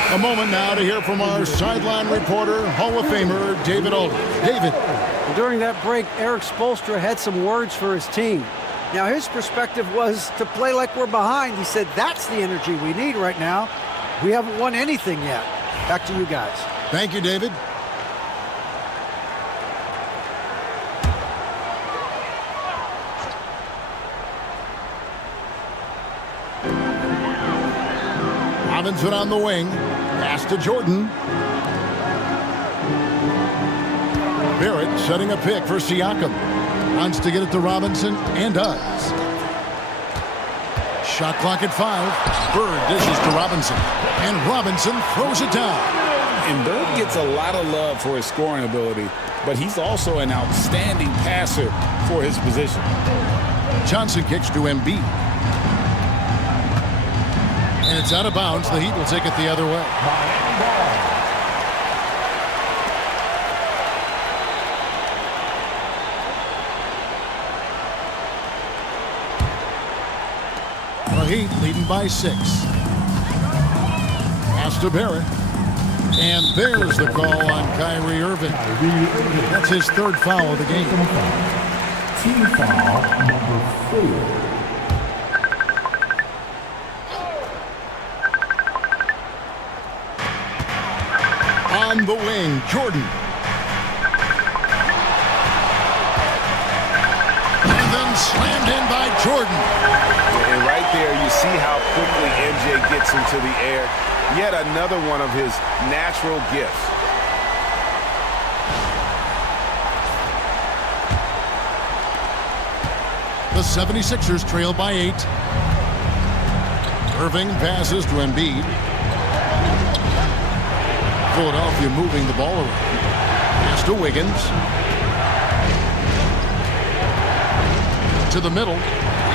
A moment now to hear from our sideline reporter, Hall of Famer David Aldridge. David. During that break, Eric Spoelstra had some words for his team. Now, his perspective was to play like we're behind. He said, that's the energy we need right now. We haven't won anything yet. Back to you guys. Thank you, David. Robinson on the wing. Pass to Jordan. Barrett setting a pick for Siakam. Wants to get it to Robinson and does. Shot clock at 5. Bird dishes to Robinson. And Robinson throws it down. And Bird gets a lot of love for his scoring ability, but he's also an outstanding passer for his position. Johnson kicks to Embiid. And it's out of bounds. The Heat will take it the other way. The Heat leading by 6. Pass to Barrett. And there's the call on Kyrie Irving. That's his 3rd foul of the game. Team foul number 4. On the wing, Jordan. And then slammed in by Jordan. And right there, you see how quickly MJ gets into the air. Yet another one of his natural gifts. The 76ers trail by 8. Irving passes to Embiid. Philadelphia moving the ball around. Pass to Wiggins. To the middle.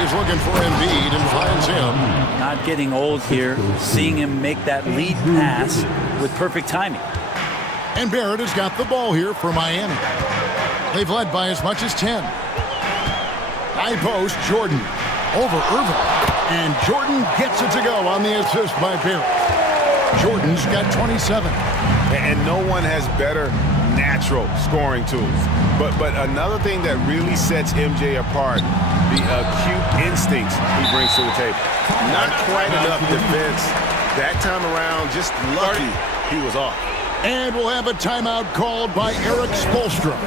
He's looking for Embiid and finds him. Not getting old here. Seeing him make that lead pass with perfect timing. And Barrett has got the ball here for Miami. They've led by as much as 10. High post, Jordan. Over Irving. And Jordan gets it to go on the assist by Barrett. Jordan's got 27. And no one has better natural scoring tools. But another thing that really sets MJ apart, the acute instincts he brings to the table. Not quite enough defense. That time around, just lucky he was off. And we'll have a timeout called by Eric Spoelstra.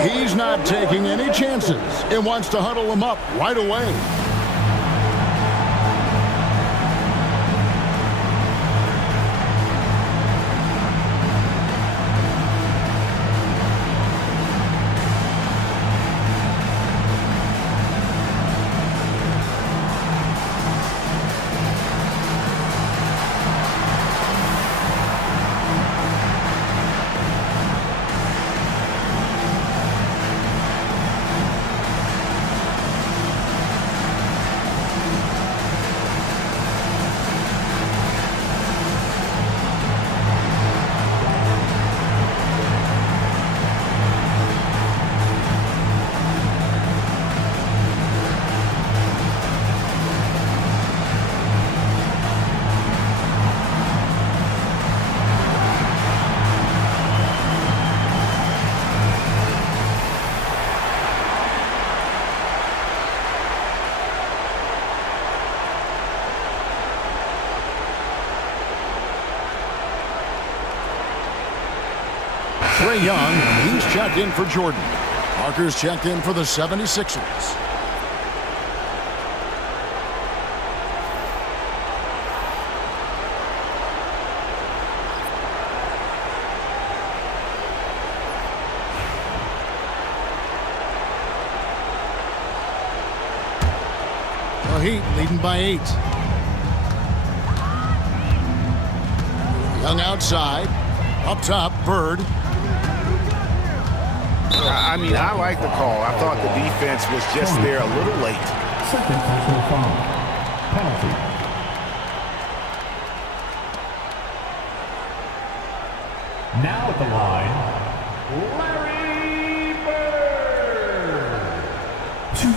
He's not taking any chances and wants to huddle him up right away. Trae Young, he's checked in for Jordan. Parker's checked in for the 76ers. The Heat leading by 8. Young outside. Up top, Bird. I mean, I like the call. I thought the defense was just there a little late. Second personal foul. Penalty. Now at the line, Larry Bird. 2.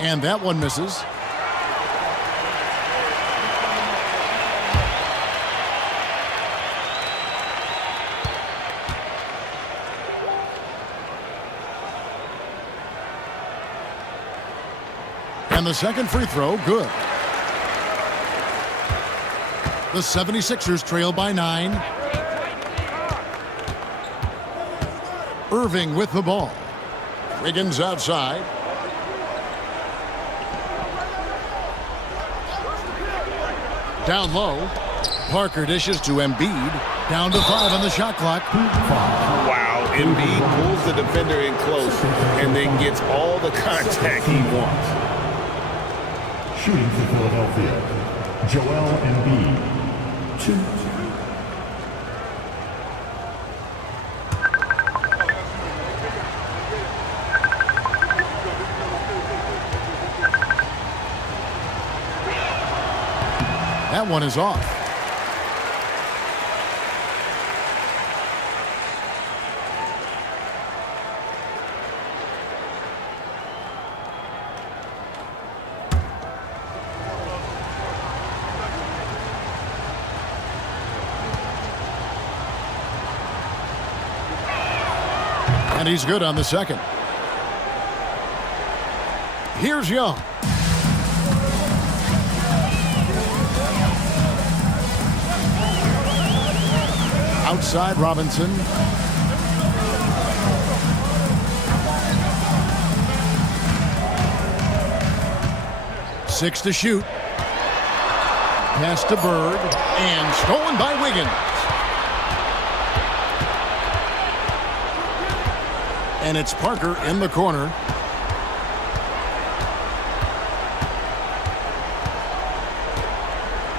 And that one misses. And the second free throw, good. The 76ers trail by 9. Irving with the ball. Wiggins outside. Down low. Parker dishes to Embiid. Down to 5 on the shot clock. Wow, Embiid pulls the defender in close and then gets all the contact he wants. Shooting for Philadelphia, Joel Embiid. 2. That one is off. And he's good on the second. Here's Young. Outside Robinson. Six to shoot. Pass to Bird. And stolen by Wiggins. And it's Parker in the corner.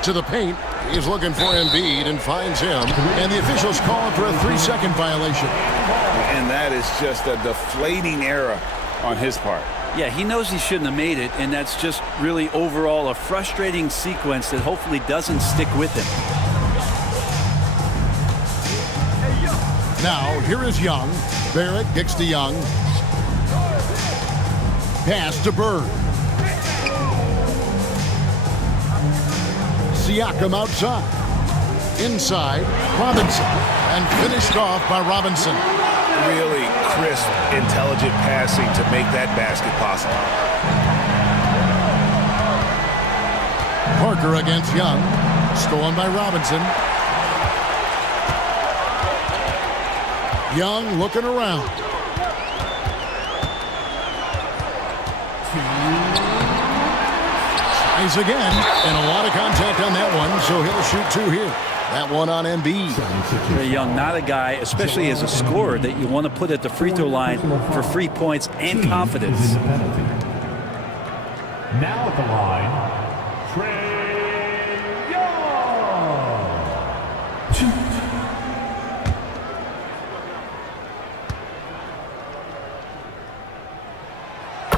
To the paint. He's looking for Embiid and finds him. And the officials call him for a 3-second violation. And that is just a deflating error on his part. Yeah, he knows he shouldn't have made it, and that's just really overall a frustrating sequence that hopefully doesn't stick with him. Now, here is Young. Barrett kicks to Young. Pass to Bird. Siakam outside. Inside, Robinson. And finished off by Robinson. Really crisp, intelligent passing to make that basket possible. Parker against Young. Stolen by Robinson. Young looking around. Tries again, and a lot of contact on that one, so he'll shoot 2 here. That one on Embiid. Very Young, not a guy, especially as a scorer, that you want to put at the free throw line for free points and confidence. Now at the line, Trae Young.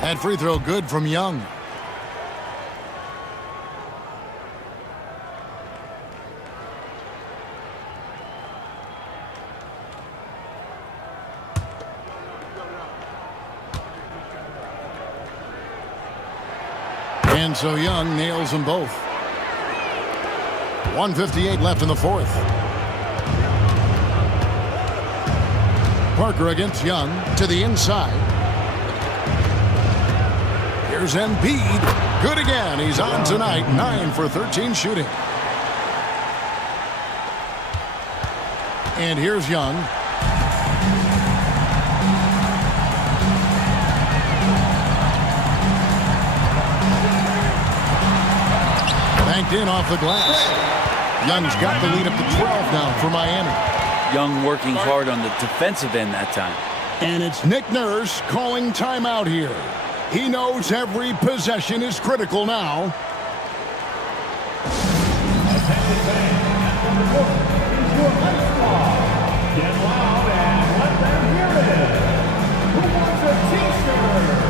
That free throw good from Young. And so Young nails them both. 1:58 left in the fourth. Parker against Young to the inside. Here's Embiid. Good again. He's on tonight. 9 for 13 shooting. And here's Young. Banked in off the glass. Young's got the lead up to 12 now for Miami. Young working hard on the defensive end that time. And it's Nick Nurse calling timeout here. He knows every possession is critical now. Get loud and let them hear it. Who wants a t-shirt?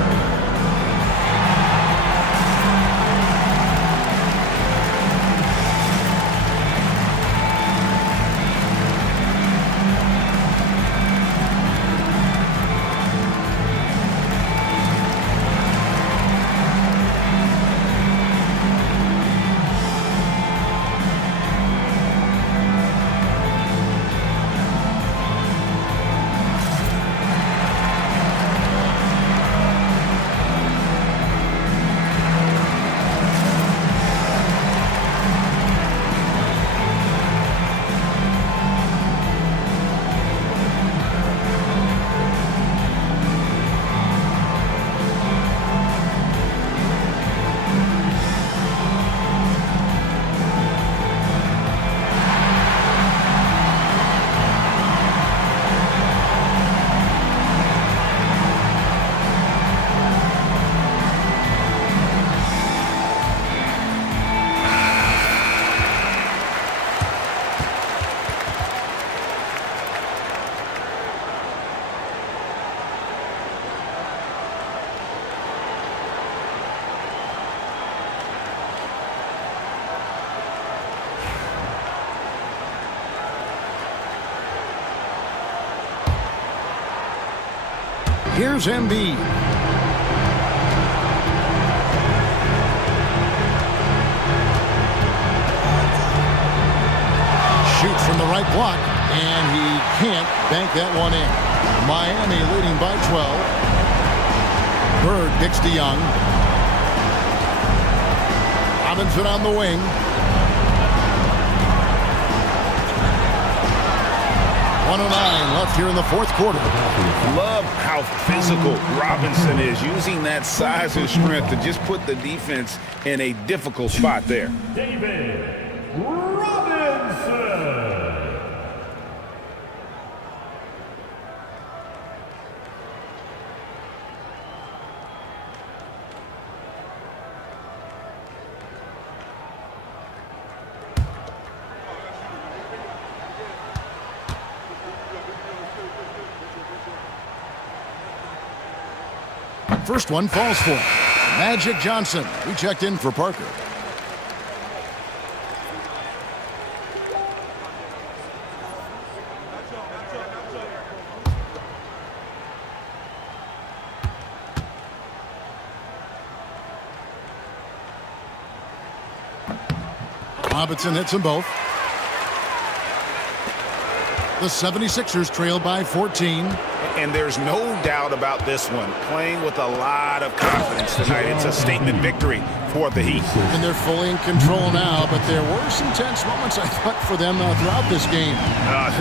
Here's Embiid. Shoots from the right block, and he can't bank that one in. Miami leading by 12. Bird kicks to Young. Robinson on the wing. .109 left here in the fourth quarter. Love how physical Robinson is, using that size and strength to just put the defense in a difficult spot there. David Robinson. First one falls for Magic Johnson. We checked in for Parker. Robinson hits them both. The 76ers trail by 14. And there's no doubt about this one. Playing with a lot of confidence tonight. It's a statement victory for the Heat. And they're fully in control now, but there were some tense moments, I thought, for them throughout this game.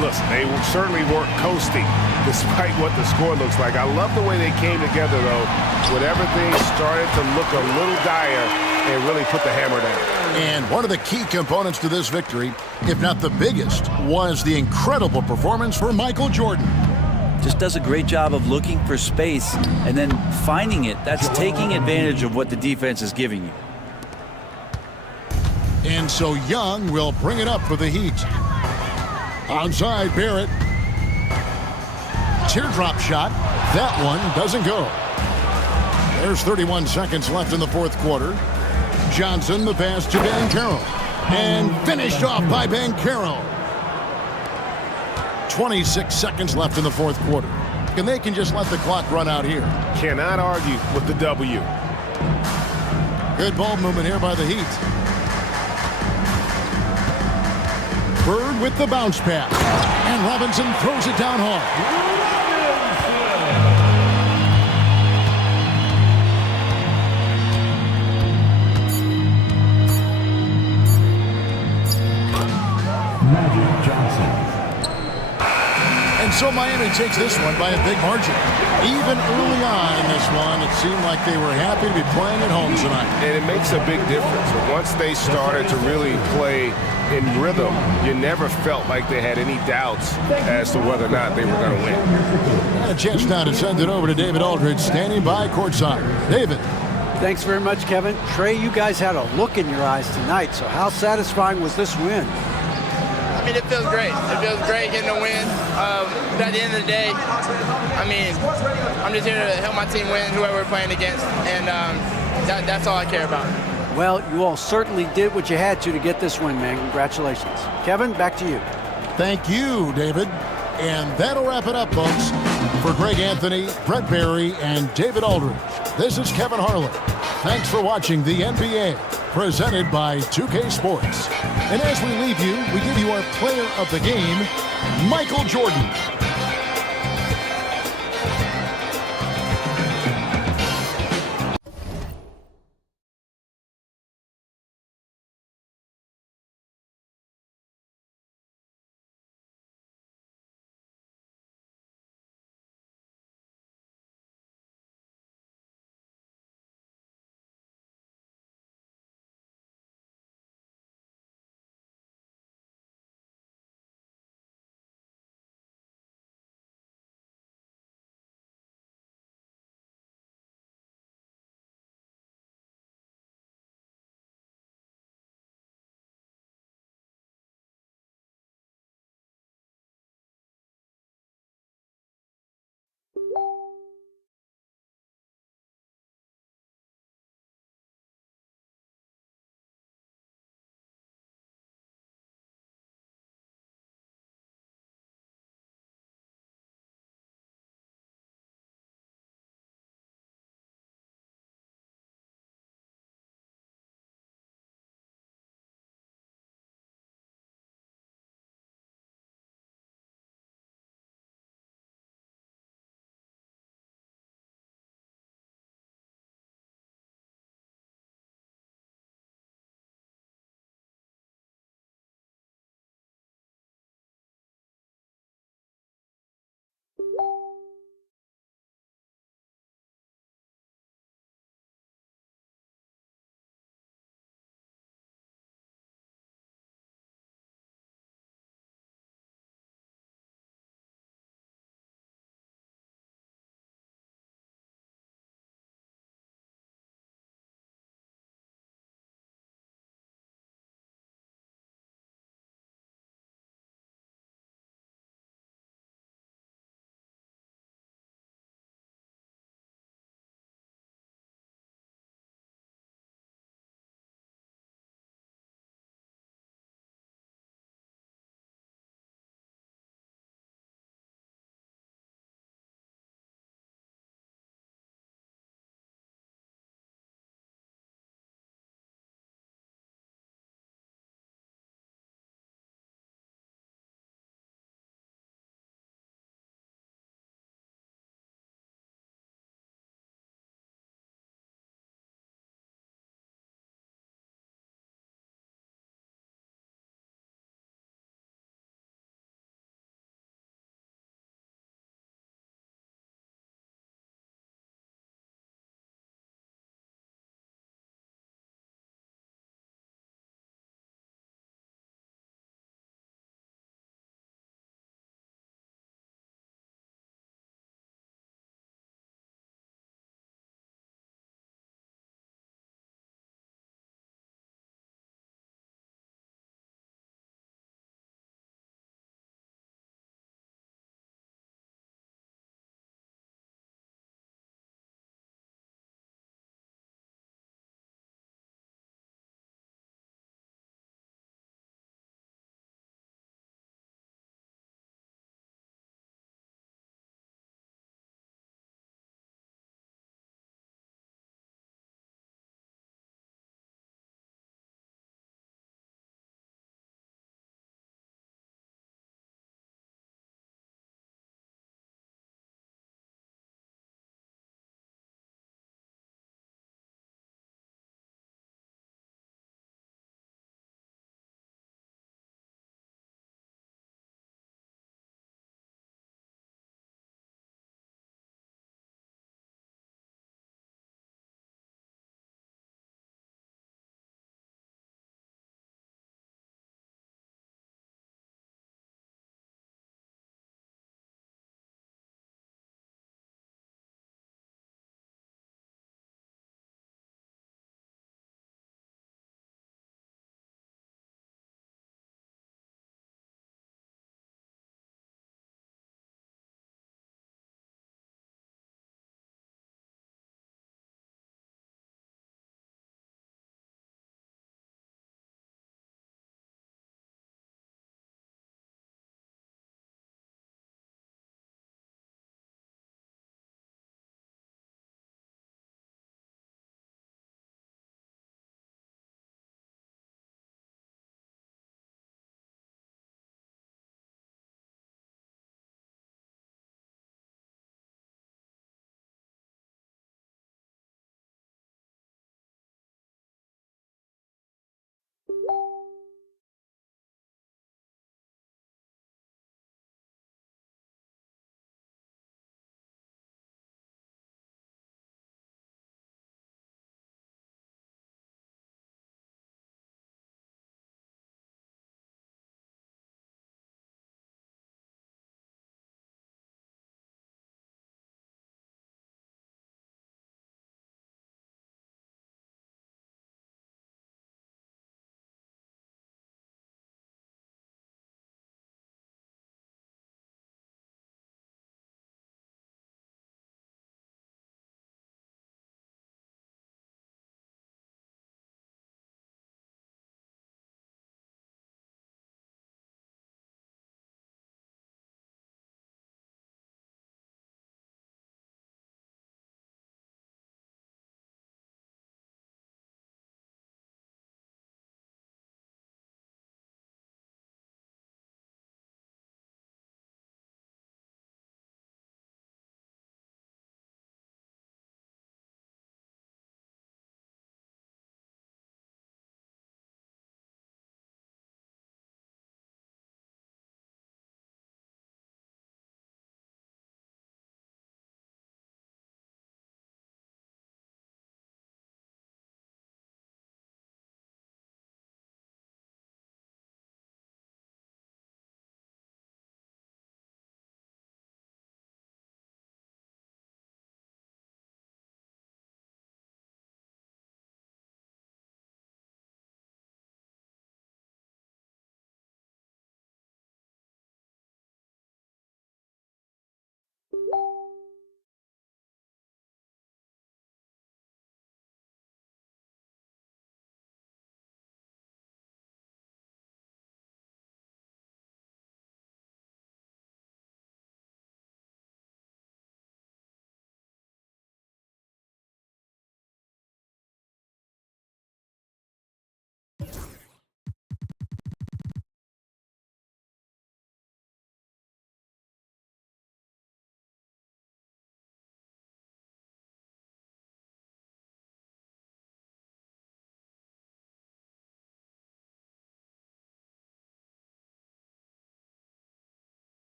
Listen, they certainly weren't coasting despite what the score looks like. I love the way they came together, though, when everything started to look a little dire and really put the hammer down. And one of the key components to this victory, if not the biggest, was the incredible performance for Michael Jordan. Just does a great job of looking for space and then finding it. That's taking advantage of what the defense is giving you. And so Young will bring it up for the Heat. Onside, Barrett. Teardrop shot. That one doesn't go. There's 31 seconds left in the fourth quarter. Johnson, the pass to Banchero. And finished off by Banchero. 26 seconds left in the fourth quarter. And they can just let the clock run out here. Cannot argue with the W. Good ball movement here by the Heat. Bird with the bounce pass. And Robinson throws it down hard. Magic Johnson. And so Miami takes this one by a big margin. Even early on in this one, it seemed like they were happy to be playing at home tonight. And it makes a big difference. Once they started to really play in rhythm, you never felt like they had any doubts as to whether or not they were going to win. And a chance now to send it over to David Aldridge, standing by courtside. David. Thanks very much, Kevin. Trey, you guys had a look in your eyes tonight, so how satisfying was this win? I mean, it feels great. It feels great getting a win. But at the end of the day, I mean, I'm just here to help my team win, whoever we're playing against, and that's all I care about. Well, you all certainly did what you had to get this win, man. Congratulations. Kevin, back to you. Thank you, David. And that'll wrap it up, folks. For Greg Anthony, Brett Barry, and David Aldridge, this is Kevin Harlan. Thanks for watching the NBA, presented by 2K Sports. And as we leave you, we give you our player of the game, Michael Jordan.